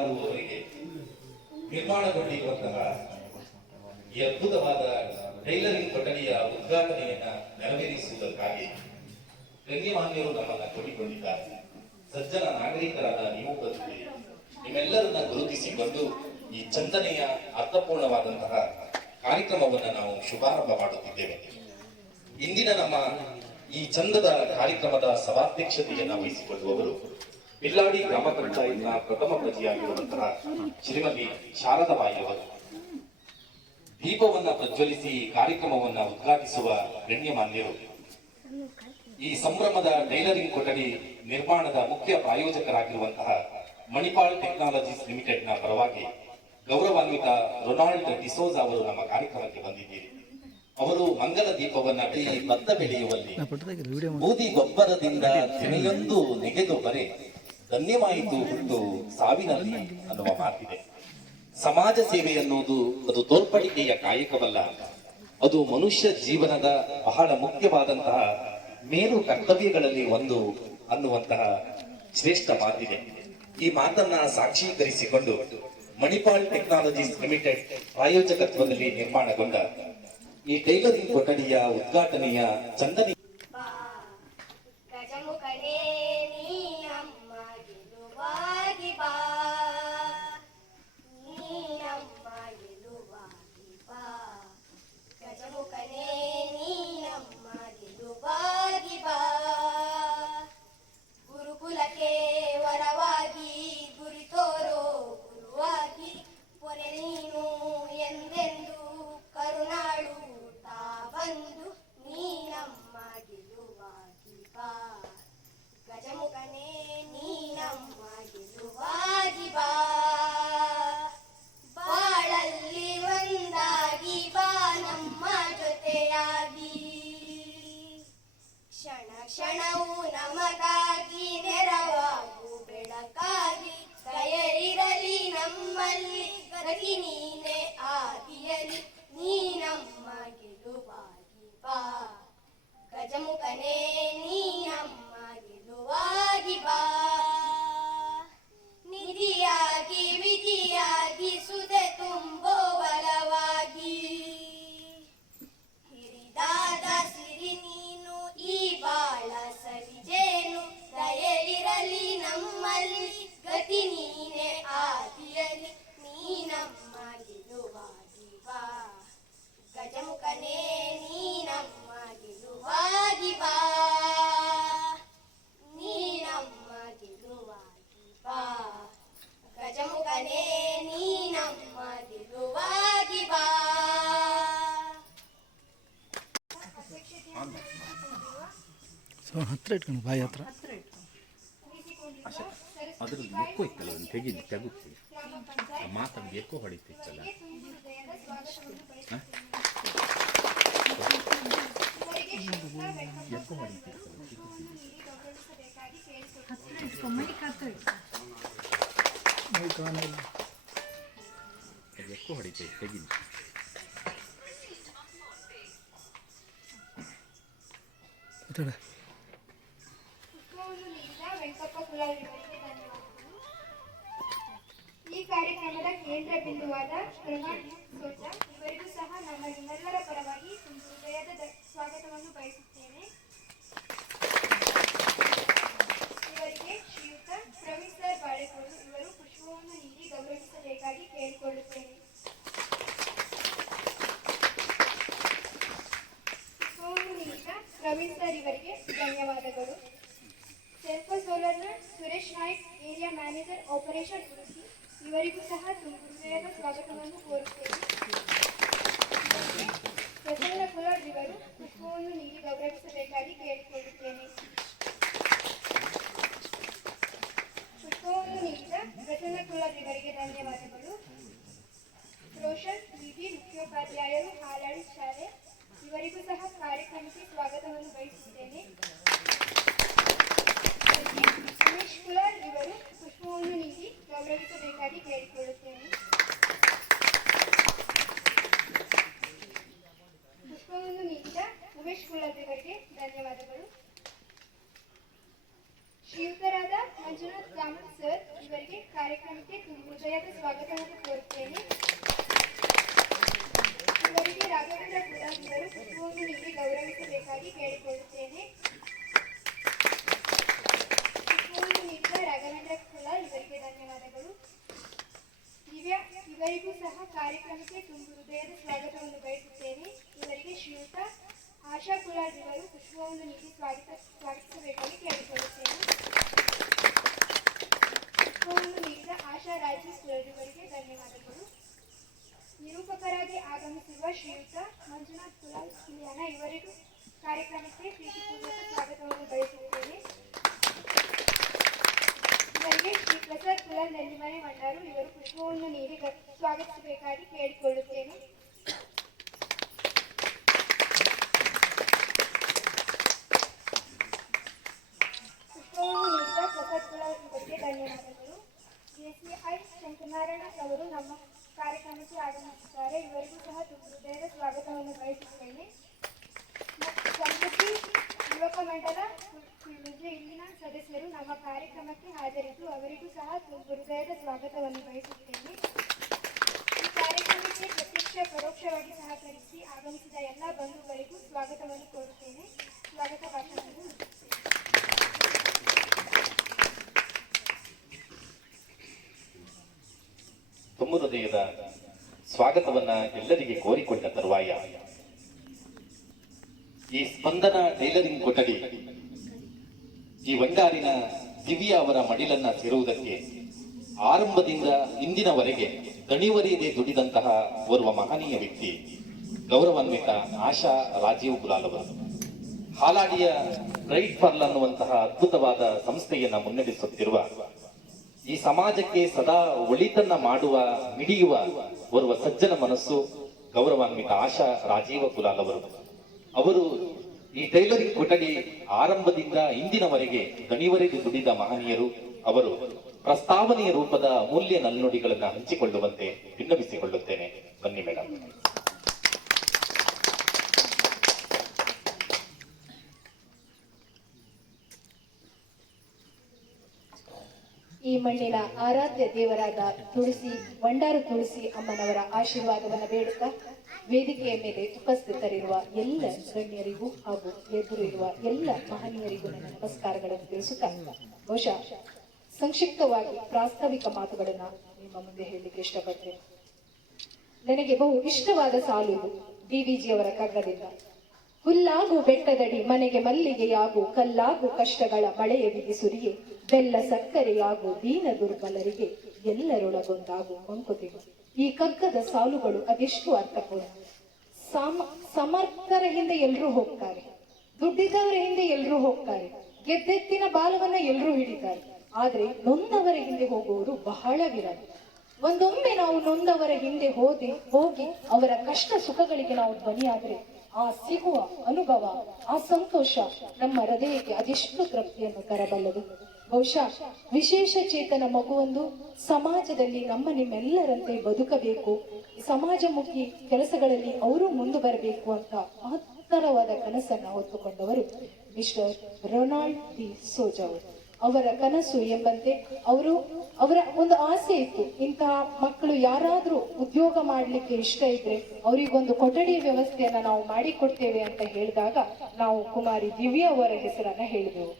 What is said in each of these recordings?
ಅವರಿಗೆ ನಿರ್ಮಾಣಗೊಂಡಿರುವಂತಹ ಈ ಅದ್ಭುತವಾದ ಟೈಲರಿಂಗ್ ಕೊಠಡಿಯ ಉದ್ಘಾಟನೆಯನ್ನ ನೆರವೇರಿಸುವುದಕ್ಕಾಗಿ ಗಣ್ಯಮಾನ್ಯರು ನಮ್ಮನ್ನ ಕೊಟ್ಟಿಕೊಂಡಿದ್ದಾರೆ. ಸಜ್ಜನ ನಾಗರಿಕರಾದ ನೀವು ಬಂದಿದ್ದೀರಿ. ನಿಮ್ಮೆಲ್ಲರನ್ನ ಗುರುತಿಸಿಕೊಂಡು ಈ ಚಂದನೆಯ ಅರ್ಥಪೂರ್ಣವಾದಂತಹ ಕಾರ್ಯಕ್ರಮವನ್ನು ನಾವು ಶುಭಾರಂಭ ಮಾಡುತ್ತಿದ್ದೇವೆ. ಇಂದಿನ ನಮ್ಮ ಈ ಚಂದದ ಕಾರ್ಯಕ್ರಮದ ಸಭಾಧ್ಯಕ್ಷತೆಯನ್ನು ವಹಿಸಿಕೊಳ್ಳುವವರು ಬಿಲ್ಲಾಡಿ ಗ್ರಾಮ ಪಂಚಾಯತ್ನ ಪ್ರಥಮ ಪ್ರಜೆಯಾಗಿರುವಂತಹ ಶ್ರೀಮತಿ ಶಾರದಾಬಾಯಿ ಅವರು. ದೀಪವನ್ನ ಪ್ರಜ್ವಲಿಸಿ ಕಾರ್ಯಕ್ರಮವನ್ನ ಉದ್ಘಾಟಿಸುವ ಗಣ್ಯಮಾನ್ಯರು. ಈ ಸಂಭ್ರಮದ ಟೈಲರಿಂಗ್ ಕೊಠಡಿ ನಿರ್ಮಾಣದ ಮುಖ್ಯ ಪ್ರಾಯೋಜಕರಾಗಿರುವಂತಹ ಮಣಿಪಾಲ್ ಟೆಕ್ನಾಲಜೀಸ್ ಲಿಮಿಟೆಡ್ನ ಪರವಾಗಿ ಗೌರವಾನ್ವಿತ ರೊನಾಲ್ಡ್ ಡಿಸೋಜ ಅವರು ನಮ್ಮ ಕಾರ್ಯಕ್ರಮಕ್ಕೆ ಬಂದಿದ್ದೀರಿ. ಅವರು ಮಂಗಲ ದೀಪವನ್ನ ಭತ್ತ ಬೆಳೆಯುವಲ್ಲಿ ಬೂದಿ ಗೊಬ್ಬರದಿಂದ ತೆನೆಯೊಂದು ನೆಗೆದು ಬರೆ ಧನ್ಯವಾಯಿತು ಹುಟ್ಟು ಸಾವಿನಲ್ಲಿ ಅನ್ನುವ ಮಾತಿದೆ. ಸಮಾಜ ಸೇವೆ ಎನ್ನುವುದು ಅದು ತೋರ್ಪಡಿಕೆಯ ಕಾಯಕವಲ್ಲ, ಅದು ಮನುಷ್ಯ ಜೀವನದ ಬಹಳ ಮುಖ್ಯವಾದಂತಹ ಮೇಲು ಕರ್ತವ್ಯಗಳಲ್ಲಿ ಒಂದು ಅನ್ನುವಂತಹ ಶ್ರೇಷ್ಠ ಮಾತಿದೆ. ಈ ಮಾತನ್ನ ಸಾಕ್ಷೀಕರಿಸಿಕೊಂಡು ಮಣಿಪಾಲ್ ಟೆಕ್ನಾಲಜೀಸ್ ಲಿಮಿಟೆಡ್ ಪ್ರಾಯೋಜಕತ್ವದಲ್ಲಿ ನಿರ್ಮಾಣಗೊಂಡ ಈ ಟೈಲರಿಂಗ್ ಕೊಠಡಿಯ ಉದ್ಘಾಟನೆಯ ಚಂದನಿ ಗುರುಕುಲಕ್ಕೆ ವರವಾಗಿ ಗುರಿ ತೋರೋ ಗುರುವಾಗಿ ಪೊರೆ ನೀನು ಎಂದೆಂದು ಕರುಣಾಳು ತಾ ಬಂದು ನೀನಮ್ಮ ಗೆಲುವಾಗಿ ಬಾ. ಗಜಮುಖನೇ ನೀನಮ್ಮ ಗೆಲುವಾಗಿ ಬಾ. ಬಾಳಲ್ಲಿ ಒಂದಾಗಿ ಬಾ ನಮ್ಮ ಜೊತೆಯಾಗಿ. ಕ್ಷಣ ಕ್ಷಣವು ನಮಗಾಗಿ ನೆರವಾಗು ಬೆಳಕಾಗಿ. ದಯವಿರಲಿ ನಮ್ಮಲ್ಲಿ ಗತಿ ನೀನೆ ಆದಿಯಲಿ ನೀನಮ್ಮ ಗೆಲುವಾಗಿ ಬಾ. ಗಜಮುಖನೇ ನೀನಮ್ಮ ಗೆಲುವಾಗಿ ಬಾ. ನಿಧಿಯಾಗಿ ವಿಧಿಯಾಗಿ ಸುದೆ ತುಂಬೋ ಬಲವಾಗಿ ಹಿರಿದಾದ ಸಿರಿ ನೀನು ಈ ಬಾಳ ಸವಿಜೇನು. ದಯವಿರಲಿ ನಮ್ಮಲ್ಲಿ ಗತಿ ನೀನೆ ಆದಿಯಲಿ ನೀನಮ್ಮ ಗೆಲುವಾಗಿ ಬಾ. ಗಜಮುಖನೇ ನೀನಮ್ಮ ಗೆಲುವಾಗಿ ಬಾ. ನೀನಮ್ಮ ಗೆಲುವಾಗಿ ಬಾ. ಗಜಮುಖನೇ ನೀನಮ್ಮ ಗೆಲುವಾಗಿ ಬಾ. ಹತ್ರ ಇಟ್ಕೊಂಡು ಬಾಯಿ ಹತ್ರ ಅದ್ರಲ್ಲಿ ಎಕ್ಕೋ ಇತ್ತಲ್ಲ, ಅದನ್ನು ತೆಗುತ್ತೆ ಮಾತಾಡಿ ಎಕ್ಕೋ ಹೊಡಿತಿತ್ತಲ್ಲ. ಎಕ್ಕೋ ಹೊಡಿತಿತ್ತಲ್ಲ, ಎಕ್ಕೋ ಹೊಡಿತೈತೆ ತೆಗಿ. ಈ ಕಾರ್ಯಕ್ರಮದ ಕೇಂದ್ರ ಬಿಂದುವಾದ ರೊನಾಲ್ಡ್ ಡಿಸೋಜ ಇವರಿಗೂ ಸಹ ನಮ್ಮ ನಿಮ್ಮೆಲ್ಲರ ಪರವಾಗಿ ಹೃದಯದ ಸ್ವಾಗತವನ್ನು ಬಯಸುತ್ತೇನೆ. ಇವರಿಗೆ ಶ್ರೀಯುತ ಪ್ರವೀಣ್ ಸರ್ ಬಾಳೆಕೋಡು ಇವರು ಪುಷ್ಪವನ್ನು ನೀಡಿ ಗೌರವಿಸಬೇಕಾಗಿ ಕೇಳಿಕೊಳ್ಳುತ್ತೇನೆ. ಪುಷ್ಪವನ್ನು ನೀಡಿದ ಪ್ರವೀಣ್ ಸರ್ ಇವರಿಗೆ ಧನ್ಯವಾದಗಳು. ಸೆಲ್ಫೋ ಸೋಲರ್ನ Suresh Naik area manager operation Udupi ಇವರಿಗೂ ಸಹ ಹೃದಯದ ಸ್ವಾಗತವನ್ನು ಕೋರುತ್ತೇನೆ. ಪ್ರಸನ್ನ ಕುಲಾರ್ ಇವರು ಪುಷ್ಪವನ್ನು ನೀಡಿ ಗೌರವಿಸಬೇಕಾಗಿ ಕೇಳಿಕೊಳ್ಳುತ್ತೇನೆ. ಪುಷ್ಪವನ್ನು ನೀಡಿದ ಪ್ರಸನ್ನ ಕುಲಾರ್ ಇವರಿಗೆ ಧನ್ಯವಾದಗಳು. ರೋಷನ್ ವಿವಿ ಮುಖ್ಯೋಪಾಧ್ಯಾಯರು ಹಾಲಾಡಿ ಶಾಲೆ ಇವರಿಗೂ ಸಹ ಕಾರ್ಯಕ್ರಮಕ್ಕೆ ಸ್ವಾಗತವನ್ನು ಬಯಸುತ್ತೇನೆ. ಉಮೇಶ್ ಕುಲಾರ್ ಇವರು ಪುಷ್ಪವನ್ನು ನೀಡಿ ಗೌರವಿಸಬೇಕಾಗಿ ಕೇಳಿಕೊಳ್ಳುತ್ತೇನೆ. ಪುಷ್ಪವನ್ನು ನೀಡಿದ ಉಮೇಶ್ ಕುಲಾರ್ ಇವರಿಗೆ ಧನ್ಯವಾದಗಳು. ಶ್ರೀಯುತರಾದ ಮಂಜುನಾಥ್ ಕಾಮತ್ ಸರ್ ಇವರಿಗೆ ಕಾರ್ಯಕ್ರಮಕ್ಕೆ ತುಂಬ ಹೃದಯದ ಸ್ವಾಗತವನ್ನು ಕೋರುತ್ತೇನೆ. ಇವರಿಗೆ ರಾಘವೇಂದ್ರ ಕುಲಾಲ್ ಇವರು ಪುಷ್ಪವನ್ನು ನೀಡಿ ಗೌರವಿಸಬೇಕಾಗಿ ಕೇಳಿಕೊಳ್ಳುತ್ತೇನೆ. ಪುಷ್ಪವನ್ನು ನೀಡಿದ ರಾಘವೇಂದ್ರ ಕುಲಾಲ್ ಇವರಿಗೆ ಧನ್ಯವಾದಗಳು. ಇವರಿಗೂ ಸಹ ಕಾರ್ಯಕ್ರಮಕ್ಕೆ ತುಂಬು ಹೃದಯದ ಸ್ವಾಗತವನ್ನು ಬಯಸುತ್ತೇನೆ. ಇವರಿಗೆ ಶ್ರೀಯುತ ಆಶಾ ಕುಲಾಲ್ ಇವರು ಪುಷ್ಪವನ್ನು ನೀಡಿ ಸ್ವಾಗತಿಸಬೇಕಾಗಿ ಕೇಳಿಕೊಳ್ಳುತ್ತೇನೆ. ಪುಷ್ಪವನ್ನು ನೀಡಿದ ಆಶಾ ರಾಜೇಶ್ ಕುಲಾಲ್ ಇವರಿಗೆ ಧನ್ಯವಾದಗಳು. ನಿರೂಪಕರಾಗಿ ಆಗಮಿಸಿರುವ ಶ್ರೀಯುತ ಮಂಜುನಾಥ್ ಕುಲಾಲ್ ಕಿಲಿಯಾನ ಇವರಿಗೂ ಕಾರ್ಯಕ್ರಮಕ್ಕೆ ಪ್ರೀತಿಪೂರ್ವಕ ಸ್ವಾಗತವನ್ನು ಬಯಸುತ್ತೇನೆ. ಇವರಿಗೆ ಶ್ರೀ ಪ್ರಸಾದ್ ಕುಲಾಲ್ ನೆಲ್ಲಿಮನೆ ಮಂಡಾರು ಇವರು ಪುಷ್ಪವನ್ನು ನೀಡಿ ಸ್ವಾಗತಿಸಬೇಕಾಗಿ ಕೇಳಿಕೊಳ್ಳುತ್ತೇನೆ. ಪುಷ್ಪವನ್ನು ನೀಡಿದ ಪ್ರಸಾದ್ ಕುಲಾಲ್ ಇವರಿಗೆ ಧನ್ಯವಾದಗಳು. ಎಸಿಐ ಶಂಕರನಾರಾಯಣ ಅವರು ನಮ್ಮ ಕಾರ್ಯಕ್ರಮಕ್ಕೆ ಆಗಮಿಸಿದ್ದಾರೆ. ಇವರಿಗೂ ಸಹ ತುಂಬ ಹೃದಯದ ಸ್ವಾಗತವನ್ನು ಬಯಸುತ್ತೇನೆ. ಸಮೃದ್ಧಿ ಯುವಕ ಮಂಡಲ ಇಲ್ಲಿನ ಸದಸ್ಯರು ನಮ್ಮ ಕಾರ್ಯಕ್ರಮಕ್ಕೆ ಹಾಜರಿದ್ದು ಅವರಿಗೂ ಸಹ ತುಂಬ ಹೃದಯದ ಸ್ವಾಗತವನ್ನು ಬಯಸುತ್ತೇನೆ. ಈ ಕಾರ್ಯಕ್ರಮಕ್ಕೆ ಪ್ರತ್ಯಕ್ಷ ಪರೋಕ್ಷವಾಗಿ ಸಹಕರಿಸಿ ಆಗಮಿಸಿದ ಎಲ್ಲ ಬಂಧುಗಳಿಗೂ ಸ್ವಾಗತವನ್ನು ಕೋರುತ್ತೇನೆ. ಸ್ವಾಗತ ಭಾಷಣವನ್ನು ತುಂಬ ಹೃದಯದ ಸ್ವಾಗತವನ್ನ ಎಲ್ಲರಿಗೆ ಕೋರಿಕೊಂಡ ತರುವಾಯ ಈ ಸ್ಪಂದನ ಟೈಲರಿಂಗ್ ಕೊಠಡಿ ಈ ವಂಡಾರಿನ ದಿವ್ಯ ಅವರ ಮಡಿಲನ್ನ ಸೇರುವುದಕ್ಕೆ ಆರಂಭದಿಂದ ಇಂದಿನವರೆಗೆ ದಣಿವರಿಯದೆ ದುಡಿದಂತಹ ಓರ್ವ ಮಹನೀಯ ವ್ಯಕ್ತಿ ಗೌರವಾನ್ವಿತ ಆಶಾ ರಾಜೀವ್ ಕುಲಾಲ್ ಅವರು. ಹಾಲಾಡಿಯ ರೈಟ್ ಫರ್ಲ್ ಅನ್ನುವಂತಹ ಅದ್ಭುತವಾದ ಸಂಸ್ಥೆಯನ್ನ ಮುನ್ನಡೆಸುತ್ತಿರುವ ಈ ಸಮಾಜಕ್ಕೆ ಸದಾ ಒಳಿತನ್ನ ಮಾಡುವ ಮಿಡಿಯುವ ಓರ್ವ ಸಜ್ಜನ ಮನಸ್ಸು ಗೌರವಾನ್ವಿತ ಆಶಾ ರಾಜೀವ ಕುಲಾಲ್ ಅವರು ಈ ಟೈಲರಿಂಗ್ ಕೊಠಡಿ ಆರಂಭದಿಂದ ಇಂದಿನವರೆಗೆ ದಣಿವರೆಗೆ ದುಡಿದ ಮಹನೀಯರು. ಅವರು ಪ್ರಸ್ತಾವನೆಯ ರೂಪದ ಅಮೂಲ್ಯ ನಲ್ನುಡಿಗಳನ್ನ ಹಂಚಿಕೊಳ್ಳುವಂತೆ ವಿನ್ನವಿಸಿಕೊಳ್ಳುತ್ತೇನೆ. ಬನ್ನಿ ಮೇಡಮ್. ಈ ಮಣ್ಣಿನ ಆರಾಧ್ಯ ದೇವರಾದ ತುಳಸಿ ವಂಡಾರು ತುಳಸಿ ಅಮ್ಮನವರ ಆಶೀರ್ವಾದವನ್ನು ಬೇಡುತ್ತಾ ವೇದಿಕೆಯ ಮೇಲೆ ಉಪಸ್ಥಿತರಿರುವ ಎಲ್ಲ ಗಣ್ಯರಿಗೂ ಹಾಗೂ ಎದುರಿರುವ ಎಲ್ಲ ಮಹನೀಯರಿಗೂ ನನ್ನ ನಮಸ್ಕಾರಗಳನ್ನು ತಿಳಿಸುತ್ತಾ ಬಹುಶಃ ಸಂಕ್ಷಿಪ್ತವಾಗಿ ಪ್ರಾಸ್ತಾವಿಕ ಮಾತುಗಳನ್ನ ನಿಮ್ಮ ಮುಂದೆ ಹೇಳಲಿಕ್ಕೆ ಇಷ್ಟಪಡ್ತೇನೆ. ನನಗೆ ಬಹು ಇಷ್ಟವಾದ ಸಾಲು ಇದು ಡಿವಿಜಿ ಅವರ ಕಗ್ಗದಿಂದ. ಹುಲ್ಲಾಗು ಬೆಟ್ಟದಡಿ ಮನೆಗೆ ಮಲ್ಲಿಗೆಯಾಗು, ಕಲ್ಲಾಗು ಕಷ್ಟಗಳ ಮಳೆಯ ಬಿಗಿ ಸುರಿಯೇ, ಬೆಲ್ಲ ಸಕ್ಕರೆಯಾಗು ದೀನ ದುರ್ಬಲರಿಗೆ, ಎಲ್ಲರೊಳಗೊಂದಾಗು ಮಂಕುತಿಮ್ಮ. ಈ ಕಗ್ಗದ ಸಾಲುಗಳು ಅದೆಷ್ಟು ಅರ್ಥಪೂರ್ಣ. ಸಮರ್ಥರ ಹಿಂದೆ ಎಲ್ಲರೂ ಹೋಗ್ತಾರೆ, ದುಡ್ಡಿದ್ದವರ ಹಿಂದೆ ಎಲ್ಲರೂ ಹೋಗ್ತಾರೆ, ಗೆದ್ದೆತ್ತಿನ ಬಾಲವನ್ನ ಎಲ್ಲರೂ ಹಿಡಿತಾರೆ. ಆದ್ರೆ ನೊಂದವರ ಹಿಂದೆ ಹೋಗುವವರು ಬಹಳ ವಿರಳ. ಒಂದೊಮ್ಮೆ ನಾವು ನೊಂದವರ ಹಿಂದೆ ಹೋಗಿ ಅವರ ಕಷ್ಟ ಸುಖಗಳಿಗೆ ನಾವು ಧ್ವನಿಯಾದ್ರೆ ಆ ಸಿಗುವ ಅನುಭವ, ಆ ಸಂತೋಷ ನಮ್ಮ ಹೃದಯಕ್ಕೆ ಅದೆಷ್ಟು ತೃಪ್ತಿಯನ್ನು ತರಬಲ್ಲದು. ಬಹುಶಃ ವಿಶೇಷ ಚೇತನ ಮಗುವೊಂದು ಸಮಾಜದಲ್ಲಿ ನಿಮ್ಮೆಲ್ಲರಂತೆ ಬದುಕಬೇಕು, ಸಮಾಜಮುಖಿ ಕೆಲಸಗಳಲ್ಲಿ ಅವರು ಮುಂದೆ ಬರಬೇಕು ಅಂತ ಮಹತ್ತರವಾದ ಕನಸನ್ನ ಹೊತ್ತುಕೊಂಡವರು ಮಿಸ್ಟರ್ ರೊನಾಲ್ಡ್ ಡಿ ಸೋಜಾ ಅವರು. ಅವರ ಕನಸು ಎಂಬಂತೆ ಅವರ ಒಂದು ಆಸೆ ಇತ್ತು, ಇಂತಹ ಮಕ್ಕಳು ಯಾರಾದ್ರೂ ಉದ್ಯೋಗ ಮಾಡ್ಲಿಕ್ಕೆ ಇಷ್ಟ ಇದ್ರೆ ಅವರಿಗೊಂದು ಕೊಠಡಿ ವ್ಯವಸ್ಥೆಯನ್ನ ನಾವು ಮಾಡಿಕೊಡ್ತೇವೆ ಅಂತ ಹೇಳಿದಾಗ ನಾವು ಕುಮಾರಿ ದಿವ್ಯಾ ಅವರ ಹೆಸರನ್ನ ಹೇಳಿದೆವು.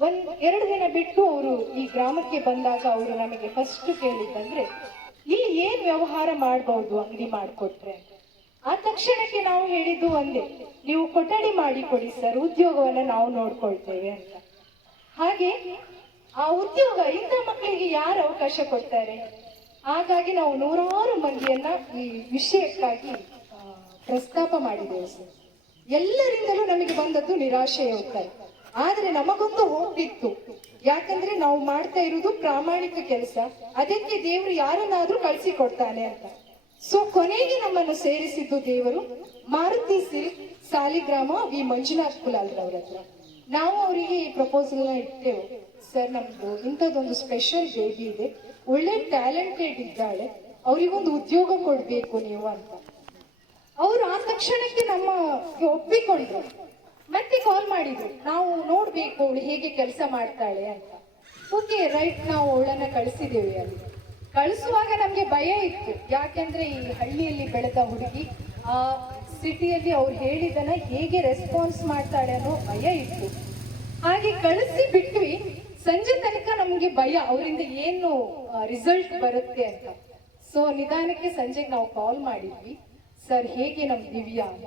1-2 ದಿನ ಬಿಟ್ಟು ಅವರು ಈ ಗ್ರಾಮಕ್ಕೆ ಬಂದಾಗ ಅವರು ನಮಗೆ ಫಸ್ಟ್ ಕೇಳಿದ್ದಂದ್ರೆ ಇಲ್ಲಿ ಏನ್ ವ್ಯವಹಾರ ಮಾಡಬಹುದು ಅಂಗಡಿ ಮಾಡಿಕೊಟ್ರೆ. ಆ ತಕ್ಷಣಕ್ಕೆ ನಾವು ಹೇಳಿದ್ದು ಒಂದೇ, ನೀವು ಕೊಠಡಿ ಮಾಡಿಕೊಡಿ ಸರ್, ಉದ್ಯೋಗವನ್ನ ನಾವು ನೋಡ್ಕೊಳ್ತೇವೆ ಅಂತ. ಹಾಗೆ ಆ ಉದ್ಯೋಗ ಇಂಥ ಮಕ್ಕಳಿಗೆ ಯಾರು ಅವಕಾಶ ಕೊಡ್ತಾರೆ? ಹಾಗಾಗಿ ನಾವು 100 ಮಂದಿಯನ್ನ ಈ ವಿಷಯಕ್ಕಾಗಿ ಪ್ರಸ್ತಾಪ ಮಾಡಿದೆವು ಸರ್. ಎಲ್ಲರಿಂದಲೂ ನಮಗೆ ಬಂದದ್ದು ನಿರಾಶೆಯ ಉತ್ತರ. ಆದ್ರೆ ನಮಗೊಂದು ಹೋಗಿತ್ತು, ಯಾಕಂದ್ರೆ ನಾವು ಮಾಡ್ತಾ ಇರುವುದು ಪ್ರಾಮಾಣಿಕ ಕೆಲಸ, ಅದಕ್ಕೆ ದೇವರು ಯಾರನ್ನಾದ್ರೂ ಕಳಿಸಿ ಕೊಡ್ತಾನೆ ಅಂತ. ಸೊ ಕೊನೆಗೆ ನಮ್ಮನ್ನು ಸೇರಿಸಿದ್ದು ದೇವರು ಮಾರುತಿ ಸಿಲ್ಕ್ ಸಾಲಿಗ್ರಾಮ ವಿ ಮಂಜುನಾಥ್ ಕುಲಾಲ್ ರವರ ಹತ್ರ. ನಾವು ಅವರಿಗೆ ಈ ಪ್ರಪೋಸಲ್ ನ ಇಟ್ಟೆವು, ಸರ್ ನಮ್ದು ಇಂಥದ್ದೊಂದು ಸ್ಪೆಷಲ್ ಬೇಬಿ ಇದೆ, ಒಳ್ಳೆ ಟ್ಯಾಲೆಂಟೆಡ್ ಇದ್ದಾಳೆ, ಅವರಿಗೊಂದು ಉದ್ಯೋಗ ಕೊಡ್ಬೇಕು ನೀವು ಅಂತ. ಅವರು ಆ ತಕ್ಷಣಕ್ಕೆ ನಮಗೆ ಒಪ್ಪಿಕೊಂಡ್ರು. ಮತ್ತೆ ಕಾಲ್ ಮಾಡಿದ್ರು, ನಾವು ನೋಡ್ಬೇಕು ಅವಳು ಹೇಗೆ ಕೆಲಸ ಮಾಡ್ತಾಳೆ ಅಂತ. ಓಕೆ ರೈಟ್, ನಾವು ಅವಳನ್ನ ಕಳಿಸಿದ್ದೇವೆ ಅಲ್ಲಿ. ಕಳಿಸುವಾಗ ನಮ್ಗೆ ಭಯ ಇತ್ತು, ಯಾಕೆಂದ್ರೆ ಈ ಹಳ್ಳಿಯಲ್ಲಿ ಬೆಳೆದ ಹುಡುಗಿ ಆ ಸಿಟಿಯಲ್ಲಿ ಅವ್ರು ಹೇಳಿದನ್ನ ಹೇಗೆ ರೆಸ್ಪಾನ್ಸ್ ಮಾಡ್ತಾಳೆ ಅನ್ನೋ ಭಯ ಇತ್ತು. ಹಾಗೆ ಕಳಿಸಿ ಬಿಟ್ವಿ. ಸಂಜೆ ತನಕ ನಮ್ಗೆ ಭಯ ಅವರಿಂದ ಏನು ರಿಸಲ್ಟ್ ಬರುತ್ತೆ ಅಂತ. ಸೊ ನಿಧಾನಕ್ಕೆ ಸಂಜೆಗೆ ನಾವು ಕಾಲ್ ಮಾಡಿದ್ವಿ, ಸರ್ ಹೇಗೆ ನಮ್ ದಿವ್ಯಾ ಅಂತ.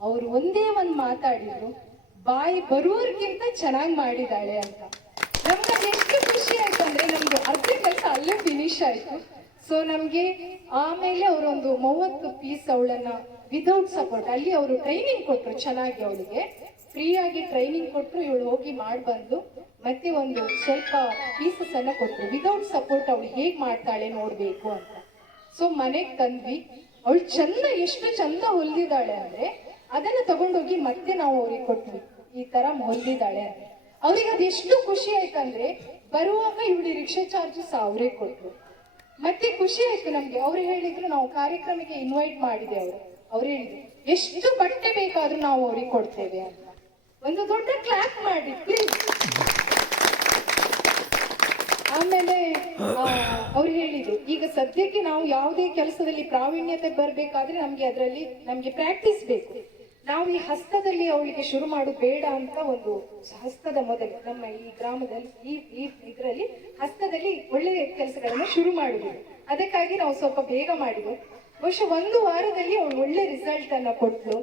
ಅವ್ರು ಒಂದೇ ಒಂದ್ ಮಾತಾಡಿದ್ರು, ಬಾಯಿ ಬರುವರ್ಗಿಂತ ಚೆನ್ನಾಗಿ ಮಾಡಿದಾಳೆ ಅಂತ. ನಮ್ಗೆ ಎಷ್ಟು ಖುಷಿ ಆಯ್ತು ಅಂದ್ರೆ ನಮ್ದು ಅರ್ಧ ಕೆಲಸ ಅಲ್ಲೇ ಫಿನಿಶ್ ಆಯ್ತು. ಸೊ ನಮ್ಗೆ ಆಮೇಲೆ ಅವರೊಂದು 30 ಪೀಸ್ ಅವಳನ್ನ ವಿದೌಟ್ ಸಪೋರ್ಟ್ ಅಲ್ಲಿ ಅವರು ಟ್ರೈನಿಂಗ್ ಕೊಟ್ರು, ಚೆನ್ನಾಗಿ ಅವಳಿಗೆ ಫ್ರೀ ಆಗಿ ಟ್ರೈನಿಂಗ್ ಕೊಟ್ರು. ಇವಳು ಹೋಗಿ ಬಂದು ಮತ್ತೆ ಒಂದು ಸ್ವಲ್ಪ ಪೀಸಸ್ ಅನ್ನ ಕೊಟ್ರು, ವಿದೌಟ್ ಸಪೋರ್ಟ್ ಅವಳು ಹೇಗ್ ಮಾಡ್ತಾಳೆ ನೋಡ್ಬೇಕು ಅಂತ. ಸೊ ಮನೆಗ್ ತಂದ್ವಿ. ಅವಳು ಚಂದ, ಎಷ್ಟು ಚಂದ ಹೊಲ್ದಿದ್ದಾಳೆ ಅಂದ್ರೆ ಅದನ್ನ ತಗೊಂಡೋಗಿ ಮತ್ತೆ ನಾವು ಅವ್ರಿಗೆ ಕೊಟ್ವಿ, ಈ ತರ ಹೊಲ್ದಿದ್ದಾಳೆ ಅಂದ್ರೆ. ಅವ್ರಿಗೆ ಅದೆಷ್ಟು ಖುಷಿ ಆಯ್ತಂದ್ರೆ ಬರುವಾಗ ಇವಳಿ ರಿಕ್ಷಾ ಚಾರ್ಜಸ್ ಅವರೇ ಕೊಟ್ರು. ಮತ್ತೆ ಖುಷಿ ಆಯ್ತು ನಮ್ಗೆ. ಅವ್ರು ಹೇಳಿದ್ರು, ನಾವು ಕಾರ್ಯಕ್ರಮಕ್ಕೆ ಇನ್ವೈಟ್ ಮಾಡಿದೆ ಅವ್ರು ಹೇಳಿದ್ರು ಎಷ್ಟು ಬಟ್ಟೆ ಬೇಕಾದ್ರೂ ನಾವು ಅವ್ರಿಗೆ ಕೊಡ್ತೇವೆ ಅಂತ. ಒಂದು ದೊಡ್ಡ ಕ್ಲಾಪ್ ಮಾಡಿ ಪ್ಲೀಸ್. ಆಮೇಲೆ ಅವ್ರು ಹೇಳಿದ್ರು, ಈಗ ಸದ್ಯಕ್ಕೆ ನಾವು ಯಾವುದೇ ಕೆಲಸದಲ್ಲಿ ಪ್ರಾವೀಣ್ಯತೆ ಬರ್ಬೇಕಾದ್ರೆ ನಮ್ಗೆ ಪ್ರಾಕ್ಟೀಸ್ ಬೇಕು. ನಾವು ಈ ಹಸ್ತದಲ್ಲಿ ಅವಳಿಗೆ ಶುರು ಮಾಡೋದು ಬೇಡ ಅಂತ ಒಂದು ಹಸ್ತದ ಮೊದಲು ನಮ್ಮ ಈ ಗ್ರಾಮದಲ್ಲಿ ಇದರಲ್ಲಿ ಹಸ್ತದಲ್ಲಿ ಒಳ್ಳೆಯ ಕೆಲಸಗಳನ್ನ ಶುರು ಮಾಡಿದ್ವಿ. ಅದಕ್ಕಾಗಿ ನಾವು ಸ್ವಲ್ಪ ಬೇಗ ಮಾಡಿದ್ವಿ. ಬಹುಶಃ 1 ವಾರದಲ್ಲಿ ಅವಳು ಒಳ್ಳೆ ರಿಸಲ್ಟ್ ಅನ್ನ ಕೊಟ್ಲು.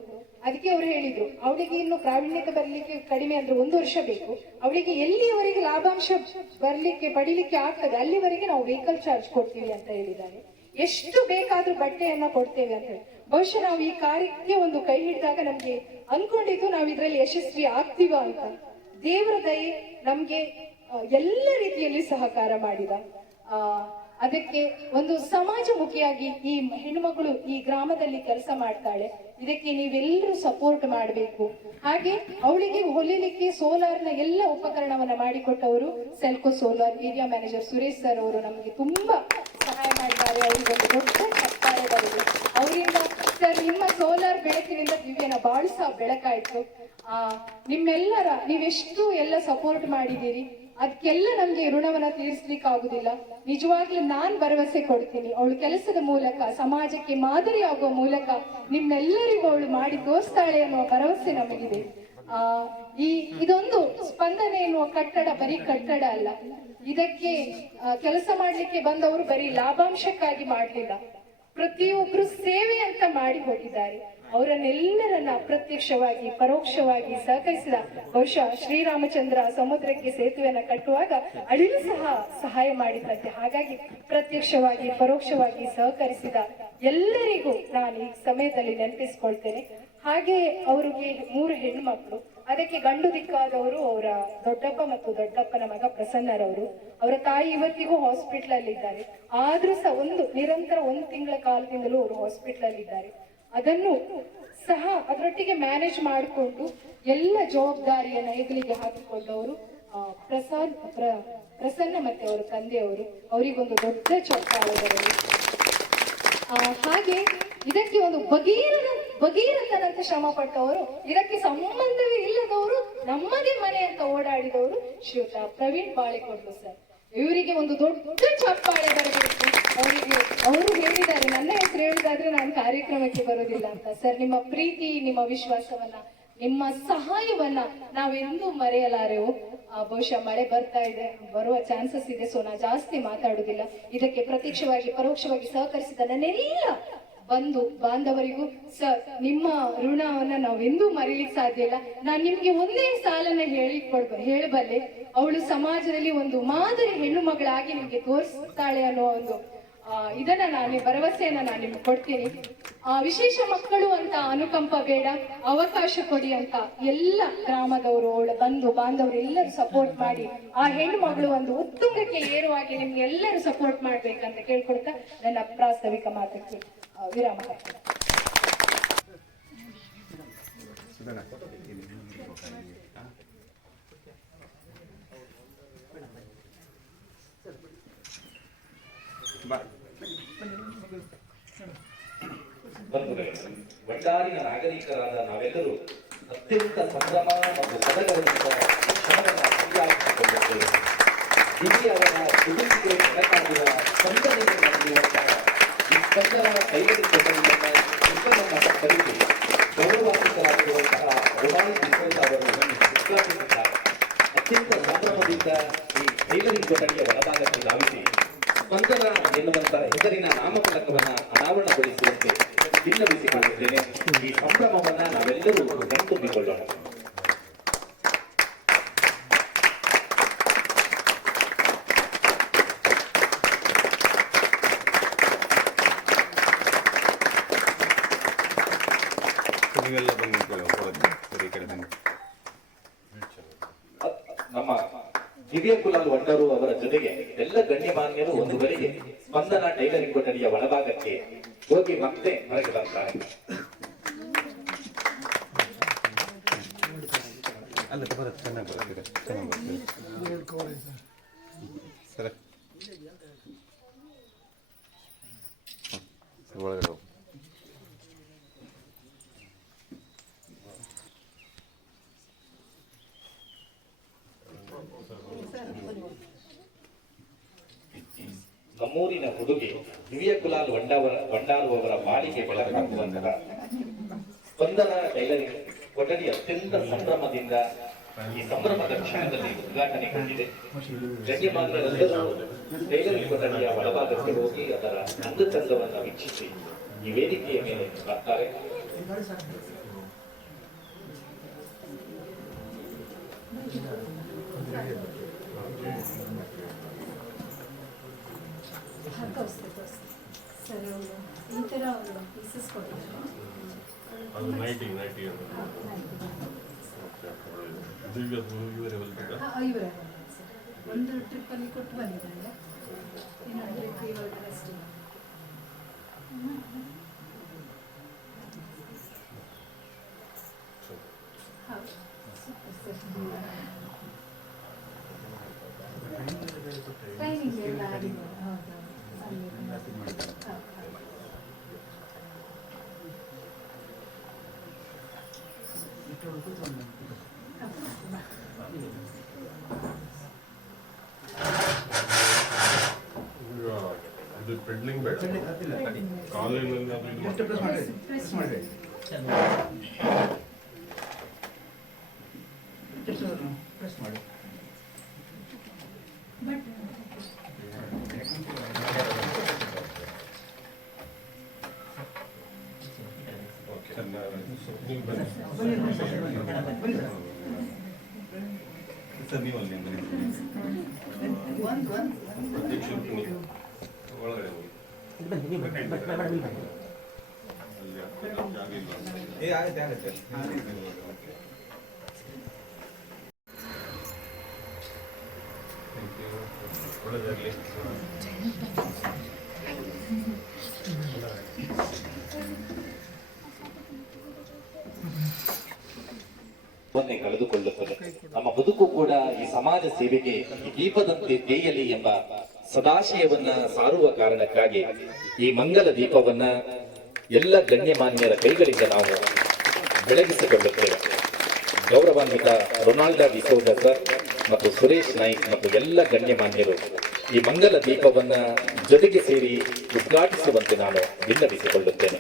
ಅದಕ್ಕೆ ಅವ್ರು ಹೇಳಿದ್ರು, ಅವಳಿಗೆ ಇನ್ನು ಪ್ರಾವೀಣ್ಯತೆ ಬರ್ಲಿಕ್ಕೆ ಕಡಿಮೆ ಅಂದ್ರೆ 1 ವರ್ಷ ಬೇಕು. ಅವಳಿಗೆ ಎಲ್ಲಿಯವರೆಗೆ ಲಾಭಾಂಶ ಪಡಿಲಿಕ್ಕೆ ಆಗ್ತದೆ ಅಲ್ಲಿವರೆಗೆ ನಾವು ವೆಹಿಕಲ್ ಚಾರ್ಜ್ ಕೊಡ್ತೀವಿ ಅಂತ ಹೇಳಿದ್ದಾರೆ. ಎಷ್ಟು ಬೇಕಾದ್ರೂ ಬಟ್ಟೆಯನ್ನ ಕೊಡ್ತೇವೆ ಅಂತ ಹೇಳಿ. ಬಹುಶಃ ನಾವು ಈ ಕಾರ್ಯಕ್ಕೆ ಒಂದು ಕೈ ಹಿಡಿದಾಗ ನಮ್ಗೆ ಅನ್ಕೊಂಡಿದ್ದು ನಾವು ಇದ್ರಲ್ಲಿ ಯಶಸ್ವಿ ಆಗ್ತೀವ ಅಂತ. ದೇವರ ದಯೆ ನಮ್ಗೆ ಎಲ್ಲ ರೀತಿಯಲ್ಲಿ ಸಹಕಾರ ಮಾಡಿದ. ಅದಕ್ಕೆ ಒಂದು ಸಮಾಜಮುಖಿಯಾಗಿ ಈ ಹೆಣ್ಮಗಳು ಈ ಗ್ರಾಮದಲ್ಲಿ ಕೆಲಸ ಮಾಡ್ತಾಳೆ. ಇದಕ್ಕೆ ನೀವೆಲ್ಲರೂ ಸಪೋರ್ಟ್ ಮಾಡಬೇಕು. ಹಾಗೆ ಅವಳಿಗೆ ಹೊಲಿಲಿಕ್ಕೆ ಸೋಲಾರ್ನ ಎಲ್ಲ ಉಪಕರಣವನ್ನ ಮಾಡಿಕೊಟ್ಟವರು Selco solar area manager Suresh sir ಅವರು ನಮಗೆ ತುಂಬಾ ಸಹಾಯ ಮಾಡಿದ್ದಾರೆ. ಅವರಿಗೊಂದು ದೊಡ್ಡ ಚಪ್ಪಾಳೆ ಬರಲಿ ಅವರಿಂದ. ಸರ್, ನಿಮ್ಮ ಸೋಲಾರ್ ಬೆಳಕಿನಿಂದ ದಿವ್ಯನ ಬಾಳ ಬೆಳಕಾಯ್ತು. ನೀವೆಷ್ಟು ಎಲ್ಲ ಸಪೋರ್ಟ್ ಮಾಡಿದ್ದೀರಿ, ಅದಕ್ಕೆಲ್ಲ ನಮ್ಗೆ ಋಣವನ್ನ ತೀರಿಸ್ಲಿಕ್ಕೆ ಆಗುದಿಲ್ಲ. ನಿಜವಾಗ್ಲೂ ನಾನ್ ಭರವಸೆ ಕೊಡ್ತೀನಿ, ಅವಳು ಕೆಲಸದ ಮೂಲಕ ಸಮಾಜಕ್ಕೆ ಮಾದರಿ ಆಗುವ ಮೂಲಕ ನಿಮ್ಮೆಲ್ಲರಿಗೂ ಅವಳು ಮಾಡಿ ತೋರಿಸ್ತಾಳೆ ಅನ್ನುವ ಭರವಸೆ ನಮಗಿದೆ. ಇದೊಂದು ಸ್ಪಂದನೆ ಎನ್ನುವ ಕಟ್ಟಡ ಬರೀ ಕಟ್ಟಡ ಅಲ್ಲ. ಇದಕ್ಕೆ ಕೆಲಸ ಮಾಡ್ಲಿಕ್ಕೆ ಬಂದವರು ಬರೀ ಲಾಭಾಂಶಕ್ಕಾಗಿ ಮಾಡ್ಲಿಲ್ಲ, ಪ್ರತಿಯೊಬ್ರು ಸೇವೆ ಅಂತ ಮಾಡಿ ಹೋಗಿದ್ದಾರೆ. ಅವರನ್ನೆಲ್ಲರನ್ನ ಅಪ್ರತ್ಯಕ್ಷವಾಗಿ ಪರೋಕ್ಷವಾಗಿ ಸಹಕರಿಸಿದ ಬಹುಶಃ ಶ್ರೀರಾಮಚಂದ್ರ ಸಮುದ್ರಕ್ಕೆ ಸೇತುವೆಯನ್ನ ಕಟ್ಟುವಾಗ ಅಳಿಲು ಸಹ ಸಹಾಯ ಮಾಡಿದಂತೆ. ಹಾಗಾಗಿ ಪ್ರತ್ಯಕ್ಷವಾಗಿ ಪರೋಕ್ಷವಾಗಿ ಸಹಕರಿಸಿದ ಎಲ್ಲರಿಗೂ ನಾನು ಈ ಸಮಯದಲ್ಲಿ ನೆನಪಿಸ್ಕೊಳ್ತೇನೆ. ಹಾಗೆ ಅವರಿಗೆ 3 ಹೆಣ್ಣು ಮಕ್ಕಳು. ಅದಕ್ಕೆ ಗಂಡು ದಿಕ್ಕಾದವರು ಅವರ ದೊಡ್ಡಪ್ಪ ಮತ್ತು ದೊಡ್ಡಪ್ಪನ ಮಗ ಪ್ರಸನ್ನರವರು. ಅವರ ತಾಯಿ ಇವತ್ತಿಗೂ ಹಾಸ್ಪಿಟಲ್ ಅಲ್ಲಿ ಇದ್ದಾರೆ. ಆದ್ರೂ ಸಹ ನಿರಂತರ 1 ತಿಂಗಳ ಕಾಲದಿಂದಲೂ ಅವರು ಹಾಸ್ಪಿಟಲ್ ಅಲ್ಲಿ ಇದ್ದಾರೆ. ಅದನ್ನು ಸಹ ಅದರೊಟ್ಟಿಗೆ ಮ್ಯಾನೇಜ್ ಮಾಡಿಕೊಂಡು ಎಲ್ಲ ಜವಾಬ್ದಾರಿಯನ್ನ ಹೆಗಲಿಗೆ ಹಾಕಿಕೊಂಡವರು ಪ್ರಸನ್ನ ಮತ್ತೆ ಅವರ ತಂದೆಯವರು. ಅವರಿಗೊಂದು ದೊಡ್ಡ ಚಪ್ಪಾಳೆ ಬರಲಿ. ಹಾಗೆ ಇದಕ್ಕೆ ಒಂದು ಭಗೀರಥನಂತ ಶ್ರಮ ಪಟ್ಟವರು, ಇದಕ್ಕೆ ಸಂಬಂಧವೇ ಇಲ್ಲದವರು, ನಮ್ಮದೇ ಮನೆ ಅಂತ ಓಡಾಡಿದವರು ಶ್ರೀಯುತ ಪ್ರವೀಣ್ ಬಾಳೆಕೊಡ್ಲು ಸರ್. ಇವರಿಗೆ ಒಂದು ದೊಡ್ಡ ಚಪ್ಪಾಳೆ ಬರಬೇಕು. ಅವರು ಹೇಳಿದ್ದಾರೆ, ನನ್ನ ಹೆಸರು ಹೇಳಿದಾದ್ರೆ ನಾನು ಕಾರ್ಯಕ್ರಮಕ್ಕೆ ಬರೋದಿಲ್ಲ ಅಂತ. ಸರ್, ನಿಮ್ಮ ಪ್ರೀತಿ, ನಿಮ್ಮ ವಿಶ್ವಾಸವನ್ನ, ನಿಮ್ಮ ಸಹಾಯವನ್ನ ನಾವೆಂದೂ ಮರೆಯಲಾರೆವು. ಬಹುಶಃ ಮಳೆ ಬರ್ತಾ ಇದೆ, ಬರುವ ಚಾನ್ಸಸ್ ಇದೆ. ಸೊ ನಾ ಜಾಸ್ತಿ ಮಾತಾಡುದಿಲ್ಲ. ಇದಕ್ಕೆ ಪ್ರತ್ಯಕ್ಷವಾಗಿ ಪರೋಕ್ಷವಾಗಿ ಸಹಕರಿಸಿದ ನನ್ನೆಲ್ಲ ಬಂಧು ಬಾಂಧವರಿಗೂ ಸರ್, ನಿಮ್ಮ ಋಣವನ್ನ ನಾವೆಂದೂ ಮರೀಲಿಕ್ಕೆ ಸಾಧ್ಯ ಇಲ್ಲ. ನಾನು ನಿಮ್ಗೆ ಒಂದೇ ಸಾಲನ್ನ ಹೇಳಬಲ್ಲೆ, ಅವಳು ಸಮಾಜದಲ್ಲಿ ಒಂದು ಮಾದರಿ ಹೆಣ್ಣು ಮಗಳಾಗಿ ನಿಮ್ಗೆ ತೋರಿಸ್ತಾಳೆ ಅನ್ನೋ ಒಂದು ಭರವಸೆಯನ್ನ ನಾನು ನಿಮ್ಗೆ ಕೊಡ್ತೀನಿ. ವಿಶೇಷ ಮಕ್ಕಳು ಅಂತ ಅನುಕಂಪ ಬೇಡ, ಅವಕಾಶ ಕೊಡಿ ಅಂತ ಎಲ್ಲ ಗ್ರಾಮದವರು, ಅವಳ ಬಂಧು ಬಾಂಧವರು ಎಲ್ಲರೂ ಸಪೋರ್ಟ್ ಮಾಡಿ ಆ ಹೆಣ್ಣು ಮಗಳು ಒಂದು ಉತ್ತುಂಗಕ್ಕೆ ಏರುವಾಗಿ ನಿಮ್ಗೆ ಎಲ್ಲರೂ ಸಪೋರ್ಟ್ ಮಾಡ್ಬೇಕಂತ ಕೇಳ್ಕೊಡ್ತಾ ನನ್ನ ಪ್ರಾಸ್ತಾವಿಕ ಮಾತಕ್ಕೆ ವಿರಾಮ ಹಾಕ್ತೀನಿ. ಬಂಧುಗಳೇ, ಬಂಡಾರಿನ ನಾಗರಿಕರಾದ ನಾವೆಲ್ಲರೂ ಅತ್ಯಂತ ಸಂಭ್ರಮ ಮತ್ತು ಸಡಗರದಿಂದ ಕ್ಷಣವನ್ನು ಸರಿಯಾಗಿಸಿಕೊಳ್ಳುತ್ತೇವೆ. ದಿವಿ ಅವರ ಕುಟುಂಬಕ್ಕೆ ಬೆಳಕಾಗುವ ಸ್ಪಂದನೆಗೆ ನಡೆಯುವಂತಹ ಈ ಸ್ಪಂದನ ಟೈಲರಿಂಗ್ ಕೊಠಡಿಯನ್ನ ಉತ್ತಮ ಕಲಿಸಿ ಗೌರವಾನ್ವಿತರಾಗಿರುವಂತಹ ರೊನಾಲ್ಡ್ ಡಿಸೋಜ ಅವರು ಉದ್ಘಾಟಿಸಿದ್ದಾರೆ. ಅತ್ಯಂತ ಸಂಭ್ರಮದಿಂದ ಈ ಟೈಲರಿಂಗ್ ಕೊಠಡಿಯ ಒಳಭಾಗಕ್ಕೆ ಧಾವಿಸಿ ಸ್ಪಂದನ ಎನ್ನುವಂತಹ ಹೆಸರಿನ ನಾಮಫಲಕವನ್ನ ಅನಾವರಣಗೊಳಿಸುವಂತೆ ಭಿನ್ನವಿಸಿಕೊಳ್ಳುತ್ತೇನೆ. ಈ ಸಂಭ್ರಮವನ್ನ ನಾವೆಲ್ಲರೂ ಕಣ್ತುಂಬಿಕೊಳ್ಳೋಣ. ನೀವೆಲ್ಲ ಬಂದು ಈ ಕಡೆ ಬನ್ನಿ. ನಮ್ಮ ಹಿರಿಯ ಕುಲಾಲ್ ವಂಡರು ಅವರ ಜೊತೆಗೆ ಎಲ್ಲ ಗಣ್ಯಮಾನ್ಯರು ಒಂದು ಗಳಿಗೆ ಸ್ಪಂದನ ಟೈಲರಿಂಗ್ ಕೊಠಡಿಯ ಒಳಭಾಗಕ್ಕೆ ಹೋಗಿ ಮತ್ತೆ ಹೊರಗೆ ಬರ್ತಾರೆ. ಅಲ್ಲ ಬರುತ್ತೆ, ಚೆನ್ನಾಗಿ ಬರುತ್ತೆ, ಚೆನ್ನಾಗಿ ಬರುತ್ತೆ ಸರ್. ಒಳಗಡೆ ಹೋಗಿ. ನಮ್ಮೂರಿನ ಹುಡುಗಿ ಹಿರಿಯ ಕುಲಾಲ್ ವಂಡಾರುವವರ ಬಾಳಿಗೆ ಬೆಳಕಾಗುವಂತಹ ಸ್ಪಂದನ ಟೈಲರಿಂಗ್ ಕೊಠಡಿ ಅತ್ಯಂತ ಸಂಭ್ರಮದಿಂದ ಈ ಸಂಭ್ರಮದ ಕ್ಷಣದಲ್ಲಿ ಉದ್ಘಾಟನೆಗೊಂಡಿದೆ. ಗಣ್ಯಮಾನ್ಯರೆಲ್ಲರೂ ಟೈಲರಿಂಗ್ ಕೊಠಡಿಯ ಒಳಭಾಗಕ್ಕೆ ಹೋಗಿ ಅದರ ಅಂಗಚಂದವನ್ನು ವೀಕ್ಷಿಸಿ ಈ ವೇದಿಕೆಯ ಮೇಲೆ ಬರ್ತಾರೆ. ಸರ್ ಈ ಥರ ಪೀಸಸ್ ಕೊಟ್ಟಿದ್ದಾರೆ. ಅದು ನೈಟಿ ಇವರೇ ಸರ್ ಒಂದು ಟ್ರಿಪ್ಪಲ್ಲಿ ಕೊಟ್ಟು ಬಂದಿದ್ದಾರೆ, ಇನ್ನೊಂದು ಟ್ರಿಪ್ ಇವಾಗ ರೆಸ್ಟ್. ಹೌದು ಸೂಪರ್ ಸರ್. ಟ್ರೈನಿಂಗ್ ಎಲ್ಲ ಆಗಿದೆ. ಹೌದು ಇದು ಪೆಂಡಿಂಗ್ ಬೇಡ, ಕಾಲಿನಲ್ಲಿ ಪ್ರೆಸ್ ಮಾಡಿ ಬಟ್ ಸರ್ ನೀವು ಅಲ್ಲಿ ಒಳಗಡೆ ಹೋಗಿ. ಒಳ್ಳೆದಾಗಲಿ. ಕಳೆದುಕೊಳ್ಳುತ್ತದೆ. ನಮ್ಮ ಬದುಕು ಕೂಡ ಈ ಸಮಾಜ ಸೇವೆಗೆ ದೀಪದಂತೆ ತೇಯಲಿ ಎಂಬ ಸದಾಶಯವನ್ನ ಸಾರುವ ಕಾರಣಕ್ಕಾಗಿ ಈ ಮಂಗಲ ದೀಪವನ್ನ ಎಲ್ಲ ಗಣ್ಯಮಾನ್ಯರ ಕೈಗಳಿಂದ ನಾವು ಬೆಳಗಿಸಿಕೊಳ್ಳುತ್ತೇವೆ. ಗೌರವಾನ್ವಿತ ರೊನಾಲ್ಡ್ ಡಿಸೋಜ ಸರ್ ಮತ್ತು ಸುರೇಶ್ ನಾಯ್ಕ್ ಮತ್ತು ಎಲ್ಲ ಗಣ್ಯಮಾನ್ಯರು ಈ ಮಂಗಲ ದೀಪವನ್ನ ಜೊತೆಗೆ ಸೇರಿ ಉದ್ಘಾಟಿಸುವಂತೆ ನಾನು ವಿನ್ನವಿಸಿಕೊಳ್ಳುತ್ತೇನೆ.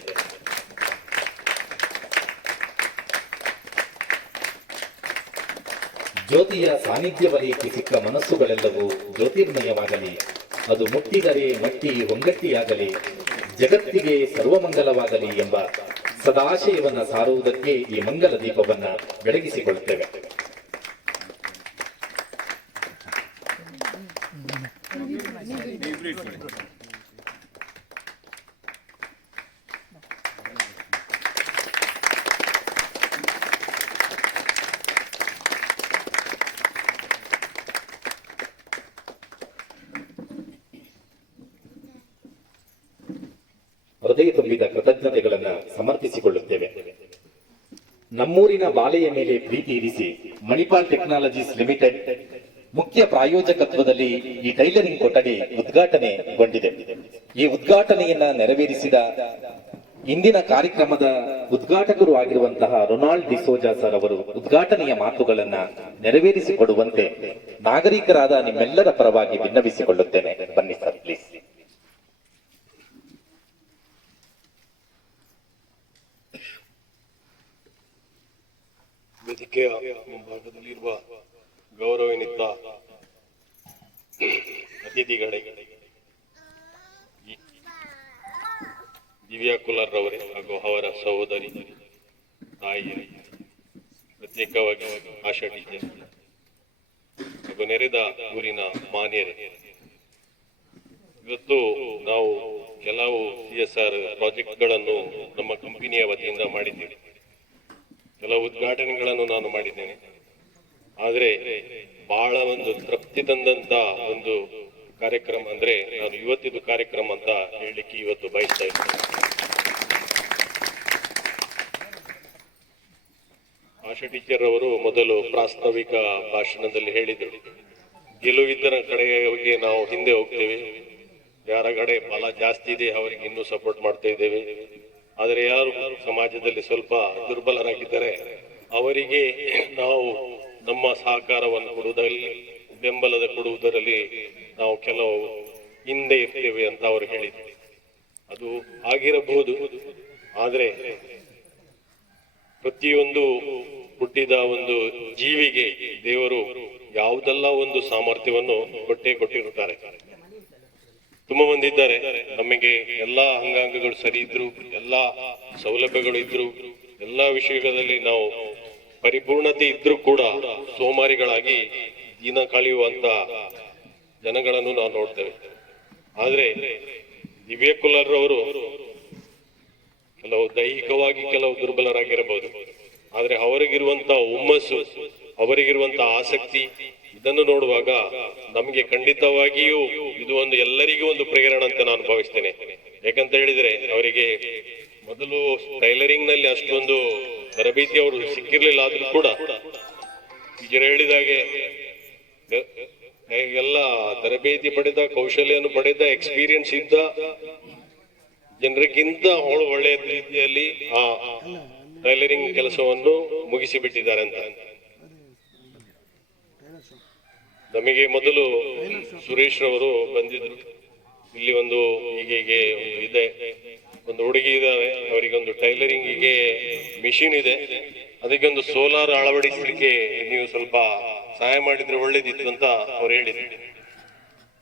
ಜ್ಯೋತಿಯ ಸಾನ್ನಿಧ್ಯವಲಯಕ್ಕೆ ಸಿಕ್ಕ ಮನಸ್ಸುಗಳೆಲ್ಲವೂ ಜ್ಯೋತಿರ್ಮಯವಾಗಲಿ, ಅದು ಮುಟ್ಟಿದರೆ ಮಟ್ಟಿ ಹೊಂಗಟ್ಟಿಯಾಗಲಿ, ಜಗತ್ತಿಗೆ ಸರ್ವಮಂಗಲವಾಗಲಿ ಎಂಬ ಸದಾಶಯವನ್ನ ಸಾರುವುದಕ್ಕೆ ಈ ಮಂಗಲ ದೀಪವನ್ನ ಬೆಳಗಿಸಿಕೊಳ್ಳುತ್ತೇವೆ. ಹೃದಯ ತುಂಬಿದ ಕೃತಜ್ಞತೆಗಳನ್ನ ಸಮರ್ಪಿಸಿಕೊಳ್ಳುತ್ತೇವೆ. ನಮ್ಮೂರಿನ ಬಾಲೆಯ ಮೇಲೆ ಪ್ರೀತಿ ಇರಿಸಿ ಮಣಿಪಾಲ್ ಟೆಕ್ನಾಲಜೀಸ್ ಲಿಮಿಟೆಡ್ ಮುಖ್ಯ ಪ್ರಾಯೋಜಕತ್ವದಲ್ಲಿ ಈ ಟೈಲರಿಂಗ್ ಕೊಠಡಿ ಉದ್ಘಾಟನೆಗೊಂಡಿದೆ. ಈ ಉದ್ಘಾಟನೆಯನ್ನ ನೆರವೇರಿಸಿದ ಇಂದಿನ ಕಾರ್ಯಕ್ರಮದ ಉದ್ಘಾಟಕರು ಆಗಿರುವಂತಹ ರೊನಾಲ್ಡ್ ಡಿಸೋಜಾ ಸರ್ ಅವರು ಉದ್ಘಾಟನೆಯ ಮಾತುಗಳನ್ನ ನೆರವೇರಿಸಿಕೊಡುವಂತೆ ನಾಗರಿಕರಾದ ನಿಮ್ಮೆಲ್ಲರ ಪರವಾಗಿ ವಿನ್ನವಿಸಿಕೊಳ್ಳುತ್ತೇನೆ. ಬನ್ನಿ ಸರ್ ಪ್ಲೀಸ್. ವೇದಿಕೆಯ ಮುಂಭಾಗದಲ್ಲಿರುವ ಗೌರವಾನ್ವಿತ ಅತಿಥಿಗಳೇ, ದಿವ್ಯಾ ಕುಲಾರ್ ರವರೇ ಹಾಗೂ ಅವರ ಸಹೋದರಿ ತಾಯಿಯರೇ, ಪ್ರತ್ಯೇಕವಾಗಿ ಆಶಾ ಟೀಚರ್ ಹಾಗೂ ನೆರೆದ ಊರಿನ ಮಾನ್ಯರೇ, ಇವತ್ತು ನಾವು ಕೆಲವು CSR ಪ್ರಾಜೆಕ್ಟ್ಗಳನ್ನು ನಮ್ಮ ಕಂಪನಿಯ ವತಿಯಿಂದ ಮಾಡಿದ್ದೇವೆ. ಕೆಲವು ಉದ್ಘಾಟನೆಗಳನ್ನು ನಾನು ಮಾಡಿದ್ದೇನೆ. ಆದರೆ ಬಹಳ ಒಂದು ತೃಪ್ತಿ ತಂದಂತ ಒಂದು ಕಾರ್ಯಕ್ರಮ ಅಂದ್ರೆ ನಾನು ಇವತ್ತಿದ್ದು ಕಾರ್ಯಕ್ರಮ ಅಂತ ಹೇಳಲಿಕ್ಕೆ ಇವತ್ತು ಬಯಸ್ತಾ ಇದ್ದೇನೆ. ಆಶಾ ಟೀಚರ್ ಅವರು ಮೊದಲು ಪ್ರಾಸ್ತಾವಿಕ ಭಾಷಣದಲ್ಲಿ ಹೇಳಿದರು, ಗೆಲುವಿದ್ದರ ಕಡೆಗೆ ನಾವು ಹಿಂದೆ ಹೋಗ್ತೇವೆ, ಯಾರ ಕಡೆ ಬಲ ಜಾಸ್ತಿ ಇದೆ ಅವರಿಗೆ ಇನ್ನೂ ಸಪೋರ್ಟ್ ಮಾಡ್ತಾ ಇದ್ದೇವೆ. ಆದರೆ ಯಾರು ಸಮಾಜದಲ್ಲಿ ಸ್ವಲ್ಪ ದುರ್ಬಲರಾಗಿದ್ದಾರೆ ಅವರಿಗೆ ನಾವು ನಮ್ಮ ಸಹಕಾರವನ್ನು ಕೊಡುವುದರಲ್ಲಿ, ಬೆಂಬಲದ ಕೊಡುವುದರಲ್ಲಿ ನಾವು ಕೆಲವು ಹಿಂದೆ ಇರ್ತೇವೆ ಅಂತ ಅವರು ಹೇಳಿದ್ರು. ಅದು ಆಗಿರಬಹುದು, ಆದರೆ ಪ್ರತಿಯೊಂದು ಹುಟ್ಟಿದ ಒಂದು ಜೀವಿಗೆ ದೇವರು ಯಾವುದೆಲ್ಲ ಒಂದು ಸಾಮರ್ಥ್ಯವನ್ನು ಕೊಟ್ಟಿರುತ್ತಾರೆ. ತುಂಬಾ ಮಂದಿ ಇದ್ದಾರೆ, ನಮಗೆ ಎಲ್ಲಾ ಅಂಗಾಂಗಗಳು ಸರಿ ಇದ್ರು, ಎಲ್ಲಾ ಸೌಲಭ್ಯಗಳು ಇದ್ರು, ಎಲ್ಲಾ ವಿಷಯಗಳಲ್ಲಿ ನಾವು ಪರಿಪೂರ್ಣತೆ ಇದ್ರೂ ಕೂಡ ಸೋಮಾರಿಗಳಾಗಿ ದಿನ ಕಳೆಯುವಂತ ಜನಗಳನ್ನು ನಾವು ನೋಡ್ತೇವೆ. ಆದ್ರೆ ದಿವ್ಯಾ ಕುಲಾರ್ ಅವರು ಕೆಲವು ದೈಹಿಕವಾಗಿ ಕೆಲವು ದುರ್ಬಲರಾಗಿರಬಹುದು, ಆದ್ರೆ ಅವರಿಗಿರುವಂತ ಹುಮ್ಮಸ್ಸು, ಅವರಿಗಿರುವಂತ ಆಸಕ್ತಿ, ಇದನ್ನು ನೋಡುವಾಗ ನಮಗೆ ಖಂಡಿತವಾಗಿಯೂ ಇದು ಒಂದು ಎಲ್ಲರಿಗೂ ಒಂದು ಪ್ರೇರಣೆ ಅಂತ ನಾನು ಭಾವಿಸ್ತೇನೆ. ಯಾಕಂತ ಹೇಳಿದ್ರೆ ಅವರಿಗೆ ಮೊದಲು ಟೈಲರಿಂಗ್ ನಲ್ಲಿ ಅಷ್ಟೊಂದು ತರಬೇತಿ ಅವರು ಸಿಕ್ಕಿರ್ಲಿಲ್ಲ, ಆದ್ರೂ ಕೂಡ ಟೀಚರ್ ಹೇಳಿದಾಗೆ ಎಲ್ಲ ತರಬೇತಿ ಪಡೆದ, ಕೌಶಲ್ಯವನ್ನು ಪಡೆದ, ಎಕ್ಸ್ಪೀರಿಯನ್ಸ್ ಇದ್ದ ಜನರಿಗಿಂತ ಒಳ್ಳೆಯ ರೀತಿಯಲ್ಲಿ ಆ ಟೈಲರಿಂಗ್ ಕೆಲಸವನ್ನು ಮುಗಿಸಿಬಿಟ್ಟಿದ್ದಾರೆ ಅಂತ. ನಮಗೆ ಮೊದಲು ಸುರೇಶ್ ರವರು ಬಂದಿದ್ರು, ಇಲ್ಲಿ ಒಂದು ಹೀಗೆ ಇದೆ, ಒಂದು ಹುಡುಗಿ ಇದ್ದಾರೆ, ಅವರಿಗೆ ಒಂದು ಟೈಲರಿಂಗಿಗೆ ಮಿಷಿನ್ ಇದೆ, ಅದಕ್ಕೆ ಒಂದು ಸೋಲಾರ್ ಅಳವಡಿಸಲಿಕ್ಕೆ ನೀವು ಸ್ವಲ್ಪ ಸಹಾಯ ಮಾಡಿದ್ರೆ ಒಳ್ಳೇದಿತ್ತು ಅಂತ ಅವ್ರು ಹೇಳಿದ್ರು.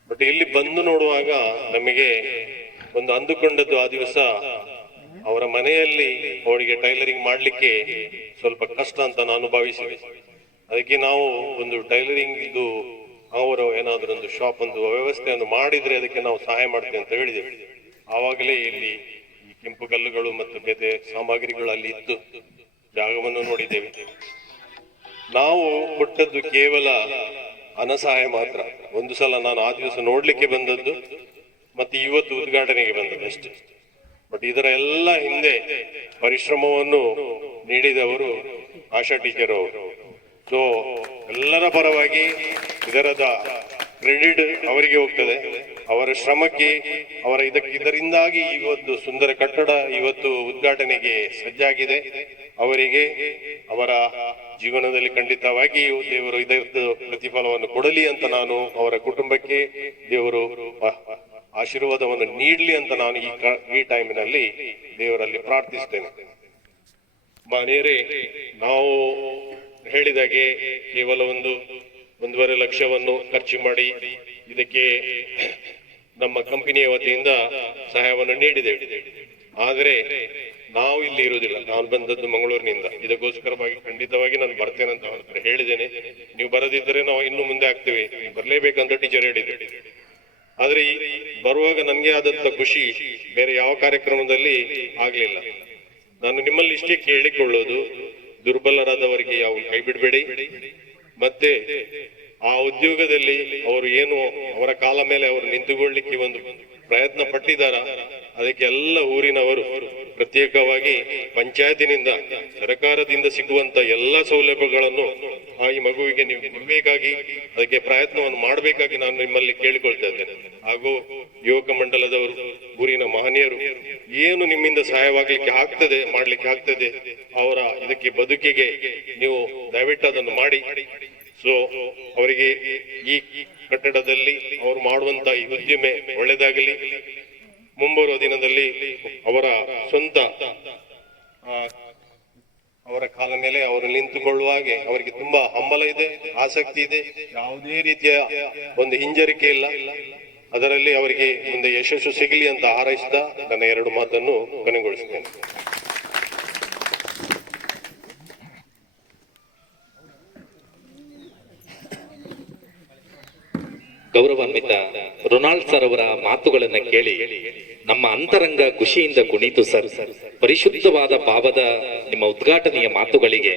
ಬಟ್ ಇಲ್ಲಿ ಬಂದು ನೋಡುವಾಗ ನಮಗೆ ಒಂದು ಅಂದುಕೊಂಡದ್ದು, ಆ ದಿವಸ ಅವರ ಮನೆಯಲ್ಲಿ ಅವರಿಗೆ ಟೈಲರಿಂಗ್ ಮಾಡ್ಲಿಕ್ಕೆ ಸ್ವಲ್ಪ ಕಷ್ಟ ಅಂತ ನಾನು ಭಾವಿಸಿದೆ. ಅದಕ್ಕೆ ನಾವು ಒಂದು ಟೈಲರಿಂಗ್ ಇದು ಅವರು ಏನಾದ್ರೂ ಒಂದು ಶಾಪ್ ಒಂದು ವ್ಯವಸ್ಥೆಯನ್ನು ಮಾಡಿದ್ರೆ ಅದಕ್ಕೆ ನಾವು ಸಹಾಯ ಮಾಡ್ತೇವೆ ಅಂತ ಹೇಳಿದ್ದೇವೆ. ಆವಾಗಲೇ ಇಲ್ಲಿ ಈ ಕೆಂಪು ಕಲ್ಲುಗಳು ಮತ್ತು ಬೇರೆ ಸಾಮಗ್ರಿಗಳು ಅಲ್ಲಿ ಇತ್ತು, ಜಾಗವನ್ನು ನೋಡಿದ್ದೇವೆ. ನಾವು ಕೊಟ್ಟದ್ದು ಕೇವಲ ಹಣ ಸಹಾಯ ಮಾತ್ರ. ಒಂದು ಸಲ ನಾನು ಆ ದಿವಸ ನೋಡ್ಲಿಕ್ಕೆ ಬಂದದ್ದು ಮತ್ತೆ ಇವತ್ತು ಉದ್ಘಾಟನೆಗೆ ಬಂದದ್ದು ಅಷ್ಟೇ. ಬಟ್ ಇದರ ಎಲ್ಲ ಹಿಂದೆ ಪರಿಶ್ರಮವನ್ನು ನೀಡಿದವರು ಆಶಾ ಟೀಚರ್ ಅವರು. ಸೊ ಎಲ್ಲರ ಪರವಾಗಿ ಇದರದ ಕ್ರೆಡಿಟ್ ಅವರಿಗೆ ಹೋಗ್ತದೆ, ಅವರ ಶ್ರಮಕ್ಕೆ, ಇದರಿಂದಾಗಿ ಇವತ್ತು ಸುಂದರ ಕಟ್ಟಡ ಇವತ್ತು ಉದ್ಘಾಟನೆಗೆ ಸಜ್ಜಾಗಿದೆ. ಅವರಿಗೆ ಅವರ ಜೀವನದಲ್ಲಿ ಖಂಡಿತವಾಗಿಯೂ ದೇವರು ಇದರ ಪ್ರತಿಫಲವನ್ನು ಕೊಡಲಿ ಅಂತ ನಾನು, ಅವರ ಕುಟುಂಬಕ್ಕೆ ದೇವರು ಆಶೀರ್ವಾದವನ್ನು ನೀಡಲಿ ಅಂತ ನಾನು ಈ ಟೈಮಿನಲ್ಲಿ ದೇವರಲ್ಲಿ ಪ್ರಾರ್ಥಿಸ್ತೇನೆ. ಮನೆಯರೇ, ನಾವು ಹೇಳಿದಾಗೆ ಕೇವಲ 1.5 ಲಕ್ಷವನ್ನು ಖರ್ಚು ಮಾಡಿ ಇದಕ್ಕೆ ನಮ್ಮ ಕಂಪನಿಯ ವತಿಯಿಂದ ಸಹಾಯವನ್ನು ನೀಡಿದ್ದೇವೆ. ಆದರೆ ನಾವು ಇಲ್ಲಿ ಇರುವುದಿಲ್ಲ, ನಾನು ಬಂದದ್ದು ಮಂಗಳೂರಿನಿಂದ. ಇದಕ್ಕೋಸ್ಕರವಾಗಿ ಖಂಡಿತವಾಗಿ ನಾನು ಬರ್ತೇನೆ ಅಂತ ಅವ್ರ ಹತ್ರ ಹೇಳಿದ್ದೇನೆ. ನೀವು ಬರದಿದ್ದರೆ ನಾವು ಇನ್ನು ಮುಂದೆ ಆಗ್ತೇವೆ, ನೀವು ಬರಲೇಬೇಕಂತ ಟೀಚರ್ ಹೇಳಿದ್ದಾರೆ. ಆದ್ರೆ ಬರುವಾಗ ನನ್ಗೆ ಆದಂತ ಖುಷಿ ಬೇರೆ ಯಾವ ಕಾರ್ಯಕ್ರಮದಲ್ಲಿ ಆಗ್ಲಿಲ್ಲ. ನಾನು ನಿಮ್ಮಲ್ಲಿ ಇಷ್ಟೇ ಕೇಳಿಕೊಳ್ಳೋದು, ದುರ್ಬಲರಾದವರಿಗೆ ಯಾವ ಕೈ ಬಿಡಬೇಡಿ. ಮತ್ತೆ ಆ ಉದ್ಯೋಗದಲ್ಲಿ ಅವರು ಏನು ಅವರ ಕಾಲ ಮೇಲೆ ಅವರು ನಿಂತುಕೊಳ್ಳಿಕ್ಕೆ ಒಂದು ಪ್ರಯತ್ನ ಪಟ್ಟಿದ್ದಾರ, ಅದಕ್ಕೆ ಎಲ್ಲ ಊರಿನವರು ಪ್ರತ್ಯೇಕವಾಗಿ ಪಂಚಾಯತಿನಿಂದ, ಸರ್ಕಾರದಿಂದ ಸಿಗುವಂತ ಎಲ್ಲ ಸೌಲಭ್ಯಗಳನ್ನು ಈ ಮಗುವಿಗೆ ನೀವು ಕೊಡಬೇಕಾಗಿ, ಅದಕ್ಕೆ ಪ್ರಯತ್ನವನ್ನು ಮಾಡಬೇಕಾಗಿ ನಾನು ನಿಮ್ಮಲ್ಲಿ ಕೇಳಿಕೊಳ್ತಾ ಇದ್ದೇನೆ. ಹಾಗೂ ಯುವಕ ಮಂಡಲದವರು, ಊರಿನ ಮಹನೀಯರು ಏನು ನಿಮ್ಮಿಂದ ಸಹಾಯವಾಗಲಿಕ್ಕೆ ಆಗ್ತದೆ, ಮಾಡ್ಲಿಕ್ಕೆ ಆಗ್ತದೆ, ಅವರ ಇದಕ್ಕೆ ಬದುಕಿಗೆ ನೀವು ದಯವಿಟ್ಟು ಅದನ್ನು ಮಾಡಿ. ಸೊ ಅವರಿಗೆ ಈ ಕಟ್ಟಡದಲ್ಲಿ ಅವರು ಮಾಡುವಂತ ಈ ಉದ್ದಿಮೆ ಒಳ್ಳೆದಾಗಲಿ. ಮುಂಬರುವ ದಿನದಲ್ಲಿ ಅವರ ಸ್ವಂತ ಅವರ ಕಾಲ ಮೇಲೆ ಅವರು ನಿಂತುಕೊಳ್ಳುವ ಹಾಗೆ ಅವರಿಗೆ ತುಂಬಾ ಹಂಬಲ ಇದೆ, ಆಸಕ್ತಿ ಇದೆ, ಯಾವುದೇ ರೀತಿಯ ಒಂದು ಹಿಂಜರಿಕೆ ಇಲ್ಲ. ಅದರಲ್ಲಿ ಅವರಿಗೆ ಮುಂದೆ ಯಶಸ್ಸು ಸಿಗಲಿ ಅಂತ ಹಾರೈಸಿದ ನನ್ನ 2 ಮಾತನ್ನು ಕೊನೆಗೊಳಿಸುತ್ತೇನೆ. ಗೌರವಾನ್ವಿತ ರೊನಾಲ್ಡ್ ಸರ್ ಅವರ ಮಾತುಗಳನ್ನ ಕೇಳಿ ನಮ್ಮ ಅಂತರಂಗ ಖುಷಿಯಿಂದ ಕುಣಿತು ಸರ್. ಪರಿಶುದ್ಧವಾದ ಭಾವದ ನಿಮ್ಮ ಉದ್ಘಾಟನೆಯ ಮಾತುಗಳಿಗೆ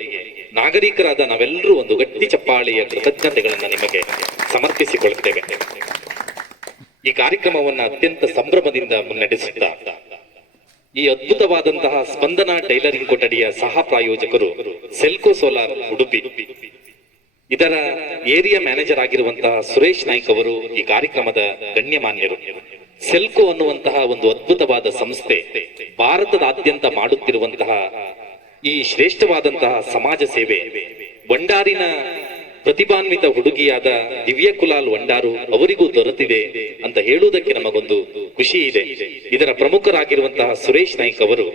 ನಾಗರಿಕರಾದ ನಾವೆಲ್ಲರೂ ಒಂದು ಗಟ್ಟಿ ಚಪ್ಪಾಳೆಯ ಕೃತಜ್ಞತೆಗಳನ್ನ ನಿಮಗೆ ಸಮರ್ಪಿಸಿಕೊಳ್ಳುತ್ತೇವೆ. ಈ ಕಾರ್ಯಕ್ರಮವನ್ನ ಅತ್ಯಂತ ಸಂಭ್ರಮದಿಂದ ಮುನ್ನಡೆಸುತ್ತಾ ಈ ಅದ್ಭುತವಾದಂತಹ ಸ್ಪಂದನ ಟೈಲರಿಂಗ್ ಕೊಠಡಿಯ ಸಹ ಪ್ರಾಯೋಜಕರು ಸೆಲ್ಕೋ ಸೋಲಾರ್ ಉಡುಪಿ, ಇದರ ಏರಿಯಾ ಮ್ಯಾನೇಜರ್ ಆಗಿರುವಂತಹ ಸುರೇಶ್ ನಾಯ್ಕ್ ಅವರು ಈ ಕಾರ್ಯಕ್ರಮದ ಗಣ್ಯಮಾನ್ಯರು. ಸೆಲ್ಕೋ ಅನ್ನುವಂತಹ ಒಂದು ಅದ್ಭುತವಾದ ಸಂಸ್ಥೆ ಭಾರತದಾದ್ಯಂತ ಮಾಡುತ್ತಿರುವಂತಹ ಈ ಶ್ರೇಷ್ಠವಾದಂತಹ ಸಮಾಜ ಸೇವೆ ವಂಡಾರಿನ ಪ್ರತಿಭಾನ್ವಿತ ಹುಡುಗಿಯಾದ ದಿವ್ಯ ಕುಲಾಲ್ ವಂಡಾರು ಅವರಿಗೂ ದೊರೆತಿದೆ ಅಂತ ಹೇಳುವುದಕ್ಕೆ ನಮಗೊಂದು ಖುಷಿ ಇದೆ. ಇದರ ಪ್ರಮುಖರಾಗಿರುವಂತಹ ಸುರೇಶ್ ನಾಯ್ಕ್ ಅವರು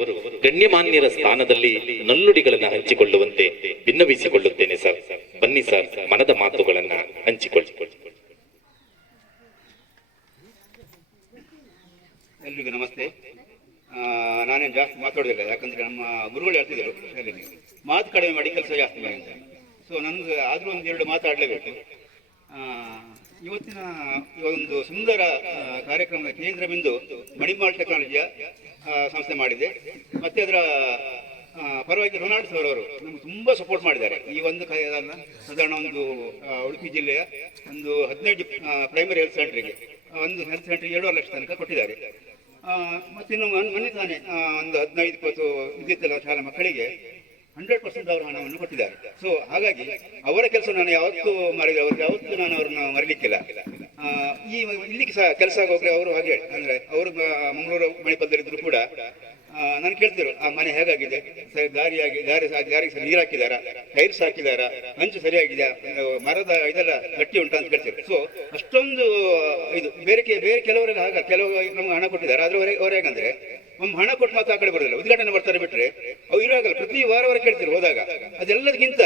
ಗಣ್ಯಮಾನ್ಯರ ಸ್ಥಾನದಲ್ಲಿ ನಲ್ಲುಡಿಗಳನ್ನ ಹಂಚಿಕೊಳ್ಳುವಂತೆ ಭಿನ್ನವಿಸಿಕೊಳ್ಳುತ್ತೇನೆ ಸರ್. ಬನ್ನಿ ಸರ್, ಮನದ ಮಾತುಗಳನ್ನ ಹಂಚಿಕೊಳ್ಳಿ. ಎಲ್ರಿಗೂ ನಮಸ್ತೆ. ನಾನೇನು ಜಾಸ್ತಿ ಮಾತಾಡೋದಿಲ್ಲ, ಯಾಕಂದ್ರೆ ನಮ್ಮ ಗುರುಗಳು ಹೇಳ್ತಿದ್ರು ಶಾಲೆಯಲ್ಲಿ ಮಾತು ಕಡಿಮೆ ಮಾಡಿ ಕೆಲಸ ಜಾಸ್ತಿ ಮಾಡಿ ಅಂತ. ಸೊ ನನಗೆ ಆದರೂ 1-2 ಮಾತಾಡಲೇಬೇಕು. ಇವತ್ತಿನ ಈ ಒಂದು ಸುಂದರ ಕಾರ್ಯಕ್ರಮದ ಕೇಂದ್ರ ಬಿಂದು ಮಣಿಪಾಲ್ ಟೆಕ್ನಾಲಜಿಯ ಸಂಸ್ಥೆ ಮಾಡಿದೆ. ಮತ್ತೆ ಅದರ ಪರವಾಗಿ ರೊನಾಲ್ಡ್ ಸರ್ ಅವರು ನಮ್ಗೆ ತುಂಬ ಸಪೋರ್ಟ್ ಮಾಡಿದ್ದಾರೆ. ಈ ಒಂದು ಸಾಧಾರಣ ಒಂದು ಉಡುಪಿ ಜಿಲ್ಲೆಯ ಒಂದು 15 ಪ್ರೈಮರಿ ಹೆಲ್ತ್ ಸೆಂಟ್ರಿಗೆ, ಒಂದು ಹೆಲ್ತ್ ಸೆಂಟ್ರಿಗೆ 2.5 ಲಕ್ಷ ತನಕ ಕೊಟ್ಟಿದ್ದಾರೆ. ಮತ್ತು ಇನ್ನು ಮೊನ್ನೆ ತಾನೇ ಒಂದು 15-20 ವಿದ್ಯುತ್ ಶಾಲಾ ಮಕ್ಕಳಿಗೆ 100% ಅವರ ಹಣವನ್ನು ಕೊಟ್ಟಿದ್ದಾರೆ. ಸೊ ಹಾಗಾಗಿ ಅವರ ಕೆಲಸ ನಾನು ಯಾವತ್ತೂ ಮಾಡಿದ್ರೆ ಅವ್ರಿಗೆ ಯಾವತ್ತೂ ನಾನು ಅವ್ರನ್ನ ಮರಲಿಕ್ಕಿಲ್ಲ. ಈ ಇಲ್ಲಿಗೆ ಸಹ ಕೆಲಸ ಆಗೋಗ್ರೆ ಅವರು ಹಾಗೆ ಅಂದರೆ ಅವರು ಮಂಗಳೂರು ಮಣಿಪಾಲದಲ್ಲಿದ್ದರೂ ಕೂಡ ನಾನು ಕೇಳ್ತಿದ್ರು ಆ ಮನೆ ಹೇಗಾಗಿದೆ, ಗಾರಿಗೆ ನೀರು ಹಾಕಿದಾರಾ, ಟೈಲ್ಸ್ ಹಾಕಿದಾರಾ, ಹಂಚು ಸರಿಯಾಗಿದೆ, ಮರದ ಇದೆಲ್ಲ ಗಟ್ಟಿ ಉಂಟು ಅಂತ ಕೇಳ್ತಿದ್ರು. ಸೊ ಅಷ್ಟೊಂದು ಇದು ಬೇರೆ ಕೆಲವರಿಗೆ ಕೆಲವು ನಮ್ಗೆ ಹಣ ಕೊಟ್ಟಿದ್ದಾರೆ. ಆದ್ರೆ ಅವ್ರು ಹೇಗಂದ್ರೆ ನಮ್ಮ ಹಣ ಕೊಟ್ಟು ಮಾತ್ರ ಆ ಕಡೆ ಬರೋದಿಲ್ಲ, ಉದ್ಘಾಟನೆ ಬರ್ತಾರೆ ಬಿಟ್ರೆ ಅವ್ರು ಇರಾಗಲ್ಲ. ಪ್ರತಿ ವಾರ ಕೇಳ್ತಿರು ಹೋದಾಗ. ಅದೆಲ್ಲದಕ್ಕಿಂತ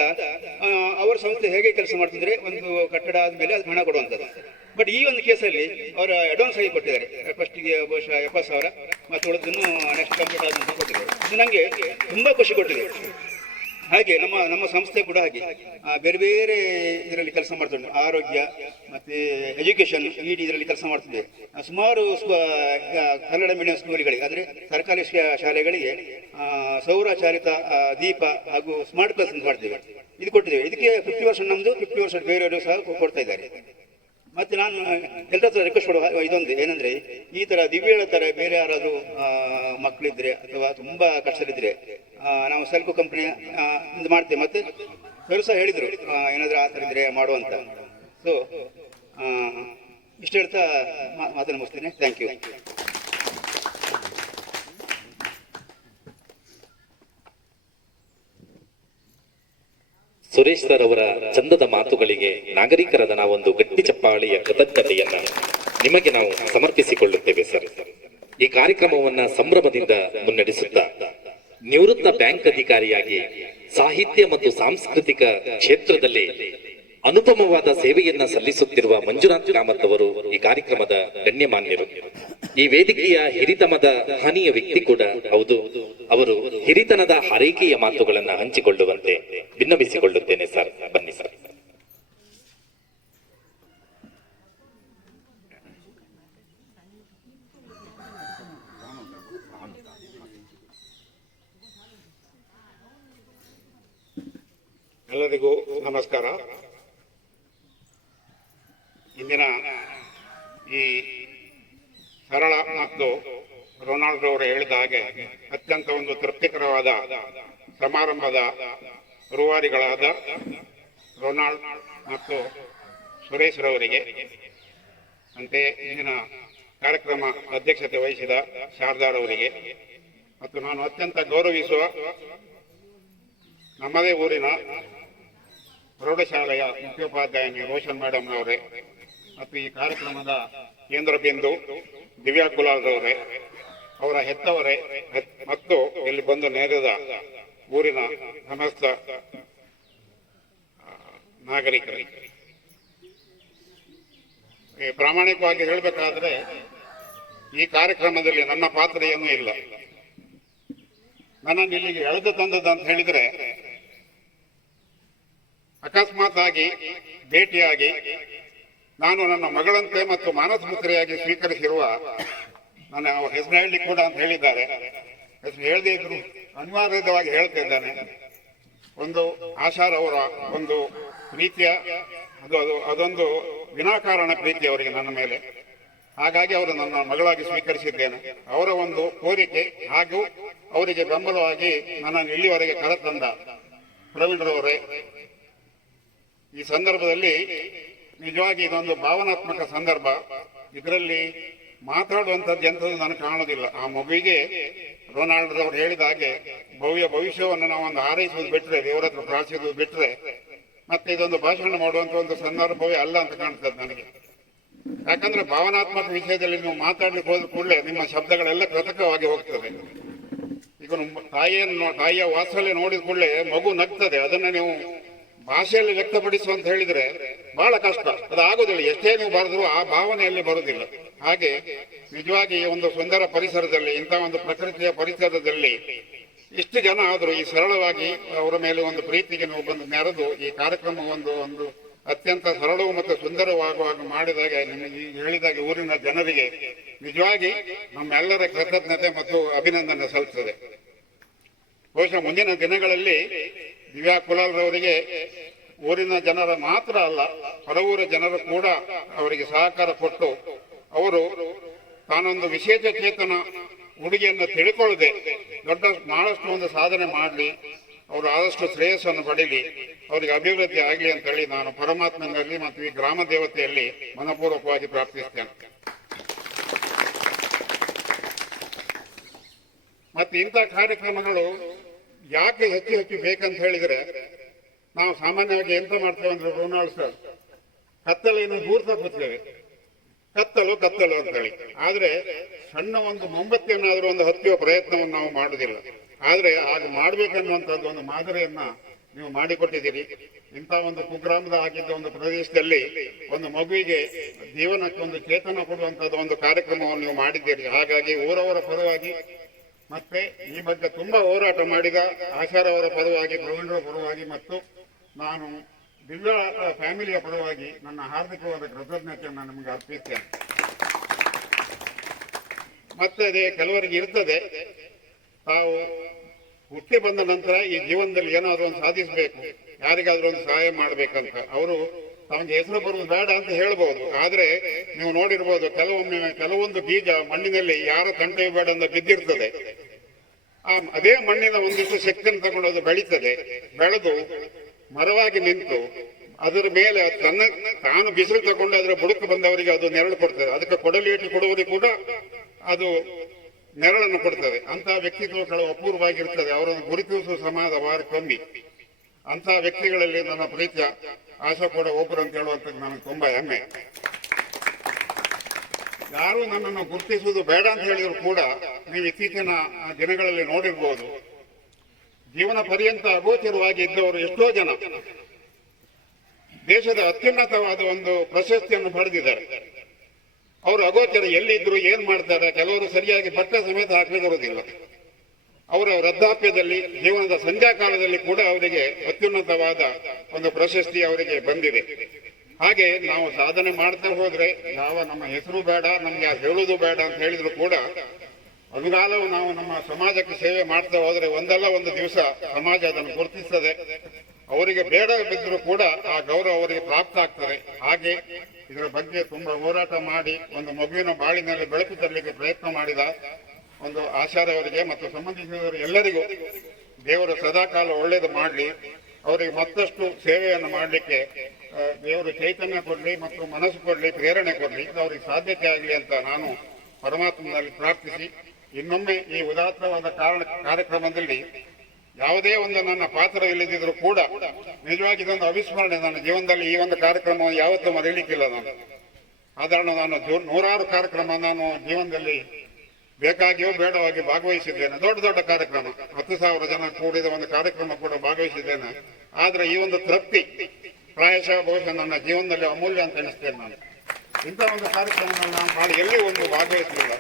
ಅವರ ಸಂಸ್ಥೆ ಹೇಗೆ ಕೆಲಸ ಮಾಡ್ತಿದ್ರೆ ಒಂದು ಕಟ್ಟಡ ಆದ್ಮೇಲೆ ಅದಕ್ಕೆ ಹಣ ಕೊಡುವಂಥದ್ದು. ಬಟ್ ಈ ಒಂದು ಕೇಸಲ್ಲಿ ಅವರು ಅಡ್ವಾನ್ಸ್ ಆಗಿ ಕೊಟ್ಟಿದ್ದಾರೆ. ಫಸ್ಟಿಗೆ ಬಹುಶಃ 70,000 ಮತ್ತು ಉಳಿದನ್ನು ನೆಕ್ಸ್ಟ್ ಕಂಪ್ಲೀಟ್ ಆದಂತ ಕೊಟ್ಟಿದ್ದಾರೆ. ಇದು ನನಗೆ ತುಂಬಾ ಖುಷಿ ಕೊಟ್ಟಿದೆ. ಹಾಗೆ ನಮ್ಮ ಸಂಸ್ಥೆ ಕೂಡ ಹಾಗೆ ಬೇರೆ ಬೇರೆ ಇದರಲ್ಲಿ ಕೆಲಸ ಮಾಡ್ತಿದ್ದೆ. ಆರೋಗ್ಯ ಮತ್ತೆ ಎಜುಕೇಶನ್ ಇದರಲ್ಲಿ ಕೆಲಸ ಮಾಡ್ತಿದ್ದೆ. ಸುಮಾರು ಕನ್ನಡ ಮೀಡಿಯಂ ಸ್ಕೂಲ್ಗಳಿಗೆ ಅಂದರೆ ಸರ್ಕಾರಿ ಶಾಲೆಗಳಿಗೆ ಸೌರ ಚಾಲಿತ ದೀಪ ಹಾಗೂ ಸ್ಮಾರ್ಟ್ ಕ್ಲಾಸ್ ಅಂತ ಮಾಡ್ತೇವೆ. ಇದು ಕೊಟ್ಟಿದ್ದೇವೆ. ಇದಕ್ಕೆ 50% ನಮ್ದು, 50% ಬೇರೆಯವರು ಸಹ ಕೊಡ್ತಾ ಇದ್ದಾರೆ. ಮತ್ತೆ ನಾನು ಎಲ್ಲರ ಹತ್ರ ರಿಕ್ವೆಸ್ಟ್ ಕೊಡುವ ಇದೊಂದು ಏನಂದ್ರೆ, ಈ ತರ ದಿವ್ಯಳ ತರ ಬೇರೆ ಯಾರಾದ್ರೂ ಮಕ್ಕಳಿದ್ರೆ ಅಥವಾ ತುಂಬಾ ಕಷ್ಟದಲ್ಲಿದ್ರೆ ನಾವು ಸೆಲ್ಕೋ ಕಂಪನಿ ಇದು ಮಾಡ್ತೇವೆ. ಮತ್ತೆ ಸರ್ ಸಹ ಹೇಳಿದ್ರು ಏನಾದ್ರೂ ಆ ಥರ ಇದ್ರೆ ಮಾಡುವಂತ. ಸೊ ಇಷ್ಟು ಹೇಳ್ತಾ ಮಾತನ್ನು ಮುಗಿಸ್ತೇನೆ. Thank you. ಸುರೇಶ್ ಸರ್ ಅವರ ಚಂದದ ಮಾತುಗಳಿಗೆ ನಾಗರಿಕರಾದ ನಾವೊಂದು ಗಟ್ಟಿ ಚಪ್ಪಾಳೆಯ ಕೃತಜ್ಞತೆಯನ್ನ ನಿಮಗೆ ನಾವು ಸಮರ್ಪಿಸಿಕೊಳ್ಳುತ್ತೇವೆ ಸರ್. ಈ ಕಾರ್ಯಕ್ರಮವನ್ನ ಸಂಭ್ರಮದಿಂದ ಮುನ್ನಡೆಸುತ್ತಾ ನಿವೃತ್ತ ಬ್ಯಾಂಕ್ ಅಧಿಕಾರಿಯಾಗಿ ಸಾಹಿತ್ಯ ಮತ್ತು ಸಾಂಸ್ಕೃತಿಕ ಕ್ಷೇತ್ರದಲ್ಲಿ ಅನುಪಮವಾದ ಸೇವೆಯನ್ನ ಸಲ್ಲಿಸುತ್ತಿರುವ ಮಂಜುನಾಥ್ ಕಾಮತ್ ಅವರು ಈ ಕಾರ್ಯಕ್ರಮದ ಗಣ್ಯಮಾನ್ಯರು. ಈ ವೇದಿಕೆಯ ಹಿರಿತನದ ಹನಿಯ ವ್ಯಕ್ತಿ ಕೂಡ ಹೌದು. ಅವರು ಹಿರಿತನದ ಹಾರೈಕೆಯ ಮಾತುಗಳನ್ನ ಹಂಚಿಕೊಳ್ಳುವಂತೆ ಭಿನ್ನವಿಸಿಕೊಳ್ಳುತ್ತೇನೆ ಸರ್. ಬನ್ನಿ ಸರ್. ಎಲ್ಲರಿಗೂ ನಮಸ್ಕಾರ. ಇಂದಿನ ಈ ಸರಳ ಮತ್ತು ರೊನಾಲ್ಡ್ ಅವರು ಹೇಳಿದ ಹಾಗೆ ಅತ್ಯಂತ ಒಂದು ತೃಪ್ತಿಕರವಾದ ಸಮಾರಂಭದ ರೂವಾರಿಗಳಾದ ರೊನಾಲ್ಡ್ ಮತ್ತು ಸುರೇಶ್ ರವರಿಗೆ, ಅಂತೆಯೇ ಇಂದಿನ ಕಾರ್ಯಕ್ರಮ ಅಧ್ಯಕ್ಷತೆ ವಹಿಸಿದ ಶಾರದಾರವರಿಗೆ ಮತ್ತು ನಾನು ಅತ್ಯಂತ ಗೌರವಿಸುವ ನಮ್ಮದೇ ಊರಿನ ಪ್ರೌಢಶಾಲೆಯ ಮುಖ್ಯೋಪಾಧ್ಯಾಯನಿ ರೋಷನ್ ಮೇಡಮ್ ಅವರೇ ಮತ್ತು ಈ ಕಾರ್ಯಕ್ರಮದ ಕೇಂದ್ರ ಬಿಂದು ದಿವ್ಯಾ ಕುಲಾಲ್ರವರೇ, ಅವರ ಹೆತ್ತವರೇ ಮತ್ತು ಇಲ್ಲಿ ಬಂದು ನೆರೆದ ಊರಿನ ಸಮಸ್ತ ನಾಗರಿಕರೇ, ಪ್ರಾಮಾಣಿಕವಾಗಿ ಹೇಳಬೇಕಾದ್ರೆ ಈ ಕಾರ್ಯಕ್ರಮದಲ್ಲಿ ನನ್ನ ಪಾತ್ರ ಏನೂ ಇಲ್ಲ. ನನ್ನನ್ನು ಇಲ್ಲಿಗೆ ಎಳೆದು ತಂದದ್ದು ಅಂತ ಹೇಳಿದ್ರೆ, ಅಕಸ್ಮಾತ್ ಆಗಿ ಭೇಟಿಯಾಗಿ ನಾನು ನನ್ನ ಮಗಳಂತೆ ಮತ್ತು ಮಾನಸ ಪುತ್ರಿಯಾಗಿ ಸ್ವೀಕರಿಸಿರುವ, ನನ್ನ ಹೆಸರು ಹೇಳಿ ಕೂಡ ಅಂತ ಹೇಳಿದ್ದಾರೆ, ಹೆಸರು ಹೇಳದೇ ಇದ್ರು ಅನಿವಾರ್ಯವಾಗಿ ಹೇಳ್ತಿದ್ದಾನೆ. ಒಂದು ಆಶಾರವರ ಒಂದು ಪ್ರೀತಿಯ ಅದೊಂದು ವಿನಾಕಾರಣ ಪ್ರೀತಿ ಅವರಿಗೆ ನನ್ನ ಮೇಲೆ. ಹಾಗಾಗಿ ಅವರು ನನ್ನ ಮಗಳಾಗಿ ಸ್ವೀಕರಿಸಿದ್ದೇನೆ. ಅವರ ಒಂದು ಕೋರಿಕೆ ಹಾಗೂ ಅವರಿಗೆ ಬೆಂಬಲವಾಗಿ ನನ್ನನ್ನು ಇಲ್ಲಿವರೆಗೆ ಕರೆತಂದ ಪ್ರವೀಣ್ರವರೇ, ಈ ಸಂದರ್ಭದಲ್ಲಿ ನಿಜವಾಗಿ ಇದೊಂದು ಭಾವನಾತ್ಮಕ ಸಂದರ್ಭ. ಇದರಲ್ಲಿ ಮಾತಾಡುವಂಥದ್ದು ಎಂಥದ್ದು ನನಗೆ ಕಾಣೋದಿಲ್ಲ. ಆ ಮಗುವಿಗೆ ರೊನಾಲ್ಡ್ರವರು ಹೇಳಿದ ಹಾಗೆ ಭವಿಷ್ಯವನ್ನು ನಾವು ಒಂದು ಹಾರೈಸೋದು ಬಿಟ್ರೆ, ದೇವರ ಹತ್ರ ಪ್ರಾರ್ಥಿಸೋದು ಬಿಟ್ರೆ ಮತ್ತೆ ಇದೊಂದು ಭಾಷಣ ಮಾಡುವಂತ ಒಂದು ಸಂದರ್ಭವೇ ಅಲ್ಲ ಅಂತ ಕಾಣ್ತದೆ ನನಗೆ. ಯಾಕಂದ್ರೆ ಭಾವನಾತ್ಮಕ ವಿಷಯದಲ್ಲಿ ನೀವು ಮಾತಾಡ್ಲಿಕ್ಕೆ ಹೋದ ಕೂಡಲೇ ನಿಮ್ಮ ಶಬ್ದಗಳೆಲ್ಲ ಕೃತಕವಾಗಿ ಹೋಗ್ತದೆ. ಈಗ ತಾಯಿಯ ವಾತ್ಸಲ್ಯ ನೋಡಿದ ಕೂಡಲೇ ಮಗು ನಗ್ತದೆ. ಅದನ್ನ ನೀವು ಭಾಷೆಯಲ್ಲಿ ವ್ಯಕ್ತಪಡಿಸುವಂತ ಹೇಳಿದ್ರೆ ಬಹಳ ಕಷ್ಟ, ಅದು ಆಗೋದಿಲ್ಲ. ಎಷ್ಟೇ ನೀವು ಬರೆದ್ರು ಆ ಭಾವನೆಯಲ್ಲಿ ಬರುವುದಿಲ್ಲ. ಹಾಗೆ ನಿಜವಾಗಿ ಈ ಒಂದು ಸುಂದರ ಪರಿಸರದಲ್ಲಿ, ಇಂಥ ಒಂದು ಪ್ರಕೃತಿಯ ಪರಿಸರದಲ್ಲಿ ಇಷ್ಟು ಜನ ಆದರೂ ಈ ಸರಳವಾಗಿ ಅವರ ಮೇಲೆ ಒಂದು ಪ್ರೀತಿಗೆ ನೀವು ಬಂದು ನೆರೆದು ಈ ಕಾರ್ಯಕ್ರಮ ಒಂದು ಅತ್ಯಂತ ಸರಳವು ಮತ್ತು ಸುಂದರವಾಗುವಾಗ ಮಾಡಿದಾಗ, ನಿಮಗೆ ಹೇಳಿದಾಗ ಊರಿನ ಜನರಿಗೆ ನಿಜವಾಗಿ ನಮ್ಮೆಲ್ಲರ ಕೃತಜ್ಞತೆ ಮತ್ತು ಅಭಿನಂದನೆ ಸಲ್ಲಿಸುತ್ತದೆ. ಬಹುಶಃ ಮುಂದಿನ ದಿನಗಳಲ್ಲಿ ದಿವ್ಯಾ ಕುಲಾಲ್ರವರಿಗೆ ಊರಿನ ಜನರ ಮಾತ್ರ ಅಲ್ಲ, ಹೊರವೂರ ಜನರು ಕೂಡ ಅವರಿಗೆ ಸಹಕಾರ ಕೊಟ್ಟು ಅವರು ತಾನೊಂದು ವಿಶೇಷ ಚೇತನ ಹುಡುಗಿಯನ್ನು ತಿಳ್ಕೊಳ್ಳದೆ ಬಹಳಷ್ಟು ಒಂದು ಸಾಧನೆ ಮಾಡಲಿ, ಅವರು ಆದಷ್ಟು ಶ್ರೇಯಸ್ಸನ್ನು ಪಡೀಲಿ, ಅವರಿಗೆ ಅಭಿವೃದ್ಧಿ ಆಗಲಿ ಅಂತೇಳಿ ನಾನು ಪರಮಾತ್ಮನಲ್ಲಿ ಮತ್ತು ಈ ಗ್ರಾಮ ದೇವತೆಯಲ್ಲಿ ಮನಪೂರ್ವಕವಾಗಿ ಪ್ರಾರ್ಥಿಸ್ತೇನೆ. ಮತ್ತೆ ಇಂಥ ಕಾರ್ಯಕ್ರಮಗಳು ಯಾಕೆ ಹೆಚ್ಚು ಹೆಚ್ಚು ಬೇಕಂತ ಹೇಳಿದ್ರೆ, ನಾವು ಸಾಮಾನ್ಯವಾಗಿ ಎಂತ ಮಾಡ್ತೇವೆ ಅಂದ್ರೆ, ರೊನಾಲ್ಡ್ ಸರ್ ಕತ್ತಲೆಯನ್ನು ದೂರ್ತಾ ಕೂರ್ತೇವೆ, ಕತ್ತಲು ಕತ್ತಲು ಅಂತ ಹೇಳಿ. ಆದ್ರೆ ಸಣ್ಣ ಒಂದು ಮೊಂಬತ್ತಿಯನ್ನಾದ್ರೂ ಒಂದು ಹತ್ತುವ ಪ್ರಯತ್ನವನ್ನು ನಾವು ಮಾಡುವುದಿಲ್ಲ. ಆದ್ರೆ ಹಾಗೆ ಮಾಡ್ಬೇಕನ್ನುವಂಥದ್ದು ಒಂದು ಮಾದರಿಯನ್ನ ನೀವು ಮಾಡಿಕೊಟ್ಟಿದ್ದೀರಿ. ಇಂಥ ಒಂದು ಕುಗ್ರಾಮದ ಆಗಿದ್ದ ಒಂದು ಪ್ರದೇಶದಲ್ಲಿ ಒಂದು ಮಗುವಿಗೆ ಜೀವನಕ್ಕೆ ಒಂದು ಚೇತನ ಕೊಡುವಂತದ್ದು ಒಂದು ಕಾರ್ಯಕ್ರಮವನ್ನು ನೀವು ಮಾಡಿದ್ದೀರಿ. ಹಾಗಾಗಿ ಊರವರ ಪರವಾಗಿ ಮತ್ತೆ ಈ ಬಗ್ಗೆ ತುಂಬಾ ಹೋರಾಟ ಮಾಡಿದ ಆಶಾರವರ ಪರವಾಗಿ, ಪ್ರವೀಣರ ಪರವಾಗಿ ಮತ್ತು ನಾನು ದಿವ್ಯಾ ಫ್ಯಾಮಿಲಿಯ ಪರವಾಗಿ ನನ್ನ ಹಾರ್ದಿಕವಾದ ಕೃತಜ್ಞತೆಯನ್ನು ನಿಮಗೆ ಅರ್ಪಿಸ್ತೇನೆ. ಮತ್ತೆ ಅದೇ ಕೆಲವರಿಗೆ ಇರ್ತದೆ, ತಾವು ಹುಟ್ಟಿ ಬಂದ ನಂತರ ಈ ಜೀವನದಲ್ಲಿ ಏನಾದರೂ ಒಂದು ಸಾಧಿಸಬೇಕು, ಯಾರಿಗಾದ್ರೂ ಒಂದು ಸಹಾಯ ಮಾಡ್ಬೇಕಂತ ಅವರು ತಮಗೆ ಹೆಸರು ಬರುವುದು ಬೇಡ ಅಂತ ಹೇಳ್ಬೋದು. ಆದ್ರೆ ನೀವು ನೋಡಿರ್ಬೋದು, ಕೆಲವೊಂದು ಬೀಜ ಮಣ್ಣಿನಲ್ಲಿ ಯಾರ ತಂಟೆಯೂ ಬೇಡ ಅಂತ ಬಿದ್ದಿರ್ತದೆ. ಅದೇ ಮಣ್ಣಿನ ಒಂದಿಷ್ಟು ಶಕ್ತಿಯನ್ನು ತಗೊಂಡು ಅದು ಬೆಳೀತದೆ. ಬೆಳೆದು ಮರವಾಗಿ ನಿಂತು ಅದರ ಮೇಲೆ ತಾನು ಬಿಸಿಲು ತಗೊಂಡು ಅದರ ಬುಡಕ್ಕೆ ಬಂದವರಿಗೆ ಅದು ನೆರಳು ಕೊಡ್ತದೆ. ಅದಕ್ಕೆ ಕೊಡಲಿ ಕೊಡುವವರಿಗೆ ಕೂಡ ಅದು ನೆರಳನ್ನು ಕೊಡ್ತದೆ. ಅಂತಹ ವ್ಯಕ್ತಿತ್ವ ಕೆಲವು ಅಪೂರ್ವವಾಗಿರ್ತದೆ. ಅವರನ್ನು ಗುರುತಿಸುವ ಸಮಾಜ ವಾರ ಕಮ್ಮಿ. ಅಂತಹ ವ್ಯಕ್ತಿಗಳಲ್ಲಿ ನನ್ನ ಪ್ರೀತಿಯ ಆಶಾ ಕೂಡ ಒಬ್ಬರು ಅಂತ ಹೇಳುವಂಥದ್ದು ನನಗೆ ತುಂಬಾ ಹೆಮ್ಮೆ. ಯಾರು ನನ್ನನ್ನು ಗುರುತಿಸುವುದು ಬೇಡ ಅಂತ ಹೇಳಿದ್ರು ಕೂಡ ನೀವು ಇತ್ತೀಚಿನ ದಿನಗಳಲ್ಲಿ ನೋಡಿರ್ಬೋದು, ಜೀವನ ಪರ್ಯಂತ ಅಗೋಚರವಾಗಿ ಇದ್ದವರು ಎಷ್ಟೋ ಜನ ದೇಶದ ಅತ್ಯುನ್ನತವಾದ ಒಂದು ಪ್ರಶಸ್ತಿಯನ್ನು ಪಡೆದಿದ್ದಾರೆ. ಅವರು ಅಗೋಚರ ಎಲ್ಲಿದ್ರು ಏನ್ ಮಾಡ್ತಾರೆ, ಕೆಲವರು ಸರಿಯಾಗಿ ಬಟ್ಟೆ ಸಮೇತ ಹಾಕಲಿರುವುದಿಲ್ಲ. ಅವರ ವೃದ್ಧಾಪ್ಯದಲ್ಲಿ, ಜೀವನದ ಸಂಧ್ಯಾ ಕಾಲದಲ್ಲಿ ಕೂಡ ಅವರಿಗೆ ಅತ್ಯುನ್ನತವಾದ ಒಂದು ಪ್ರಶಸ್ತಿ ಅವರಿಗೆ ಬಂದಿದೆ. ಹಾಗೆ ನಾವು ಸಾಧನೆ ಮಾಡ್ತಾ ಹೋದ್ರೆ ನಮ್ಮ ಹೆಸರು ಬೇಡ, ನಮ್ಗೆ ಯಾರು ಹೇಳುವುದು ಬೇಡ ಅಂತ ಹೇಳಿದ್ರು ಕೂಡ ಅನುಗಾಲವು ನಾವು ನಮ್ಮ ಸಮಾಜಕ್ಕೆ ಸೇವೆ ಮಾಡ್ತಾ ಹೋದ್ರೆ ಒಂದಲ್ಲ ಒಂದು ದಿವಸ ಸಮಾಜ ಅದನ್ನು ಗುರುತಿಸ್ತದೆ. ಅವರಿಗೆ ಬೇಡ ಬಿದ್ದರೂ ಕೂಡ ಆ ಗೌರವ ಅವರಿಗೆ ಪ್ರಾಪ್ತ ಆಗ್ತದೆ. ಹಾಗೆ ಇದರ ಬಗ್ಗೆ ತುಂಬಾ ಹೋರಾಟ ಮಾಡಿ ಒಂದು ಮಗುವಿನ ಬಾಳಿನಲ್ಲಿ ಬೆಳಕು ತರಲಿಕ್ಕೆ ಪ್ರಯತ್ನ ಮಾಡಿದ ಒಂದು ಆಶಾರವರಿಗೆ ಮತ್ತು ಸಂಬಂಧಿಸಿದವರು ಎಲ್ಲರಿಗೂ ದೇವರು ಸದಾಕಾಲ ಒಳ್ಳೇದು ಮಾಡಲಿ. ಅವರಿಗೆ ಮತ್ತಷ್ಟು ಸೇವೆಯನ್ನು ಮಾಡಲಿಕ್ಕೆ ದೇವರು ಚೈತನ್ಯ ಕೊಡಲಿ ಮತ್ತು ಮನಸ್ಸು ಕೊಡಲಿ, ಪ್ರೇರಣೆ ಕೊಡಲಿ, ಇದು ಅವರಿಗೆ ಸಾಧ್ಯತೆ ಆಗಲಿ ಅಂತ ನಾನು ಪರಮಾತ್ಮನಲ್ಲಿ ಪ್ರಾರ್ಥಿಸಿ ಇನ್ನೊಮ್ಮೆ ಈ ಉದಾತ್ತವಾದ ಕಾರ್ಯಕ್ರಮದಲ್ಲಿ ಯಾವುದೇ ಒಂದು ನನ್ನ ಪಾತ್ರ ಇಲ್ಲದಿದ್ರೂ ಕೂಡ ನಿಜವಾಗಿ ಇದೊಂದು ಅವಿಸ್ಮರಣೆ. ನನ್ನ ಜೀವನದಲ್ಲಿ ಈ ಒಂದು ಕಾರ್ಯಕ್ರಮವನ್ನು ಯಾವತ್ತೂ ಮರೆಯಲಿಕ್ಕಿಲ್ಲ ನಾನು. ಸಾಧಾರಣ ನಾನು ನೂರಾರು ಕಾರ್ಯಕ್ರಮ ನಾನು ಜೀವನದಲ್ಲಿ ಬೇಕಾಗಿಯೋ ಬೇಡವಾಗಿ ಭಾಗವಹಿಸಿದ್ದೇನೆ. ದೊಡ್ಡ ದೊಡ್ಡ ಕಾರ್ಯಕ್ರಮ 10,000 ಜನ ಕೂಡಿದ ಒಂದು ಕಾರ್ಯಕ್ರಮ ಕೂಡ ಭಾಗವಹಿಸಿದ್ದೇನೆ. ಆದ್ರೆ ಈ ಒಂದು ತೃಪ್ತಿ ಪ್ರಾಯಶಃ ಬಹುಶಃ ನನ್ನ ಜೀವನದಲ್ಲಿ ಅಮೂಲ್ಯ ಅಂತ ಎಣಿಸ್ತೇನೆ ನಾನು. ಇಂಥ ಒಂದು ಕಾರ್ಯಕ್ರಮದಲ್ಲಿ ನಾನು ಮಾಡಿ ಎಲ್ಲಿ ಒಂದು ಭಾಗವಹಿಸಲಿಲ್ಲ.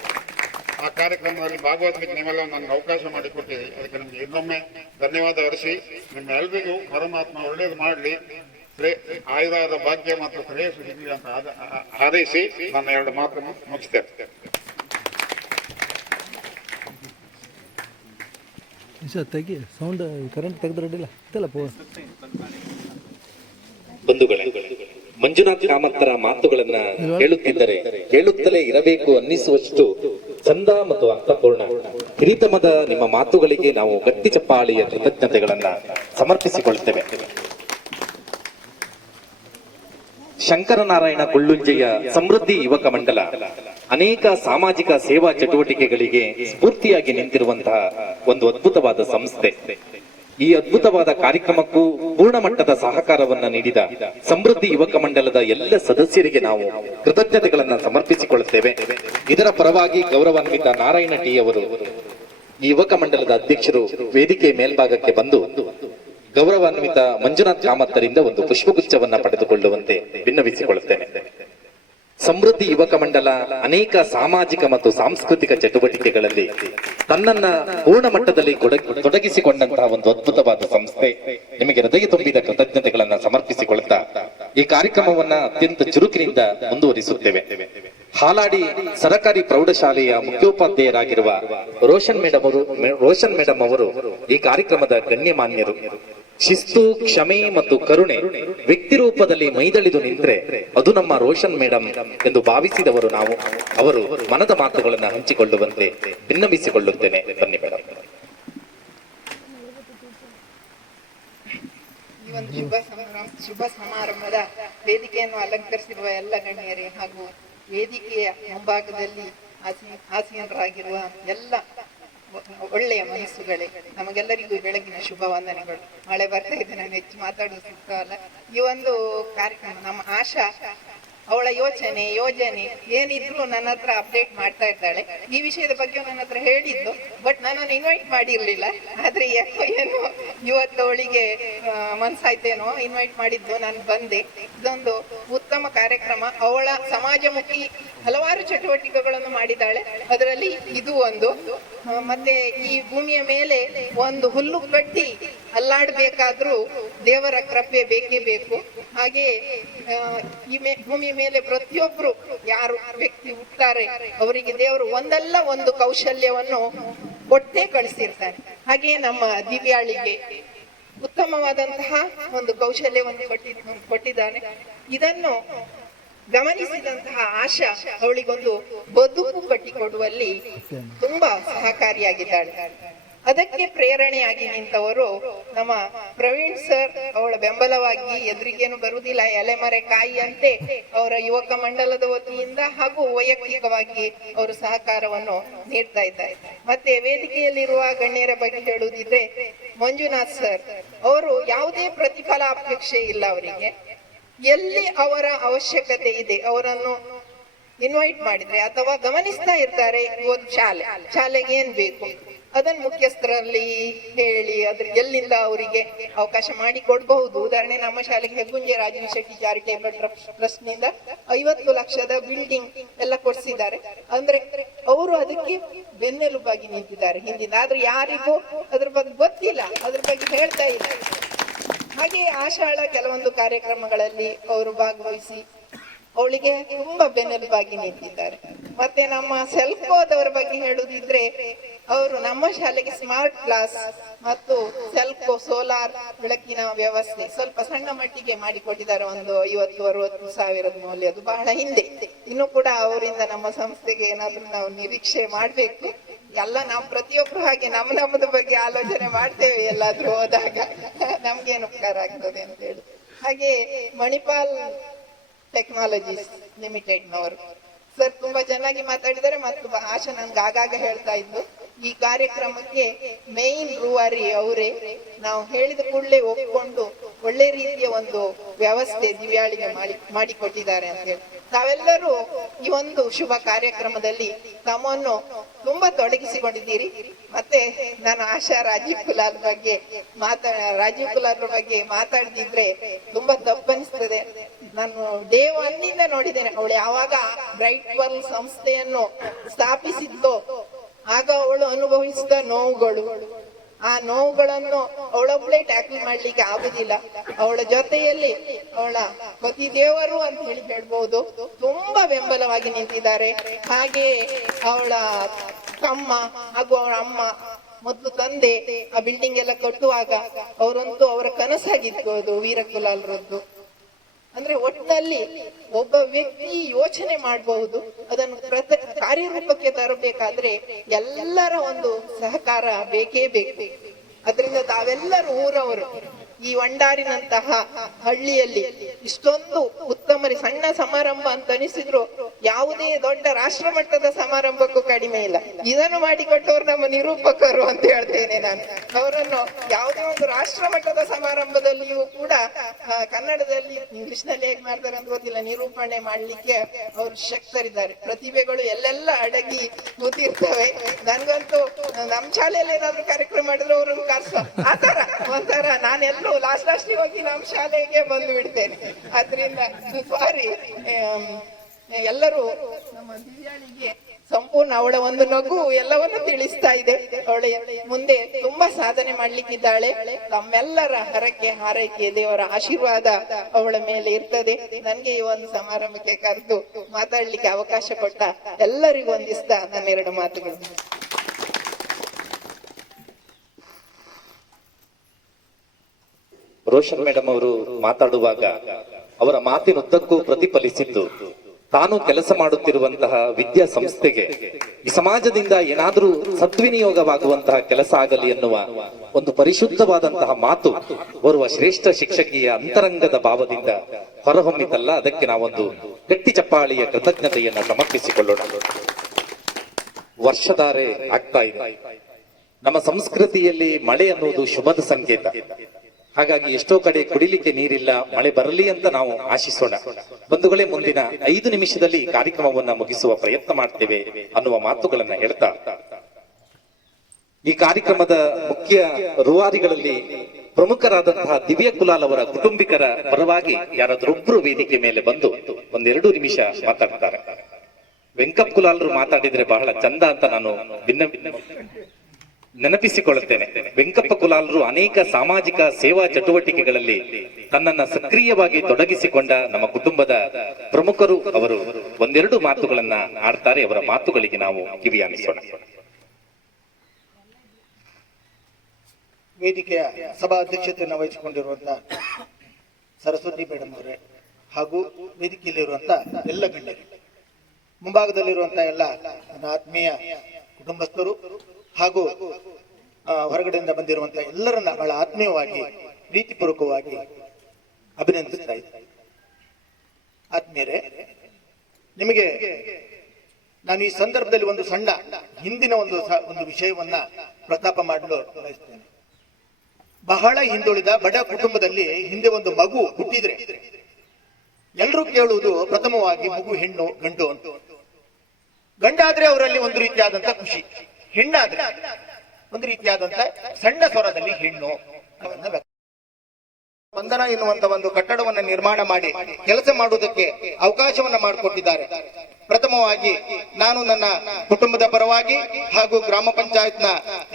ಆ ಕಾರ್ಯಕ್ರಮದಲ್ಲಿ ಭಾಗವಹಿಸಲಿಕ್ಕೆ ನೀವೆಲ್ಲ ನನಗೆ ಅವಕಾಶ ಮಾಡಿಕೊಟ್ಟಿದೆ. ಅದಕ್ಕೆ ನಿಮಗೆ ಇನ್ನೊಮ್ಮೆ ಧನ್ಯವಾದ ಅರ್ಸಿ ನಿಮ್ಮ ಎಲ್ರಿಗೂ ಪರಮಾತ್ಮ ಒಳ್ಳೇದು ಮಾಡಲಿ, ಆಯುರಾದ ಭಾಗ್ಯ ಮತ್ತು ಶ್ರೇಯಸ್ಸು ಸಿಗಲಿ ಅಂತ ಹಾರೈಸಿ ನನ್ನ 2 ಮಾತನ್ನು ಮುಗಿಸ್ತೇನೆ. ತೆಗಿ ಸೌಂಡ್ ಕರೆಂಟ್ ತೆಗೆದ್ರಡಿಲ್ಲ ಬಂಧುಗಳೇ, ಮಂಜುನಾಥ್ ಕಾಮತ್ತರ ಮಾತುಗಳನ್ನ ಕೇಳುತ್ತಿದ್ದರೆ ಕೇಳುತ್ತಲೇ ಇರಬೇಕು ಅನ್ನಿಸುವಷ್ಟು ಚಂದ ಮತ್ತು ಅರ್ಥಪೂರ್ಣ. ಹಿರಿತಮದ ನಿಮ್ಮ ಮಾತುಗಳಿಗೆ ನಾವು ಗಟ್ಟಿ ಚಪ್ಪಾಳಿಯ ಕೃತಜ್ಞತೆಗಳನ್ನ ಸಮರ್ಪಿಸಿಕೊಳ್ಳುತ್ತೇವೆ. ಶಂಕರನಾರಾಯಣ ಕೊಳ್ಳುಂಜೆಯ ಸಮೃದ್ಧಿ ಯುವಕ ಮಂಡಲ ಅನೇಕ ಸಾಮಾಜಿಕ ಸೇವಾ ಚಟುವಟಿಕೆಗಳಿಗೆ ಸ್ಫೂರ್ತಿಯಾಗಿ ನಿಂತಿರುವಂತಹ ಒಂದು ಅದ್ಭುತವಾದ ಸಂಸ್ಥೆ. ಈ ಅದ್ಭುತವಾದ ಕಾರ್ಯಕ್ರಮಕ್ಕೂ ಪೂರ್ಣ ಮಟ್ಟದ ಸಹಕಾರವನ್ನ ನೀಡಿದ ಸಮೃದ್ಧಿ ಯುವಕ ಮಂಡಲದ ಎಲ್ಲ ಸದಸ್ಯರಿಗೆ ನಾವು ಕೃತಜ್ಞತೆಗಳನ್ನ ಸಮರ್ಪಿಸಿಕೊಳ್ಳುತ್ತೇವೆ. ಇದರ ಪರವಾಗಿ ಗೌರವಾನ್ವಿತ ನಾರಾಯಣ ಟಿ ಅವರು, ಈ ಯುವಕ ಮಂಡಲದ ಅಧ್ಯಕ್ಷರು, ವೇದಿಕೆ ಮೇಲ್ಭಾಗಕ್ಕೆ ಬಂದು ಗೌರವಾನ್ವಿತ ಮಂಜುನಾಥ್ ಕಾಮತ್ತರಿಂದ ಒಂದು ಪುಷ್ಪಗುಚ್ಛವನ್ನ ಪಡೆದುಕೊಳ್ಳುವಂತೆ ವಿನ್ನವಿಸಿಕೊಳ್ಳುತ್ತೇನೆ. ಸಮೃದ್ಧಿ ಯುವಕ ಮಂಡಲ ಅನೇಕ ಸಾಮಾಜಿಕ ಮತ್ತು ಸಾಂಸ್ಕೃತಿಕ ಚಟುವಟಿಕೆಗಳಲ್ಲಿ ತನ್ನನ್ನ ಪೂರ್ಣ ಮಟ್ಟದಲ್ಲಿ ತೊಡಗಿಸಿಕೊಂಡಂತಹ ಒಂದು ಅದ್ಭುತವಾದ ಸಂಸ್ಥೆ. ನಿಮಗೆ ಹೃದಯ ತುಂಬಿದ ಕೃತಜ್ಞತೆಗಳನ್ನ ಸಮರ್ಪಿಸಿಕೊಳ್ಳುತ್ತಾ ಈ ಕಾರ್ಯಕ್ರಮವನ್ನ ಅತ್ಯಂತ ಚುರುಕಿನಿಂದ ಮುಂದುವರಿಸುತ್ತೇವೆ. ಹಾಲಾಡಿ ಸರಕಾರಿ ಪ್ರೌಢಶಾಲೆಯ ಮುಖ್ಯೋಪಾಧ್ಯಾಯರಾಗಿರುವ ರೋಷನ್ ಮೇಡಮ್ ಅವರು ಈ ಕಾರ್ಯಕ್ರಮದ ಗಣ್ಯಮಾನ್ಯರು. ಶಿಸ್ತು, ಕ್ಷಮೆ ಮತ್ತು ಕರುಣೆ ವ್ಯಕ್ತಿ ರೂಪದಲ್ಲಿ ಮೈದಳಿದು ನಿಂತ್ರೆ ಅದು ನಮ್ಮ ರೋಷನ್ ಮೇಡಮ್ ಎಂದು ಭಾವಿಸಿದವರು ನಾವು. ಅವರು ಮನದ ಮಾತುಗಳನ್ನು ಹಂಚಿಕೊಳ್ಳುವಂತೆ ಭಿನ್ನವಿಸಿಕೊಳ್ಳುತ್ತೇನೆ. ಬನ್ನಿ ಮೇಡಮ್. ಈ ಒಂದು ಶುಭ ಸಮಾರಂಭದ ವೇದಿಕೆಯನ್ನು ಅಲಂಕರಿಸಿರುವ ಎಲ್ಲ ಗಣ್ಯರೇ ಹಾಗೂ ವೇದಿಕೆಯ ಮುಂಭಾಗದಲ್ಲಿ ಆಸೀನರಾಗಿರುವ ಎಲ್ಲ ಒಳ್ಳೆಯ ಮನಸ್ಸುಗಳೇ, ನಮಗೆಲ್ಲರಿಗೂ ಬೆಳಗಿನ ಶುಭ ವಂದನೆಗಳು. ಮಳೆ ಬರ್ತಾ ಇದೆ, ನಾನು ಹೆಚ್ಚು ಮಾತಾಡೋದಿಲ್ಲ. ಈ ಒಂದು ಕಾರ್ಯಕ್ರಮ ನಮ್ಮ ಆಶಾ ಅವಳ ಯೋಜನೆ ಏನಿದ್ರು ನನ್ನ ಹತ್ರ ಅಪ್ಡೇಟ್ ಮಾಡ್ತಾ ಇರ್ತಾಳೆ. ಈ ವಿಷಯದ ಬಗ್ಗೆ ನನ್ನ ಹತ್ರ ಹೇಳಿದ್ದು, ಬಟ್ ನನ್ನನ್ನು ಇನ್ವೈಟ್ ಮಾಡಿರ್ಲಿಲ್ಲ. ಆದ್ರೆ ಏನು ಇವತ್ತು ಅವಳಿಗೆ ಮನ್ಸಾಯ್ತೇನೋ ಇನ್ವೈಟ್ ಮಾಡಿದ್ದು, ನಾನು ಬಂದೆ. ಇದೊಂದು ಉತ್ತಮ ಕಾರ್ಯಕ್ರಮ. ಅವಳ ಸಮಾಜಮುಖಿ ಹಲವಾರು ಚಟುವಟಿಕೆಗಳನ್ನು ಮಾಡಿದ್ದಾಳೆ, ಅದರಲ್ಲಿ ಇದು ಒಂದು. ಮತ್ತೆ ಈ ಭೂಮಿಯ ಮೇಲೆ ಒಂದು ಹುಲ್ಲು ಕಟ್ಟಿ ಅಲ್ಲಾಡ್ಬೇಕಾದ್ರೂ ದೇವರ ಕೃಪೆ ಬೇಕೇ ಬೇಕು. ಹಾಗೆ ಈ ಭೂಮಿಯ ಮೇಲೆ ಪ್ರತಿಯೊಬ್ರು ಯಾರು ವ್ಯಕ್ತಿ ಹುಟ್ಟುತ್ತಾರೆ ಅವರಿಗೆ ದೇವರು ಒಂದಲ್ಲ ಒಂದು ಕೌಶಲ್ಯವನ್ನು ಕೊಟ್ಟೇ ಕಳಿಸಿರ್ತಾನೆ. ಹಾಗೆ ನಮ್ಮ ದಿವ್ಯಾಳಿಗೆ ಉತ್ತಮವಾದಂತಹ ಒಂದು ಕೌಶಲ್ಯವನ್ನು ಕೊಟ್ಟಿದ್ದಾನೆ. ಇದನ್ನು ಗಮನಿಸಿದಂತಹ ಆಶಾ ಅವಳಿಗೊಂದು ಬದುಕು ಕಟ್ಟಿಕೊಡುವಲ್ಲಿ ತುಂಬಾ ಸಹಕಾರಿಯಾಗಿದ್ದಾಳೆ. ಅದಕ್ಕೆ ಪ್ರೇರಣೆಯಾಗಿ ನಿಂತವರು ನಮ್ಮ ಪ್ರವೀಣ್ ಸರ್. ಅವಳ ಬೆಂಬಲವಾಗಿ ಎದುರಿಗೇನು ಬರುವುದಿಲ್ಲ, ಎಲೆಮರೆ ಕಾಯಿಯಂತೆ ಅವರ ಯುವಕ ಮಂಡಲದ ವತಿಯಿಂದ ಹಾಗೂ ವೈಯಕ್ತಿಕವಾಗಿ ಅವರು ಸಹಕಾರವನ್ನು ನೀಡ್ತಾ ಇದ್ದಾರೆ. ಮತ್ತೆ ವೇದಿಕೆಯಲ್ಲಿರುವ ಗಣ್ಯರ ಬಗ್ಗೆ ಹೇಳುವುದಿದ್ರೆ, ಮಂಜುನಾಥ್ ಸರ್ ಅವರು ಯಾವುದೇ ಪ್ರತಿಫಲಾಪೇಕ್ಷೆ ಇಲ್ಲ. ಅವರಿಗೆ ಎಲ್ಲಿ ಅವರ ಅವಶ್ಯಕತೆ ಇದೆ ಅವರನ್ನು ಇನ್ವೈಟ್ ಮಾಡಿದ್ರೆ ಅಥವಾ ಗಮನಿಸ್ತಾ ಇರ್ತಾರೆ. ಒಂದು ಶಾಲೆಗೆ ಏನ್ ಬೇಕು ಅದನ್ನು ಮುಖ್ಯಸ್ಥರಲ್ಲಿ ಹೇಳಿ ಅದ್ರ ಎಲ್ಲಿಂದ ಅವರಿಗೆ ಅವಕಾಶ ಮಾಡಿ ಕೊಡಬಹುದು. ಉದಾಹರಣೆ, ನಮ್ಮ ಶಾಲೆಗೆ ಹೆಗ್ಗುಂಜೆ ರಾಜೀವ್ ಶೆಟ್ಟಿ ಚಾರಿಟೇಬಲ್ ಟ್ರಸ್ಟ್ ನಿಂದ 50 ಲಕ್ಷದ ಬಿಲ್ಡಿಂಗ್ ಎಲ್ಲ ಕೊಡ್ಸಿದ್ದಾರೆ. ಅಂದ್ರೆ ಅವರು ಅದಕ್ಕೆ ಬೆನ್ನೆಲುಬಾಗಿ ನಿಂತಿದ್ದಾರೆ ಹಿಂದಿನ. ಆದ್ರೆ ಯಾರಿಗೂ ಅದ್ರ ಬಗ್ಗೆ ಗೊತ್ತಿಲ್ಲ, ಅದ್ರ ಬಗ್ಗೆ ಹೇಳ್ತಾ ಇಲ್ಲ. ಹಾಗೆ ಆಶಾಳ ಕೆಲವೊಂದು ಕಾರ್ಯಕ್ರಮಗಳಲ್ಲಿ ಅವರು ಭಾಗವಹಿಸಿ ಅವಳಿಗೆ ತುಂಬಾ ಬೆನ್ನೆಲುಬಾಗಿ ನಿಂತಿದ್ದಾರೆ. ಮತ್ತೆ ನಮ್ಮ ಸೆಲ್ಕೋದವರ ಬಗ್ಗೆ ಹೇಳುದಿದ್ರೆ, ಅವರು ನಮ್ಮ ಶಾಲೆಗೆ ಸ್ಮಾರ್ಟ್ ಕ್ಲಾಸ್ ಮತ್ತು ಸೆಲ್ಕೋ ಸೋಲಾರ್ ಬೆಳಕಿನ ವ್ಯವಸ್ಥೆ ಸ್ವಲ್ಪ ಸಣ್ಣ ಮಟ್ಟಿಗೆ ಮಾಡಿಕೊಟ್ಟಿದ್ದಾರೆ. ಒಂದು 50-60 ಸಾವಿರದ ಮೌಲ್ಯ, ಅದು ಬಹಳ ಹಿಂದೆ. ಇನ್ನು ಕೂಡ ಅವರಿಂದ ನಮ್ಮ ಸಂಸ್ಥೆಗೆ ಏನಾದ್ರೂ ನಾವು ನಿರೀಕ್ಷೆ ಮಾಡ್ಬೇಕು. ಎಲ್ಲ ನಾವು ಪ್ರತಿಯೊಬ್ರು ಹಾಗೆ ನಮ್ಮದ ಬಗ್ಗೆ ಆಲೋಚನೆ ಮಾಡ್ತೇವೆ ಎಲ್ಲಾದ್ರೂ ಹೋದಾಗ, ನಮ್ಗೇನು ಉಪಕಾರ ಆಗ್ತದೆ ಅಂತ ಹೇಳಿ. ಹಾಗೆ ಮಣಿಪಾಲ್ ಟೆಕ್ನಾಲಜೀಸ್ ಲಿಮಿಟೆಡ್ನವರು ಸರ್ ತುಂಬಾ ಚೆನ್ನಾಗಿ ಮಾತಾಡಿದ್ದಾರೆ ಮತ್ತು ಆಶಾ ನನ್ಗೆ ಆಗಾಗ ಹೇಳ್ತಾ ಇದ್ದು ಈ ಕಾರ್ಯಕ್ರಮಕ್ಕೆ ಮೇನ್ ರೂವಾರಿ ಅವರೇ. ನಾವು ಹೇಳಿದ ಕೂಡಲೇ ಒಪ್ಪಿಕೊಂಡು ಒಳ್ಳೆ ರೀತಿಯ ಒಂದು ವ್ಯವಸ್ಥೆ ದಿವ್ಯಾಳಿಗೆ ಮಾಡಿಕೊಟ್ಟಿದ್ದಾರೆ ಅಂತ ಹೇಳಿ ತಾವೆಲ್ಲರೂ ಈ ಒಂದು ಶುಭ ಕಾರ್ಯಕ್ರಮದಲ್ಲಿ ತಮ್ಮನ್ನು ತುಂಬಾ ತೊಡಗಿಸಿಕೊಂಡಿದ್ದೀರಿ. ಮತ್ತೆ ನಾನು ಆಶಾ ರಾಜೀವ್ ಕುಲಾಲ್ ಬಗ್ಗೆ ಮಾತಾಡ್ತಿದ್ರೆ ತುಂಬಾ ತಪ್ಪನಿಸ್ತದೆ. ನಾನು ಡೇ ಒನ್ನಿಂದ ನೋಡಿದ್ದೇನೆ. ಅವಳು ಯಾವಾಗ ಬ್ರೈಟ್ ವರ್ಲ್ಡ್ ಸಂಸ್ಥೆಯನ್ನು ಸ್ಥಾಪಿಸಿದ್ಲೋ ಆಗ ಅವಳು ಅನುಭವಿಸಿದ ನೋವುಗಳು, ಆ ನೋವುಗಳನ್ನು ಅವಳೊಬ್ಬಳೇ ಟ್ಯಾಕಲ್ ಮಾಡ್ಲಿಕ್ಕೆ ಆಗುದಿಲ್ಲ. ಅವಳ ಜೊತೆಯಲ್ಲಿ ಅವಳ ಪತಿ ದೇವರು ಅಂತ ಹೇಳ್ಬಹುದು ತುಂಬಾ ಬೆಂಬಲವಾಗಿ ನಿಂತಿದ್ದಾರೆ. ಹಾಗೆಯೇ ಅವಳ ತಮ್ಮ ಹಾಗೂ ಅವಳ ಅಮ್ಮ ಮತ್ತು ತಂದೆ ಆ ಬಿಲ್ಡಿಂಗ್ ಎಲ್ಲ ಕಟ್ಟುವಾಗ ಅವರಂತೂ ಅವರ ಕನಸಾಗಿತ್ತು ಅದು ವೀರಕುಲಾಲ್ರದ್ದು. ಅಂದ್ರೆ ಒಟ್ಟಿನಲ್ಲಿ ಒಬ್ಬ ವ್ಯಕ್ತಿ ಯೋಚನೆ ಮಾಡಬಹುದು, ಅದನ್ನು ಕಾರ್ಯರೂಪಕ್ಕೆ ತರಬೇಕಾದ್ರೆ ಎಲ್ಲರ ಒಂದು ಸಹಕಾರ ಬೇಕೇ ಬೇಕು. ಅದರಿಂದ ತಾವೆಲ್ಲರೂ ಊರವರು ಈ ವಂಡಾರಿನಂತಹ ಹಳ್ಳಿಯಲ್ಲಿ ಇಷ್ಟೊಂದು ಉತ್ತಮ ಸಣ್ಣ ಸಮಾರಂಭ ಅಂತ ಅನಿಸಿದ್ರು ಯಾವುದೇ ದೊಡ್ಡ ರಾಷ್ಟ್ರ ಮಟ್ಟದ ಸಮಾರಂಭಕ್ಕೂ ಕಡಿಮೆ ಇಲ್ಲ. ಇದನ್ನು ಮಾಡಿಕೊಟ್ಟವರು ನಮ್ಮ ನಿರೂಪಕರು ಅಂತ ಹೇಳ್ತೇನೆ ನಾನು. ಅವರನ್ನು ಯಾವುದೇ ಒಂದು ರಾಷ್ಟ್ರ ಮಟ್ಟದ ಸಮಾರಂಭದಲ್ಲಿಯೂ ಕೂಡ ಕನ್ನಡದಲ್ಲಿ ಇಂಗ್ಲಿಷ್ ನಲ್ಲಿ ಹೇಗೆ ಮಾಡ್ತಾರೆ ಅಂತ ಗೊತ್ತಿಲ್ಲ, ನಿರೂಪಣೆ ಮಾಡ್ಲಿಕ್ಕೆ ಅವರು ಶಕ್ತರಿದ್ದಾರೆ. ಪ್ರತಿಭೆಗಳು ಎಲ್ಲೆಲ್ಲ ಅಡಗಿ ಕೂತಿರ್ತವೆ. ನನ್ಗಂತೂ ನಮ್ ಶಾಲೆಯಲ್ಲಿ ಏನಾದ್ರು ಕಾರ್ಯಕ್ರಮ ಮಾಡಿದ್ರೆ ಅವ್ರನ್ನು ಕರ್ಸ ಆತರ ಒಂಥರ ನಾನೆಲ್ಲೂ ಲಾಸ್ಟ್ ಹೋಗಿ ನಮ್ಮ ಶಾಲೆಗೆ ಬಂದು ಬಿಡ್ತೇನೆ. ಆದ್ರಿಂದ ಸಾರಿ, ಎಲ್ಲರೂ ನಮ್ಮ ದಿವ್ಯಾಳಿಗೆ ಸಂಪೂರ್ಣ ಅವಳ ಒಂದು ನಗು ಎಲ್ಲವನ್ನು ತಿಳಿಸ್ತಾ ಇದೆ. ಅವಳ ಮುಂದೆ ತುಂಬಾ ಸಾಧನೆ ಮಾಡ್ಲಿಕ್ಕಿದ್ದಾಳೆ. ತಮ್ಮೆಲ್ಲರ ಹರಕೆ ಹಾರೈಕೆ ದೇವರ ಆಶೀರ್ವಾದ ಅವಳ ಮೇಲೆ ಇರ್ತದೆ. ನನ್ಗೆ ಈ ಒಂದು ಸಮಾರಂಭಕ್ಕೆ ಕರೆದು ಮಾತಾಡ್ಲಿಕ್ಕೆ ಅವಕಾಶ ಕೊಟ್ಟ ಎಲ್ಲರಿಗೂ ವಂದಿಸ್ತಾ ನನ್ನೆರಡು ಮಾತುಗಳು. ರೋಷನ್ ಮೇಡಮ್ ಅವರು ಮಾತಾಡುವಾಗ ಅವರ ಮಾತಿನುದ್ದಕ್ಕೂ ಪ್ರತಿಫಲಿಸಿದ್ದು ತಾನು ಕೆಲಸ ಮಾಡುತ್ತಿರುವಂತಹ ವಿದ್ಯಾ ಸಂಸ್ಥೆಗೆ ಈ ಸಮಾಜದಿಂದ ಏನಾದರೂ ಸದ್ವಿನಿಯೋಗವಾಗುವಂತಹ ಕೆಲಸ ಆಗಲಿ ಎನ್ನುವ ಒಂದು ಪರಿಶುದ್ಧವಾದಂತಹ ಮಾತು ಓರ್ವ ಶ್ರೇಷ್ಠ ಶಿಕ್ಷಕಿಯ ಅಂತರಂಗದ ಭಾವದಿಂದ ಹೊರಹೊಮ್ಮಿತಲ್ಲ. ಅದಕ್ಕೆ ನಾವೊಂದು ಗಟ್ಟಿ ಚಪ್ಪಾಳಿಯ ಕೃತಜ್ಞತೆಯನ್ನ ಸಮರ್ಪಿಸಿಕೊಳ್ಳೋಣ. ವರ್ಷಧಾರೆ ಆಗ್ತಾ ಇದೆ. ನಮ್ಮ ಸಂಸ್ಕೃತಿಯಲ್ಲಿ ಮಳೆ ಅನ್ನುವುದು ಶುಭದ ಸಂಕೇತ. ಹಾಗಾಗಿ ಎಷ್ಟೋ ಕಡೆ ಕುಡಿಲಿಕ್ಕೆ ನೀರಿಲ್ಲ, ಮಳೆ ಬರಲಿ ಅಂತ ನಾವು ಆಶಿಸೋಣ. ಬಂಧುಗಳೇ, ಮುಂದಿನ 5 ನಿಮಿಷದಲ್ಲಿ ಈ ಕಾರ್ಯಕ್ರಮವನ್ನ ಮುಗಿಸುವ ಪ್ರಯತ್ನ ಮಾಡ್ತೇವೆ ಅನ್ನುವ ಮಾತುಗಳನ್ನ ಹೇಳ್ತಾ, ಈ ಕಾರ್ಯಕ್ರಮದ ಮುಖ್ಯ ರೂವಾರಿಗಳಲ್ಲಿ ಪ್ರಮುಖರಾದಂತಹ ದಿವ್ಯ ಕುಲಾಲ್ ಅವರ ಕುಟುಂಬಿಕರ ಪರವಾಗಿ ಯಾರಾದ್ರೊಬ್ರು ವೇದಿಕೆ ಮೇಲೆ ಬಂದು 1-2 ನಿಮಿಷ ಮಾತಾಡ್ತಾರೆ. ವೆಂಕಪ್ ಕುಲಾಲ್ರು ಮಾತಾಡಿದ್ರೆ ಬಹಳ ಚಂದ ಅಂತ ನಾನು ನೆನಪಿಸಿಕೊಳ್ಳುತ್ತೇನೆ. ವೆಂಕಪ್ಪ ಕುಲಾಲ್ರು ಅನೇಕ ಸಾಮಾಜಿಕ ಸೇವಾ ಚಟುವಟಿಕೆಗಳಲ್ಲಿ ತನ್ನನ್ನ ಸಕ್ರಿಯವಾಗಿ ತೊಡಗಿಸಿಕೊಂಡ ನಮ್ಮ ಕುಟುಂಬದ ಪ್ರಮುಖರು. ಅವರು 1-2 ಮಾತುಗಳನ್ನ ಆಡ್ತಾರೆ. ಅವರ ಮಾತುಗಳಿಗೆ ನಾವು ಕಿವಿಯಾನಿಸೋಣ. ವೇದಿಕೆಯ ಸಭಾ ಅಧ್ಯಕ್ಷತೆಯನ್ನು ವಹಿಸಿಕೊಂಡಿರುವಂತಹ ಸರಸ್ವತಿ ಮೇಡಮ್ ಅವರೇ ಹಾಗೂ ವೇದಿಕೆಯಲ್ಲಿರುವಂತಹ ಎಲ್ಲ ಗಣ್ಯರು, ಮುಂಭಾಗದಲ್ಲಿರುವಂತಹ ಎಲ್ಲ ನನ್ನ ಆತ್ಮೀಯ ಕುಟುಂಬಸ್ಥರು ಹಾಗೂ ಹೊರಗಡೆಯಿಂದ ಬಂದಿರುವಂತಹ ಎಲ್ಲರನ್ನ ಬಹಳ ಆತ್ಮೀಯವಾಗಿ ಪ್ರೀತಿಪೂರ್ವಕವಾಗಿ ಅಭಿನಂದಿಸ್ತಾ ಇದ್ದೀನಿ. ಆತ್ಮೀಯರೇ, ನಿಮಗೆ ನಾನು ಈ ಸಂದರ್ಭದಲ್ಲಿ ಒಂದು ಸಣ್ಣ ಹಿಂದಿನ ಒಂದು ವಿಷಯವನ್ನ ಪ್ರಸ್ತಾಪ ಮಾಡಲು ಬಯಸ್ತೇನೆ. ಬಹಳ ಹಿಂದುಳಿದ ಬಡ ಕುಟುಂಬದಲ್ಲಿ ಹಿಂದೆ ಒಂದು ಮಗು ಹುಟ್ಟಿದ್ರೆ ಎಲ್ಲರೂ ಕೇಳುವುದು ಪ್ರಥಮವಾಗಿ ಮಗು ಹೆಣ್ಣು ಗಂಡು ಅಂತ. ಗಂಡಾದ್ರೆ ಅವರಲ್ಲಿ ಒಂದು ರೀತಿಯಾದಂತ ಖುಷಿ, ಹೆಣ್ಣಾದ್ರೆ ಒಂದು ರೀತಿಯಾದಂತ ಸಣ್ಣ ಸ್ವರದಲ್ಲಿ ಹೆಣ್ಣು. ಸ್ಪಂದನ ಎನ್ನುವಂತ ಒಂದು ಕಟ್ಟಡವನ್ನು ನಿರ್ಮಾಣ ಮಾಡಿ ಕೆಲಸ ಮಾಡುವುದಕ್ಕೆ ಅವಕಾಶವನ್ನ ಮಾಡಿಕೊಟ್ಟಿದ್ದಾರೆ. ಪ್ರಥಮವಾಗಿ ನಾನು ನನ್ನ ಕುಟುಂಬದ ಪರವಾಗಿ ಹಾಗೂ ಗ್ರಾಮ ಪಂಚಾಯತ್ನ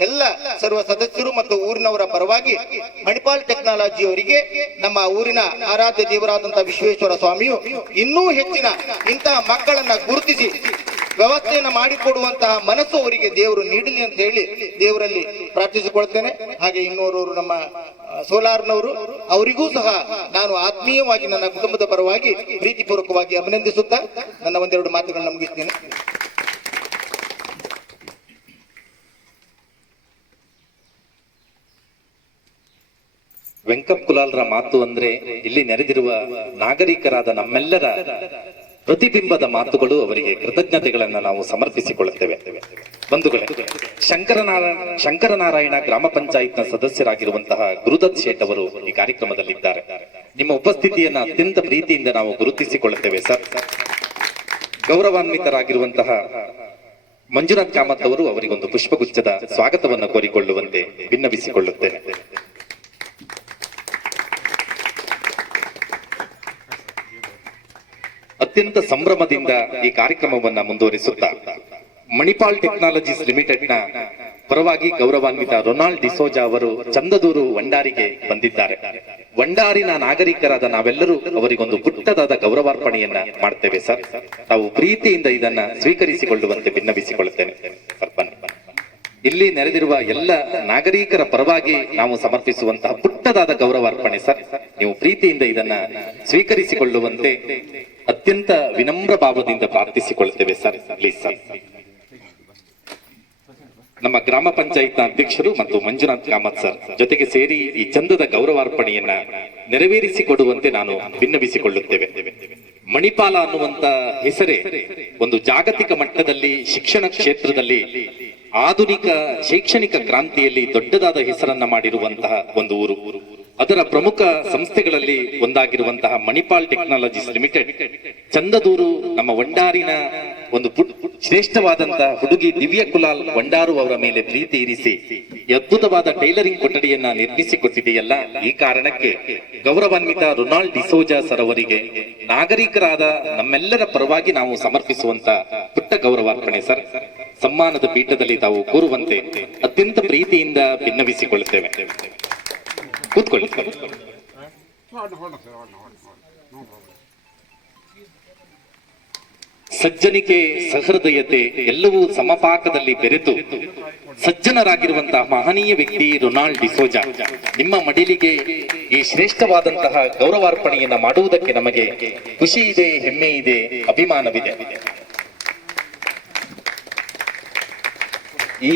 ಎಲ್ಲ ಸರ್ವ ಸದಸ್ಯರು ಮತ್ತು ಊರಿನವರ ಪರವಾಗಿ ಮಣಿಪಾಲ್ ಟೆಕ್ನಾಲಜಿ ಅವರಿಗೆ, ನಮ್ಮ ಊರಿನ ಆರಾಧ್ಯ ದೇವರಾದಂತಹ ವಿಶ್ವೇಶ್ವರ ಸ್ವಾಮಿಯು ಇನ್ನೂ ಹೆಚ್ಚಿನ ಇಂತಹ ಮಕ್ಕಳನ್ನ ಗುರುತಿಸಿ ವ್ಯವಸ್ಥೆಯನ್ನು ಮಾಡಿಕೊಡುವಂತಹ ಮನಸ್ಸು ಅವರಿಗೆ ದೇವರು ನೀಡಲಿ ಅಂತ ಹೇಳಿ ದೇವರಲ್ಲಿ ಪ್ರಾರ್ಥಿಸಿಕೊಳ್ತೇನೆ. ಹಾಗೆ ಇನ್ನೋರವರು ನಮ್ಮ ಸೋಲಾರ್ನವರು, ಅವರಿಗೂ ಸಹ ನಾನು ಆತ್ಮೀಯವಾಗಿ ನನ್ನ ಕುಟುಂಬದ ಪರವಾಗಿ ಪ್ರೀತಿಪೂರ್ವಕವಾಗಿ ಅಭಿನಂದಿಸುತ್ತಾ ನನ್ನ 1-2 ಮಾತುಗಳನ್ನು ಮುಗಿಸ್ತೇನೆ. ವೆಂಕಪ್ ಕುಲಾಲ್ರ ಮಾತು ಅಂದ್ರೆ ಇಲ್ಲಿ ನೆರೆದಿರುವ ನಾಗರಿಕರಾದ ನಮ್ಮೆಲ್ಲರ ಪ್ರತಿಬಿಂಬದ ಮಾತುಗಳು ಅವರಿಗೆ ಕೃತಜ್ಞತೆಗಳನ್ನು ನಾವು ಸಮರ್ಪಿಸಿಕೊಳ್ಳುತ್ತೇವೆ. ಬಂಧುಗಳೇ, ಶಂಕರನಾರಾಯಣ ಗ್ರಾಮ ಪಂಚಾಯತ್ನ ಸದಸ್ಯರಾಗಿರುವಂತಹ ಗುರುದತ್ ಶೇಟ್ ಅವರು ಈ ಕಾರ್ಯಕ್ರಮದಲ್ಲಿದ್ದಾರೆ. ನಿಮ್ಮ ಉಪಸ್ಥಿತಿಯನ್ನು ಅತ್ಯಂತ ಪ್ರೀತಿಯಿಂದ ನಾವು ಗುರುತಿಸಿಕೊಳ್ಳುತ್ತೇವೆ ಸರ್. ಗೌರವಾನ್ವಿತರಾಗಿರುವಂತಹ ಮಂಜುನಾಥ್ ಕಾಮತ್ ಅವರು ಅವರಿಗೊಂದು ಪುಷ್ಪಗುಚ್ಛದ ಸ್ವಾಗತವನ್ನು ಕೋರಿಕೊಳ್ಳುವಂತೆ ಭಿನ್ನವಿಸಿಕೊಳ್ಳುತ್ತೇನೆ. ಅತ್ಯಂತ ಸಂಭ್ರಮದಿಂದ ಈ ಕಾರ್ಯಕ್ರಮವನ್ನ ಮುಂದುವರಿಸುತ್ತಾ ಮಣಿಪಾಲ್ ಟೆಕ್ನಾಲಜೀಸ್ ಲಿಮಿಟೆಡ್ನ ಪರವಾಗಿ ಗೌರವಾನ್ವಿತ ರೊನಾಲ್ಡ್ ಡಿಸೋಜಾ ಅವರು ಚಂದದೂರು ವಂಡಾರಿಗೆ ಬಂದಿದ್ದಾರೆ. ವಂಡಾರಿನ ನಾಗರಿಕರಾದ ನಾವೆಲ್ಲರೂ ಅವರಿಗೊಂದು ಪುಟ್ಟದಾದ ಗೌರವಾರ್ಪಣೆಯನ್ನ ಮಾಡ್ತೇವೆ ಸರ್. ನಾವು ಪ್ರೀತಿಯಿಂದ ಇದನ್ನ ಸ್ವೀಕರಿಸಿಕೊಳ್ಳುವಂತೆ ಭಿನ್ನವಿಸಿಕೊಳ್ಳುತ್ತೇನೆ. ಇಲ್ಲಿ ನೆರೆದಿರುವ ಎಲ್ಲ ನಾಗರಿಕರ ಪರವಾಗಿ ನಾವು ಸಮರ್ಪಿಸುವಂತಹ ಪುಟ್ಟದಾದ ಗೌರವಾರ್ಪಣೆ ಸರ್. ನೀವು ಪ್ರೀತಿಯಿಂದ ಇದನ್ನ ಸ್ವೀಕರಿಸಿಕೊಳ್ಳುವಂತೆ ಅತ್ಯಂತ ವಿನಮ್ರ ಭಾವದಿಂದ ಪ್ರಾರ್ಥಿಸಿಕೊಳ್ಳುತ್ತೇವೆ ಸರ್. Please sir. ನಮ್ಮ ಗ್ರಾಮ ಪಂಚಾಯತ್ನ ಅಧ್ಯಕ್ಷರು ಮತ್ತು ಮಂಜುನಾಥ್ ಕಾಮತ್ ಸರ್ ಜೊತೆಗೆ ಸೇರಿ ಈ ಚಂದದ ಗೌರವಾರ್ಪಣೆಯನ್ನ ನೆರವೇರಿಸಿಕೊಡುವಂತೆ ನಾನು ಭಿನ್ನವಿಸಿಕೊಳ್ಳುತ್ತೇವೆ. ಮಣಿಪಾಲ ಅನ್ನುವಂತ ಹೆಸರೇ ಒಂದು ಜಾಗತಿಕ ಮಟ್ಟದಲ್ಲಿ ಶಿಕ್ಷಣ ಕ್ಷೇತ್ರದಲ್ಲಿ ಆಧುನಿಕ ಶೈಕ್ಷಣಿಕ ಕ್ರಾಂತಿಯಲ್ಲಿ ದೊಡ್ಡದಾದ ಹೆಸರನ್ನ ಮಾಡಿರುವಂತಹ ಒಂದು ಊರು. ಅದರ ಪ್ರಮುಖ ಸಂಸ್ಥೆಗಳಲ್ಲಿ ಒಂದಾಗಿರುವಂತಹ ಮಣಿಪಾಲ್ ಟೆಕ್ನಾಲಜೀಸ್ ಲಿಮಿಟೆಡ್ ಚಂದದೂರು ನಮ್ಮ ವಂಡಾರಿನ ಒಂದು ಶ್ರೇಷ್ಠವಾದಂತಹ ಹುಡುಗಿ ದಿವ್ಯ ಕುಲಾಲ್ ವಂಡಾರು ಅವರ ಮೇಲೆ ಪ್ರೀತಿ ಇರಿಸಿ ಅದ್ಭುತವಾದ ಟೈಲರಿಂಗ್ ಕೊಠಡಿಯನ್ನ ನಿರ್ಮಿಸಿಕೊಟ್ಟಿದೆಯಲ್ಲ, ಈ ಕಾರಣಕ್ಕೆ ಗೌರವಾನ್ವಿತ ರೊನಾಲ್ಡ್ ಡಿಸೋಜಾ ಸರ್ ಅವರಿಗೆ ನಾಗರಿಕರಾದ ನಮ್ಮೆಲ್ಲರ ಪರವಾಗಿ ನಾವು ಸಮರ್ಪಿಸುವಂತ ಪುಟ್ಟ ಗೌರವಾರ್ಪಣೆ ಸರ್. ಸಮ್ಮಾನದ ಪೀಠದಲ್ಲಿ ತಾವು ಕೂರುವಂತೆ ಅತ್ಯಂತ ಪ್ರೀತಿಯಿಂದ ಭಿನ್ನವಿಸಿಕೊಳ್ಳುತ್ತೇವೆ. ಕೂತ್ಕೊಳ್ಳಿ. ಸಜ್ಜನಿಕೆ, ಸಹೃದಯತೆ ಎಲ್ಲವೂ ಸಮಪಾಕದಲ್ಲಿ ಬೆರೆತು ಸಜ್ಜನರಾಗಿರುವಂತಹ ಮಹನೀಯ ವ್ಯಕ್ತಿ ರೊನಾಲ್ಡ್ ಡಿಸೋಜಾ. ನಿಮ್ಮ ಮಡಿಲಿಗೆ ಈ ಶ್ರೇಷ್ಠವಾದಂತಹ ಗೌರವಾರ್ಪಣೆಯನ್ನ ಮಾಡುವುದಕ್ಕೆ ನಮಗೆ ಖುಷಿ ಇದೆ, ಹೆಮ್ಮೆ ಇದೆ, ಅಭಿಮಾನವಿದೆ. ಈ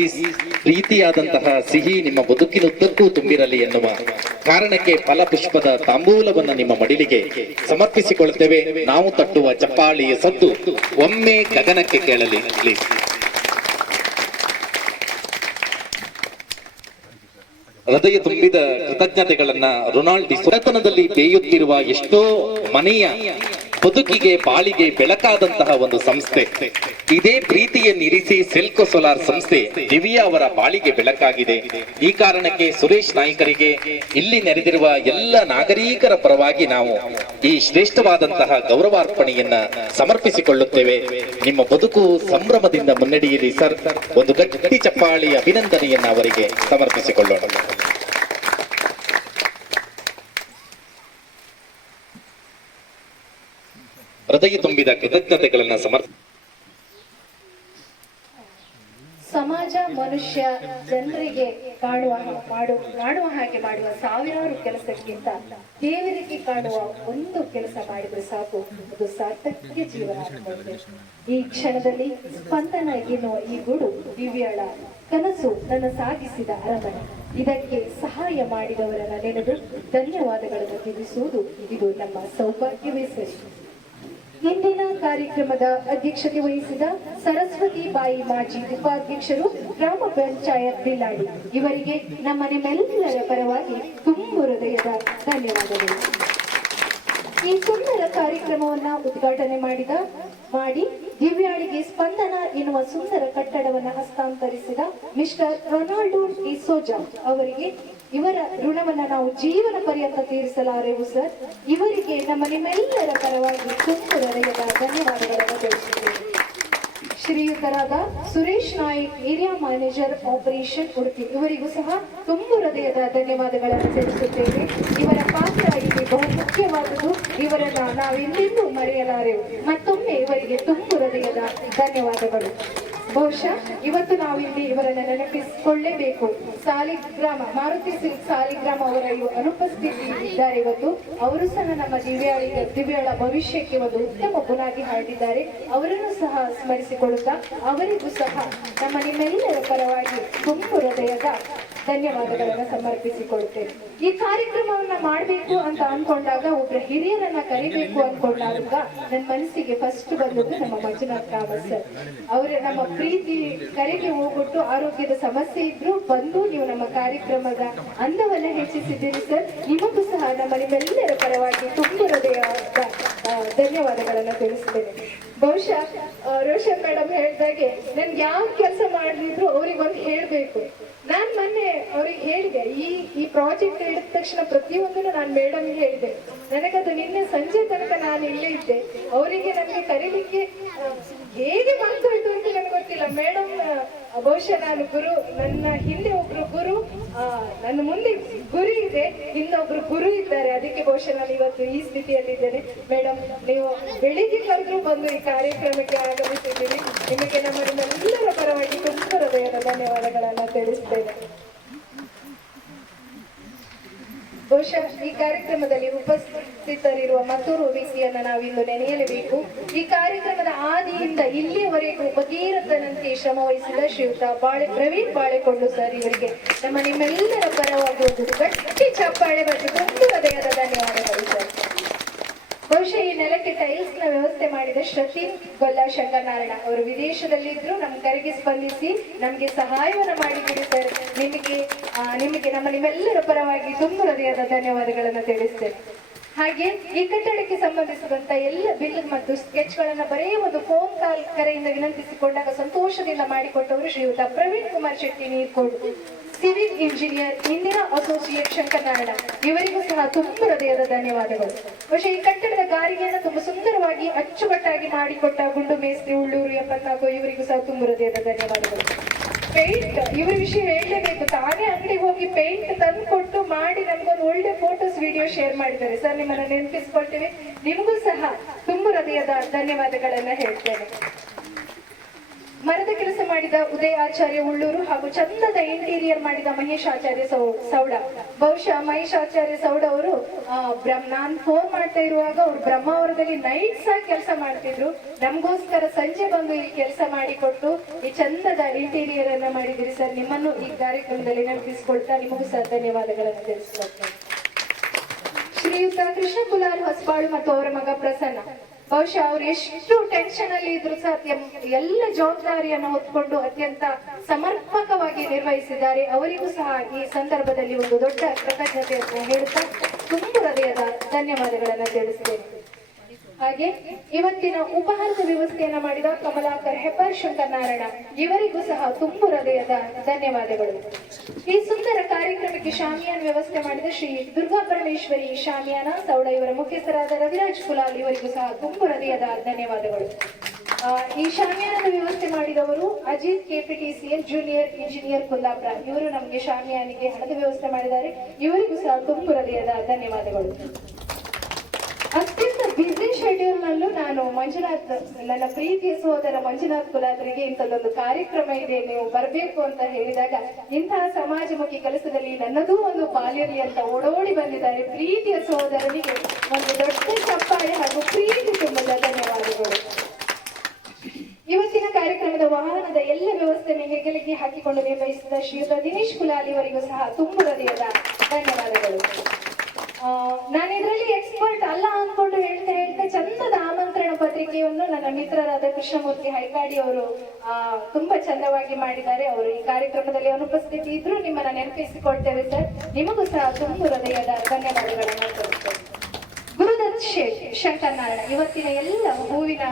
ಪ್ರೀತಿಯಾದಂತಹ ಸಿಹಿ ನಿಮ್ಮ ಬದುಕಿನುದ್ದಕ್ಕೂ ತುಂಬಿರಲಿ ಎನ್ನುವ ಕಾರಣಕ್ಕೆ ಫಲಪುಷ್ಪದ ತಾಂಬೂಲವನ್ನು ನಿಮ್ಮ ಮಡಿಲಿಗೆ ಸಮರ್ಪಿಸಿಕೊಳ್ಳುತ್ತೇವೆ. ನಾವು ತಟ್ಟುವ ಚಪ್ಪಾಳಿಯ ಸದ್ದು ಒಮ್ಮೆ ಗಗನಕ್ಕೆ ಕೇಳಲಿ ಪ್ಲೀಸ್. ಹೃದಯ ತುಂಬಿದ ಕೃತಜ್ಞತೆಗಳನ್ನ ರೊನಾಲ್ಡ್ ಡಿಸೋಜಾತನದಲ್ಲಿ ಬೇಯುತ್ತಿರುವ ಎಷ್ಟೋ ಮನೆಯ ಬದುಕಿಗೆ ಬಾಳಿಗೆ ಬೆಳಕಾದಂತಹ ಒಂದು ಸಂಸ್ಥೆ. ಇದೇ ಪ್ರೀತಿಯನ್ನಿರಿಸಿ ಸೆಲ್ಕೋ ಸೋಲಾರ್ ಸಂಸ್ಥೆ ದಿವ್ಯಾ ಅವರ ಬಾಳಿಗೆ ಬೆಳಕಾಗಿದೆ. ಈ ಕಾರಣಕ್ಕೆ ಸುರೇಶ್ ನಾಯ್ಕರಿಗೆ ಇಲ್ಲಿ ನೆರೆದಿರುವ ಎಲ್ಲ ನಾಗರಿಕರ ಪರವಾಗಿ ನಾವು ಈ ಶ್ರೇಷ್ಠವಾದಂತಹ ಗೌರವಾರ್ಪಣೆಯನ್ನ ಸಮರ್ಪಿಸಿಕೊಳ್ಳುತ್ತೇವೆ. ನಿಮ್ಮ ಬದುಕು ಸಂಭ್ರಮದಿಂದ ಮುನ್ನಡೆಯಲಿ ಸರ್. ಒಂದು ಗಟ್ಟಿ ಚಪ್ಪಾಳಿ ಅಭಿನಂದನೆಯನ್ನ ಅವರಿಗೆ ಸಮರ್ಪಿಸಿಕೊಳ್ಳೋಣ. ಹೃದಯ ತುಂಬಿದ ಕೃತಜ್ಞತೆಗಳನ್ನ ಸಮಾಜ, ಮನುಷ್ಯ ಜನರಿಗೆ ಕಾಣುವ ಹಾಗೆ ಮಾಡುವ ಸಾವಿರಾರು ಕೆಲಸಕ್ಕಿಂತ ದೇವರಿಗೆ ಕಾಣುವ ಒಂದು ಕೆಲಸ ಮಾಡಿದ್ರೆ ಸಾಕು, ಅದು ಸಾರ್ಥಕ್ಯ ಜೀವನ ಆಗ್ತದೆ. ಈ ಕ್ಷಣದಲ್ಲಿ ಸ್ಪಂದನ ಎನ್ನುವ ಈ ಗೂಡು ದಿವ್ಯಾಳ ಕನಸು ನನ್ನ ಸಾಗಿಸಿದ ಅರಮನೆ. ಇದಕ್ಕೆ ಸಹಾಯ ಮಾಡಿದವರನ್ನ ನೆನೆದು ಧನ್ಯವಾದಗಳನ್ನು ತಿಳಿಸುವುದು ಇದು ನಮ್ಮ ಸೌಭಾಗ್ಯವೇ ಸರಿ. ಇಂದಿನ ಕಾರ್ಯಕ್ರಮದ ಅಧ್ಯಕ್ಷತೆ ವಹಿಸಿದ ಸರಸ್ವತಿ ಬಾಯಿ ಮಾಜಿ ಉಪಾಧ್ಯಕ್ಷರು, ಗ್ರಾಮ ಪಂಚಾಯತ್ ಬಿಲ್ಲಾಡಿ ಇವರಿಗೆ ನಮ್ಮ ನಿಮ್ಮೆಲ್ಲರ ಪರವಾಗಿ ತುಂಬು ಹೃದಯದ ಧನ್ಯವಾದಗಳು. ಈ ಸುಂದರ ಕಾರ್ಯಕ್ರಮವನ್ನ ಉದ್ಘಾಟನೆ ಮಾಡಿ ದಿವ್ಯಾಳಿಗೆ ಸ್ಪಂದನ ಎನ್ನುವ ಸುಂದರ ಕಟ್ಟಡವನ್ನ ಹಸ್ತಾಂತರಿಸಿದ ಮಿಸ್ಟರ್ ರೊನಾಲ್ಡೋ ಡಿಸೋಜಾ ಅವರಿಗೆ ಇವರ ಋಣವನ್ನ ನಾವು ಜೀವನ ಪರ್ಯಂತ ತೀರಿಸಲಾರೆವು ಸರ್. ಇವರಿಗೆ ನಮ್ಮ ನಿಮ್ಮೆಲ್ಲರ ಪರವಾಗಿ ತುಂಬು ಹೃದಯದ ಧನ್ಯವಾದಗಳನ್ನು ತಿಳಿಸುತ್ತೇವೆ. ಶ್ರೀಯುತರಾದ Suresh Naik, area manager operation Udupi, ಇವರಿಗೂ ಸಹ ತುಂಬು ಹೃದಯದ ಧನ್ಯವಾದಗಳನ್ನು ತಿಳಿಸುತ್ತೇವೆ. ಇವರ ಪಾತ್ರ ಇಲ್ಲಿ ಬಹು ಮುಖ್ಯವಾದುದು. ಇವರನ್ನ ನಾವೆಂದೆಂದೂ ಮರೆಯಲಾರೆವು. ಮತ್ತೊಮ್ಮೆ ಇವರಿಗೆ ತುಂಬು ಹೃದಯದ ಧನ್ಯವಾದಗಳು. ಬಹುಶಃ ಇವತ್ತು ನಾವಿಲ್ಲಿ ಇವರನ್ನ ನೆನಪಿಸಿಕೊಳ್ಳಲೇಬೇಕು. ಸಾಲಿಗ್ರಾಮ ಮಾರುತಿ ಸಿಲ್ಕ್ ಸಾಲಿಗ್ರಾಮ ಅವರ ಅನುಪಸ್ಥಿತಿ ಇದ್ದಾರೆ ಇವತ್ತು. ಅವರು ಸಹ ನಮ್ಮ ದಿವ್ಯಾಳ ಭವಿಷ್ಯಕ್ಕೆ ಒಂದು ಉತ್ತಮ ಬುನಾದಿ ಹಾಡಿದ್ದಾರೆ. ಅವರನ್ನು ಸಹ ಸ್ಮರಿಸಿಕೊಳ್ಳುತ್ತಾ ಅವರಿಗೂ ಸಹ ನಮ್ಮ ನಿಮ್ಮೆಲ್ಲರ ಪರವಾಗಿ ತುಂಬು ಹೃದಯದ ಧನ್ಯವಾದಗಳನ್ನ ಸಮರ್ಪಿಸಿಕೊಳ್ತೇನೆ. ಈ ಕಾರ್ಯಕ್ರಮವನ್ನ ಮಾಡಬೇಕು ಅಂತ ಅನ್ಕೊಂಡಾಗ ಒಬ್ಬರ ಹಿರಿಯರನ್ನ ಕರಿಬೇಕು ಅನ್ಕೊಂಡಾಗ ನನ್ನ ಮನಸ್ಸಿಗೆ ಫಸ್ಟ್ ಬಂದದ್ದು ನಮ್ಮ ಮಂಜುನಾಥ್ ರಾವತ್ ಸರ್. ಅವರೇ ನಮ್ಮ ಪ್ರೀತಿ ಕರೆಗೆ ಹೋಗ್ಬಿಟ್ಟು ಆರೋಗ್ಯದ ಸಮಸ್ಯೆ ಇದ್ರು ಬಂದು ನೀವು ನಮ್ಮ ಕಾರ್ಯಕ್ರಮದ ಅಂದವನ್ನ ಹೆಚ್ಚಿಸಿದ್ದೀರಿ ಸರ್. ನಿಮಗೂ ಸಹ ನಮ್ಮ ನಿಮ್ಮೆಲ್ಲರ ಪರವಾಗಿ ತುಂಬ ಹೃದಯದ ಧನ್ಯವಾದಗಳನ್ನ ತಿಳಿಸ್ತೇನೆ. ಬಹುಶಃ ರೋಷನ್ ಮೇಡಮ್ ಹೇಳ್ದಾಗೆ ನನ್ಗೆ ಯಾವ ಕೆಲಸ ಮಾಡಿದ್ರು ಅವ್ರಿಗೊಂದು ಹೇಳ್ಬೇಕು. ನಾನ್ ಮೊನ್ನೆ ಅವ್ರಿಗೆ ಹೇಳಿದೆ, ಈ ಪ್ರಾಜೆಕ್ಟ್ ಹೇಳಿದ ತಕ್ಷಣ ಪ್ರತಿಯೊಂದನ್ನು ನಾನು ಮೇಡಮ್ಗೆ ಹೇಳಿದೆ. ನನಗದು ನಿನ್ನೆ ಸಂಜೆ ತನಕ ನಾನು ಇಲ್ಲೇ ಇದ್ದೆ. ಅವರಿಗೆ ನನಗೆ ಕರೀಲಿಕ್ಕೆ ಹೇಗೆ ಮಾತಾಡ್ತು ಅಂತ ನನಗೆ ಗೊತ್ತಿಲ್ಲ. ಮೇಡಮ್ ಬಹುಶಃ ನಾನು ಗುರು, ನನ್ನ ಹಿಂದೆ ಒಬ್ರು ಗುರು, ನನ್ನ ಮುಂದೆ ಗುರು ಇದೆ, ಇನ್ನೊಬ್ರು ಗುರು ಇದ್ದಾರೆ. ಅದಕ್ಕೆ ಬಹುಶಃ ನಾನು ಇವತ್ತು ಈ ಸ್ಥಿತಿಯಲ್ಲಿದ್ದೇನೆ. ಮೇಡಮ್, ನೀವು ಬೆಳಿಗ್ಗೆ ಕರೆದ್ರು ಬಂದು ಈ ಕಾರ್ಯಕ್ರಮಕ್ಕೆ ಆಗಮಿಸಿದ್ದೀರಿ. ನಿಮಗೆ ನಮ್ಮೆಲ್ಲರ ಪರವಾಗಿ ತುಂಬ ಹೃದಯದ ಧನ್ಯವಾದಗಳನ್ನ ತಿಳಿಸ್ತೇನೆ. ಬಹುಶಃ ಈ ಕಾರ್ಯಕ್ರಮದಲ್ಲಿ ಉಪಸ್ಥಿತರಿರುವ ಮತ್ತೂರು ವ್ಯಕ್ತಿಯನ್ನ ನಾವಿಂದು ನೆನೆಯಲೇಬೇಕು. ಈ ಕಾರ್ಯಕ್ರಮದ ಆದಿಯಿಂದ ಇಲ್ಲಿಯವರೆಗೂ ಭಗೀರಥನಂತೆ ಶ್ರಮ ವಹಿಸಿದ ಶ್ರೀಯುತ ಪ್ರವೀಣ್ ಬಾಳೆಕೊಂಡು ಸರ್ ಇವರಿಗೆ ನಮ್ಮ ನಿಮ್ಮೆಲ್ಲರ ಪರವಾಗಿ ಒಂದು ಗಟ್ಟಿ ಚಪ್ಪಾಳೆ ಬಟ್ಟು ತುಂಬ ಹೃದಯದ ಧನ್ಯವಾದಗಳು ಸರ್. ಬಹುಶಃ ಈ ನೆಲಕ್ಕೆ ಟೈಲ್ಸ್ ನ ವ್ಯವಸ್ಥೆ ಮಾಡಿದ ಶ್ರತೀನ್ ಗೊಲ್ಲ ಶಂಕರನಾರಾಯಣ ಅವರು ವಿದೇಶದಲ್ಲಿದ್ರು ನಮ್ಮ ಕರೆಗೆ ಸ್ಪಂದಿಸಿ ನಮ್ಗೆ ಸಹಾಯವನ್ನ ಮಾಡಿದ್ದೀರಿ ಸರ್. ನಿಮಗೆ ನಮ್ಮ ನಿಮ್ಮೆಲ್ಲರ ಪರವಾಗಿ ತುಂಬ ಹೃದಯದ ಧನ್ಯವಾದಗಳನ್ನ ತಿಳಿಸ್ತೇನೆ. ಹಾಗೆ ಈ ಕಟ್ಟಡಕ್ಕೆ ಸಂಬಂಧಿಸಿದಂತ ಎಲ್ಲ ಬಿಲ್ ಮತ್ತು ಸ್ಕೆಚ್ ಗಳನ್ನ ಬರೀ ಒಂದು ಫೋನ್ ಕಾಲ್ ಕರೆಯಿಂದ ವಿನಂತಿಸಿಕೊಂಡಾಗ ಸಂತೋಷದಿಂದ ಮಾಡಿಕೊಟ್ಟವರು ಶ್ರೀಯುತ Praveen Kumar Shetty Neerkodu, civil engineer, Indira associate Shankaranarayana ಇವರಿಗೂ ಸಹ ತುಂಬ ಹೃದಯದ ಧನ್ಯವಾದಗಳು. ಬಹುಶಃ ಈ ಕಟ್ಟಡದ ಗಾರಿಗೆಯನ್ನು ತುಂಬಾ ಸುಂದರವಾಗಿ ಅಚ್ಚುಕಟ್ಟಾಗಿ ಮಾಡಿಕೊಟ್ಟ ಗುಂಡು ಮೇಸ್ತ್ರಿ ಉಳ್ಳೂರು 74 ಇವರಿಗೂ ಸಹ ತುಂಬ ಹೃದಯದ ಧನ್ಯವಾದಗಳು. ಪೇಂಟ್ ಇವರ ವಿಷಯ ಹೇಳಲೇಬೇಕು. ತಾನೇ ಅಂಗಡಿಗೆ ಹೋಗಿ ಪೇಂಟ್ ತಂದು ಕೊಟ್ಟು ಮಾಡಿ ನಮ್ಗೊಂದು ಒಳ್ಳೆ ಫೋಟೋಸ್ ವಿಡಿಯೋ ಶೇರ್ ಮಾಡಿದ್ದಾರೆ ಸರ್. ನಿಮ್ಮನ್ನ ನೆನಪಿಸ್ಕೊಳ್ತೇವೆ. ನಿಮಗೂ ಸಹ ತುಂಬ ಹೃದಯದ ಧನ್ಯವಾದಗಳನ್ನ ಹೇಳ್ತೇನೆ. ಮರದ ಕೆಲಸ ಮಾಡಿದ ಉದಯ ಆಚಾರ್ಯ ಉಳ್ಳೂರು ಹಾಗೂ ಚಂದದ ಇಂಟೀರಿಯರ್ ಮಾಡಿದ ಮಹೇಶ್ ಆಚಾರ್ಯ ಸೌಡ. ಬಹುಶಃ ಮಹೇಶ್ ಆಚಾರ್ಯ ಸೌಡ ಅವರು ನಾನ್ ಫೋನ್ ಮಾಡ್ತಾ ಇರುವಾಗ ಅವ್ರು ಬ್ರಹ್ಮಾವರದಲ್ಲಿ ನೈಟ್ಸ್ ಆಗಿ ಕೆಲಸ ಮಾಡ್ತಿದ್ರು. ನಮಗೋಸ್ಕರ ಸಂಜೆ ಬಂದು ಇಲ್ಲಿ ಕೆಲಸ ಮಾಡಿಕೊಟ್ಟು ಈ ಚಂದದ ಇಂಟೀರಿಯರ್ ಅನ್ನ ಮಾಡಿದಿರಿ ಸರ್. ನಿಮ್ಮನ್ನು ಈ ಕಾರ್ಯಕ್ರಮದಲ್ಲಿ ನೆನಪಿಸಿಕೊಳ್ತಾ ನಿಮಗೂ ಸಹ ಧನ್ಯವಾದಗಳನ್ನು ತಿಳಿಸ್ಕೊಳ್ತೇನೆ. ಶ್ರೀಯುತ ಕೃಷ್ಣ ಕುಲಾಲ್ ಹೊಸಬಾಳು ಮತ್ತು ಅವರ ಮಗ ಪ್ರಸನ್ನ. ಬಹುಶಃ ಅವ್ರು ಎಷ್ಟು ಟೆನ್ಷನ್ ಅಲ್ಲಿ ಇದ್ರು ಸಹ ಎಲ್ಲ ಜವಾಬ್ದಾರಿಯನ್ನು ಹೊತ್ಕೊಂಡು ಅತ್ಯಂತ ಸಮರ್ಪಕವಾಗಿ ನಿರ್ವಹಿಸಿದ್ದಾರೆ. ಅವರಿಗೂ ಸಹ ಈ ಸಂದರ್ಭದಲ್ಲಿ ಒಂದು ದೊಡ್ಡ ಕೃತಜ್ಞತೆಯನ್ನು ಹೇಳುತ್ತಾ ತುಂಬ ಹೃದಯದ ಧನ್ಯವಾದಗಳನ್ನ ತಿಳಿಸಿದ್ದೇನೆ. ಹಾಗೆ ಇವತ್ತಿನ ಉಪಹಾರದ ವ್ಯವಸ್ಥೆಯನ್ನ ಮಾಡಿದ ಕಮಲಾಕರ್ ಹೆಬ್ಬಾರ್ ಶಂಕರನಾರಾಯಣ ಇವರಿಗೂ ಸಹ ತುಂಬ ಹೃದಯದ ಧನ್ಯವಾದಗಳು. ಈ ಸುಂದರ ಕಾರ್ಯಕ್ರಮಕ್ಕೆ ಶಾಮಿಯಾನ್ ವ್ಯವಸ್ಥೆ ಮಾಡಿದ ಶ್ರೀ ದುರ್ಗಾ ಪರಮೇಶ್ವರಿ ಶಾಮಿಯಾನ ಸೌಡ ಇವರ ಮುಖ್ಯಸ್ಥರಾದ ರವಿರಾಜ್ ಕುಲಾಲ್ ಇವರಿಗೂ ಸಹ ತುಂಬ ಹೃದಯದ ಧನ್ಯವಾದಗಳು. ಈ ಶಾಮಿಯಾನದ ವ್ಯವಸ್ಥೆ ಮಾಡಿದವರು Ajit KPTCL junior engineer Kundapura. ಇವರು ನಮಗೆ ಶಾಮಿಯಾನಿಗೆ ಹಣದ ವ್ಯವಸ್ಥೆ ಮಾಡಿದ್ದಾರೆ. ಇವರಿಗೂ ಸಹ ತುಂಬ ಹೃದಯದ ಧನ್ಯವಾದಗಳು. ಅತ್ಯಂತ ಬ್ಯುಸಿ ಶೆಡ್ಯೂಲ್ ನಲ್ಲೂ ನಾನು ಮಂಜುನಾಥ್, ನನ್ನ ಪ್ರೀತಿಯ ಸಹೋದರ ಮಂಜುನಾಥ್ ಕುಲಾದ್ರಿಗೆ ಇಂಥದ್ದೊಂದು ಕಾರ್ಯಕ್ರಮ ಇದೆ, ನೀವು ಬರಬೇಕು ಅಂತ ಹೇಳಿದಾಗ ಇಂತಹ ಸಮಾಜಮುಖಿ ಕೆಲಸದಲ್ಲಿ ನನ್ನದೂ ಒಂದು ಪಾಲಿರಲಿ ಅಂತ ಓಡೋಡಿ ಬಂದಿದ್ದಾರೆ. ಪ್ರೀತಿಯ ಸಹೋದರನಿಗೆ ಒಂದು ದೊಡ್ಡ ಚಪ್ಪಾಳೆ ಹಾಗೂ ಪ್ರೀತಿ ತುಂಬದ ಧನ್ಯವಾದಗಳು. ಇವತ್ತಿನ ಕಾರ್ಯಕ್ರಮದ ವಾಹನದ ಎಲ್ಲ ವ್ಯವಸ್ಥೆ ಹೆಗಲಿಗೆ ಹಾಕಿಕೊಂಡು ನಿರ್ವಹಿಸಿದ ಶ್ರೀಯುತ ದಿನೇಶ್ ಕುಲಾಲ್ ಇವರಿಗೂ ಸಹ ತುಂಬ ಹೃದಯದ ಧನ್ಯವಾದಗಳು. ನಾನು ಇದರಲ್ಲಿ ಎಕ್ಸ್ಪರ್ಟ್ ಅಲ್ಲ ಅಂದ್ಕೊಂಡು ಹೇಳ್ತಾ ಚಂದದ ಆಮಂತ್ರಣ ಪತ್ರಿಕೆಯನ್ನು ನನ್ನ ಮಿತ್ರರಾದ ಕೃಷ್ಣಮೂರ್ತಿ ಹೈಕಾಡಿ ಅವರು ತುಂಬಾ ಚಂದವಾಗಿ ಮಾಡಿದ್ದಾರೆ. ಅವರು ಈ ಕಾರ್ಯಕ್ರಮದಲ್ಲಿ ಅನುಪಸ್ಥಿತಿ ಇದ್ರು ನಿಮ್ಮನ್ನ ನೆನಪಿಸಿಕೊಳ್ತೇವೆ ಸರ್. ನಿಮಗೂ ಸಹ ತುಂಬ ಹೃದಯದ ಧನ್ಯವಾದಗಳನ್ನು ತೋರಿಸ್ತೇವೆ. ಗುರುದತ್ ಶೇಟ್ ಶಂಕರನಾರಾಯಣ ಇವತ್ತಿನ ಎಲ್ಲ ಹೂವಿನ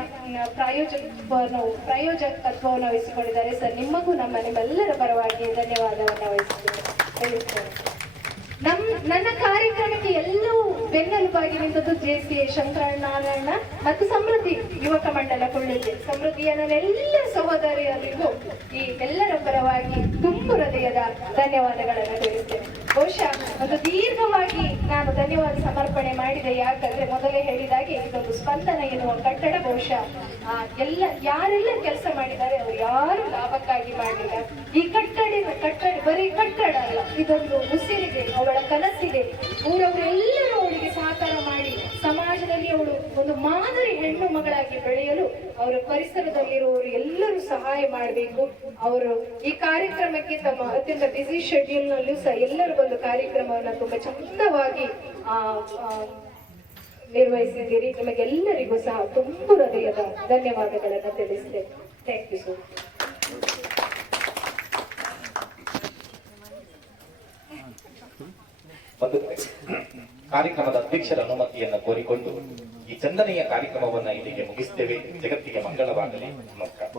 ಪ್ರಾಯೋಜಕತ್ವವನ್ನು ವಹಿಸಿಕೊಂಡಿದ್ದಾರೆ ಸರ್. ನಿಮಗೂ ನಿಮ್ಮೆಲ್ಲರ ಪರವಾಗಿ ಧನ್ಯವಾದವನ್ನು ವಹಿಸ್ತೇವೆ. ನನ್ನ ಕಾರ್ಯಕ್ರಮಕ್ಕೆ ಎಲ್ಲವೂ ಬೆನ್ನೆಲುಬಾಗಿ ನಿಂತದ್ದು JCA ಶಂಕರನಾರಾಯಣ ಮತ್ತು ಸಮೃದ್ಧಿ ಯುವಕ ಮಂಡಲ ಕೊಳ್ಳಿಗೆ. ಸಮೃದ್ಧಿಯ ನನ್ನೆಲ್ಲ ಸಹೋದರಿಯರಿಗೂ ಈ ಎಲ್ಲರ ಪರವಾಗಿ ತುಂಬ ಹೃದಯದ ಧನ್ಯವಾದಗಳನ್ನು ತಿಳಿಸ್ತೇನೆ. ಬಹುಶಃ ಒಂದು ದೀರ್ಘವಾಗಿ ನಾನು ಧನ್ಯವಾದ ಸಮರ್ಪಣೆ ಮಾಡಿದೆ. ಯಾಕಂದ್ರೆ ಮೊದಲೇ ಹೇಳಿದಾಗೆ ಇದೊಂದು ಸ್ಪಂದನ ಎನ್ನುವ ಕಟ್ಟಡ ಬಹುಶಃ ಯಾರೆಲ್ಲ ಕೆಲಸ ಮಾಡಿದ್ದಾರೆ ಅವರು ಯಾರು ಲಾಭಕ್ಕಾಗಿ ಮಾಡಲಿಲ್ಲ. ಈ ಕಟ್ಟಡ ಬರೀ ಕಟ್ಟಡ ಅಲ್ಲ, ಇದೊಂದು ಉಸಿರಿದೆ, ಅವಳ ಕನಸಿದೆ. ಊರವರೆಲ್ಲರೂ ಅವಳಿಗೆ ಸಹಕಾರ ಮಾಡಿ ಸಮಾಜದಲ್ಲಿ ಅವಳು ಒಂದು ಮಾದರಿ ಹೆಣ್ಣು ಮಗಳಾಗಿ ಬೆಳೆಯಲು ಅವರ ಪರಿಸರದಲ್ಲಿರುವವರು ಎಲ್ಲರೂ ಸಹಾಯ ಮಾಡಬೇಕು. ಅವರು ಈ ಕಾರ್ಯಕ್ರಮಕ್ಕೆ ತಮ್ಮ ಅತ್ಯಂತ ಬ್ಯುಸಿ ಶೆಡ್ಯೂಲ್ ನಲ್ಲೂ ಸಹ ಎಲ್ಲರೂ ಬಂದು ಕಾರ್ಯಕ್ರಮವನ್ನು ತುಂಬಾ ಚಂದವಾಗಿ ನಿರ್ವಹಿಸಿದ್ದೀರಿ. ನಿಮಗೆಲ್ಲರಿಗೂ ಸಹ ತುಂಬ ಹೃದಯದ ಧನ್ಯವಾದಗಳನ್ನು ತಿಳಿಸ್ತೇನೆ. ಥ್ಯಾಂಕ್ ಯು ಸೋ ಒಂದು ಕಾರ್ಯಕ್ರಮದ ಅಧ್ಯಕ್ಷರ ಅನುಮತಿಯನ್ನು ಕೋರಿಕೊಂಡು ಈ ಚಂದನೆಯ ಕಾರ್ಯಕ್ರಮವನ್ನ ಇಲ್ಲಿಗೆ ಮುಗಿಸ್ತೇವೆ. ಜಗತ್ತಿಗೆ ಮಂಗಳವಾಗಲಿ. ನಮಸ್ಕಾರ.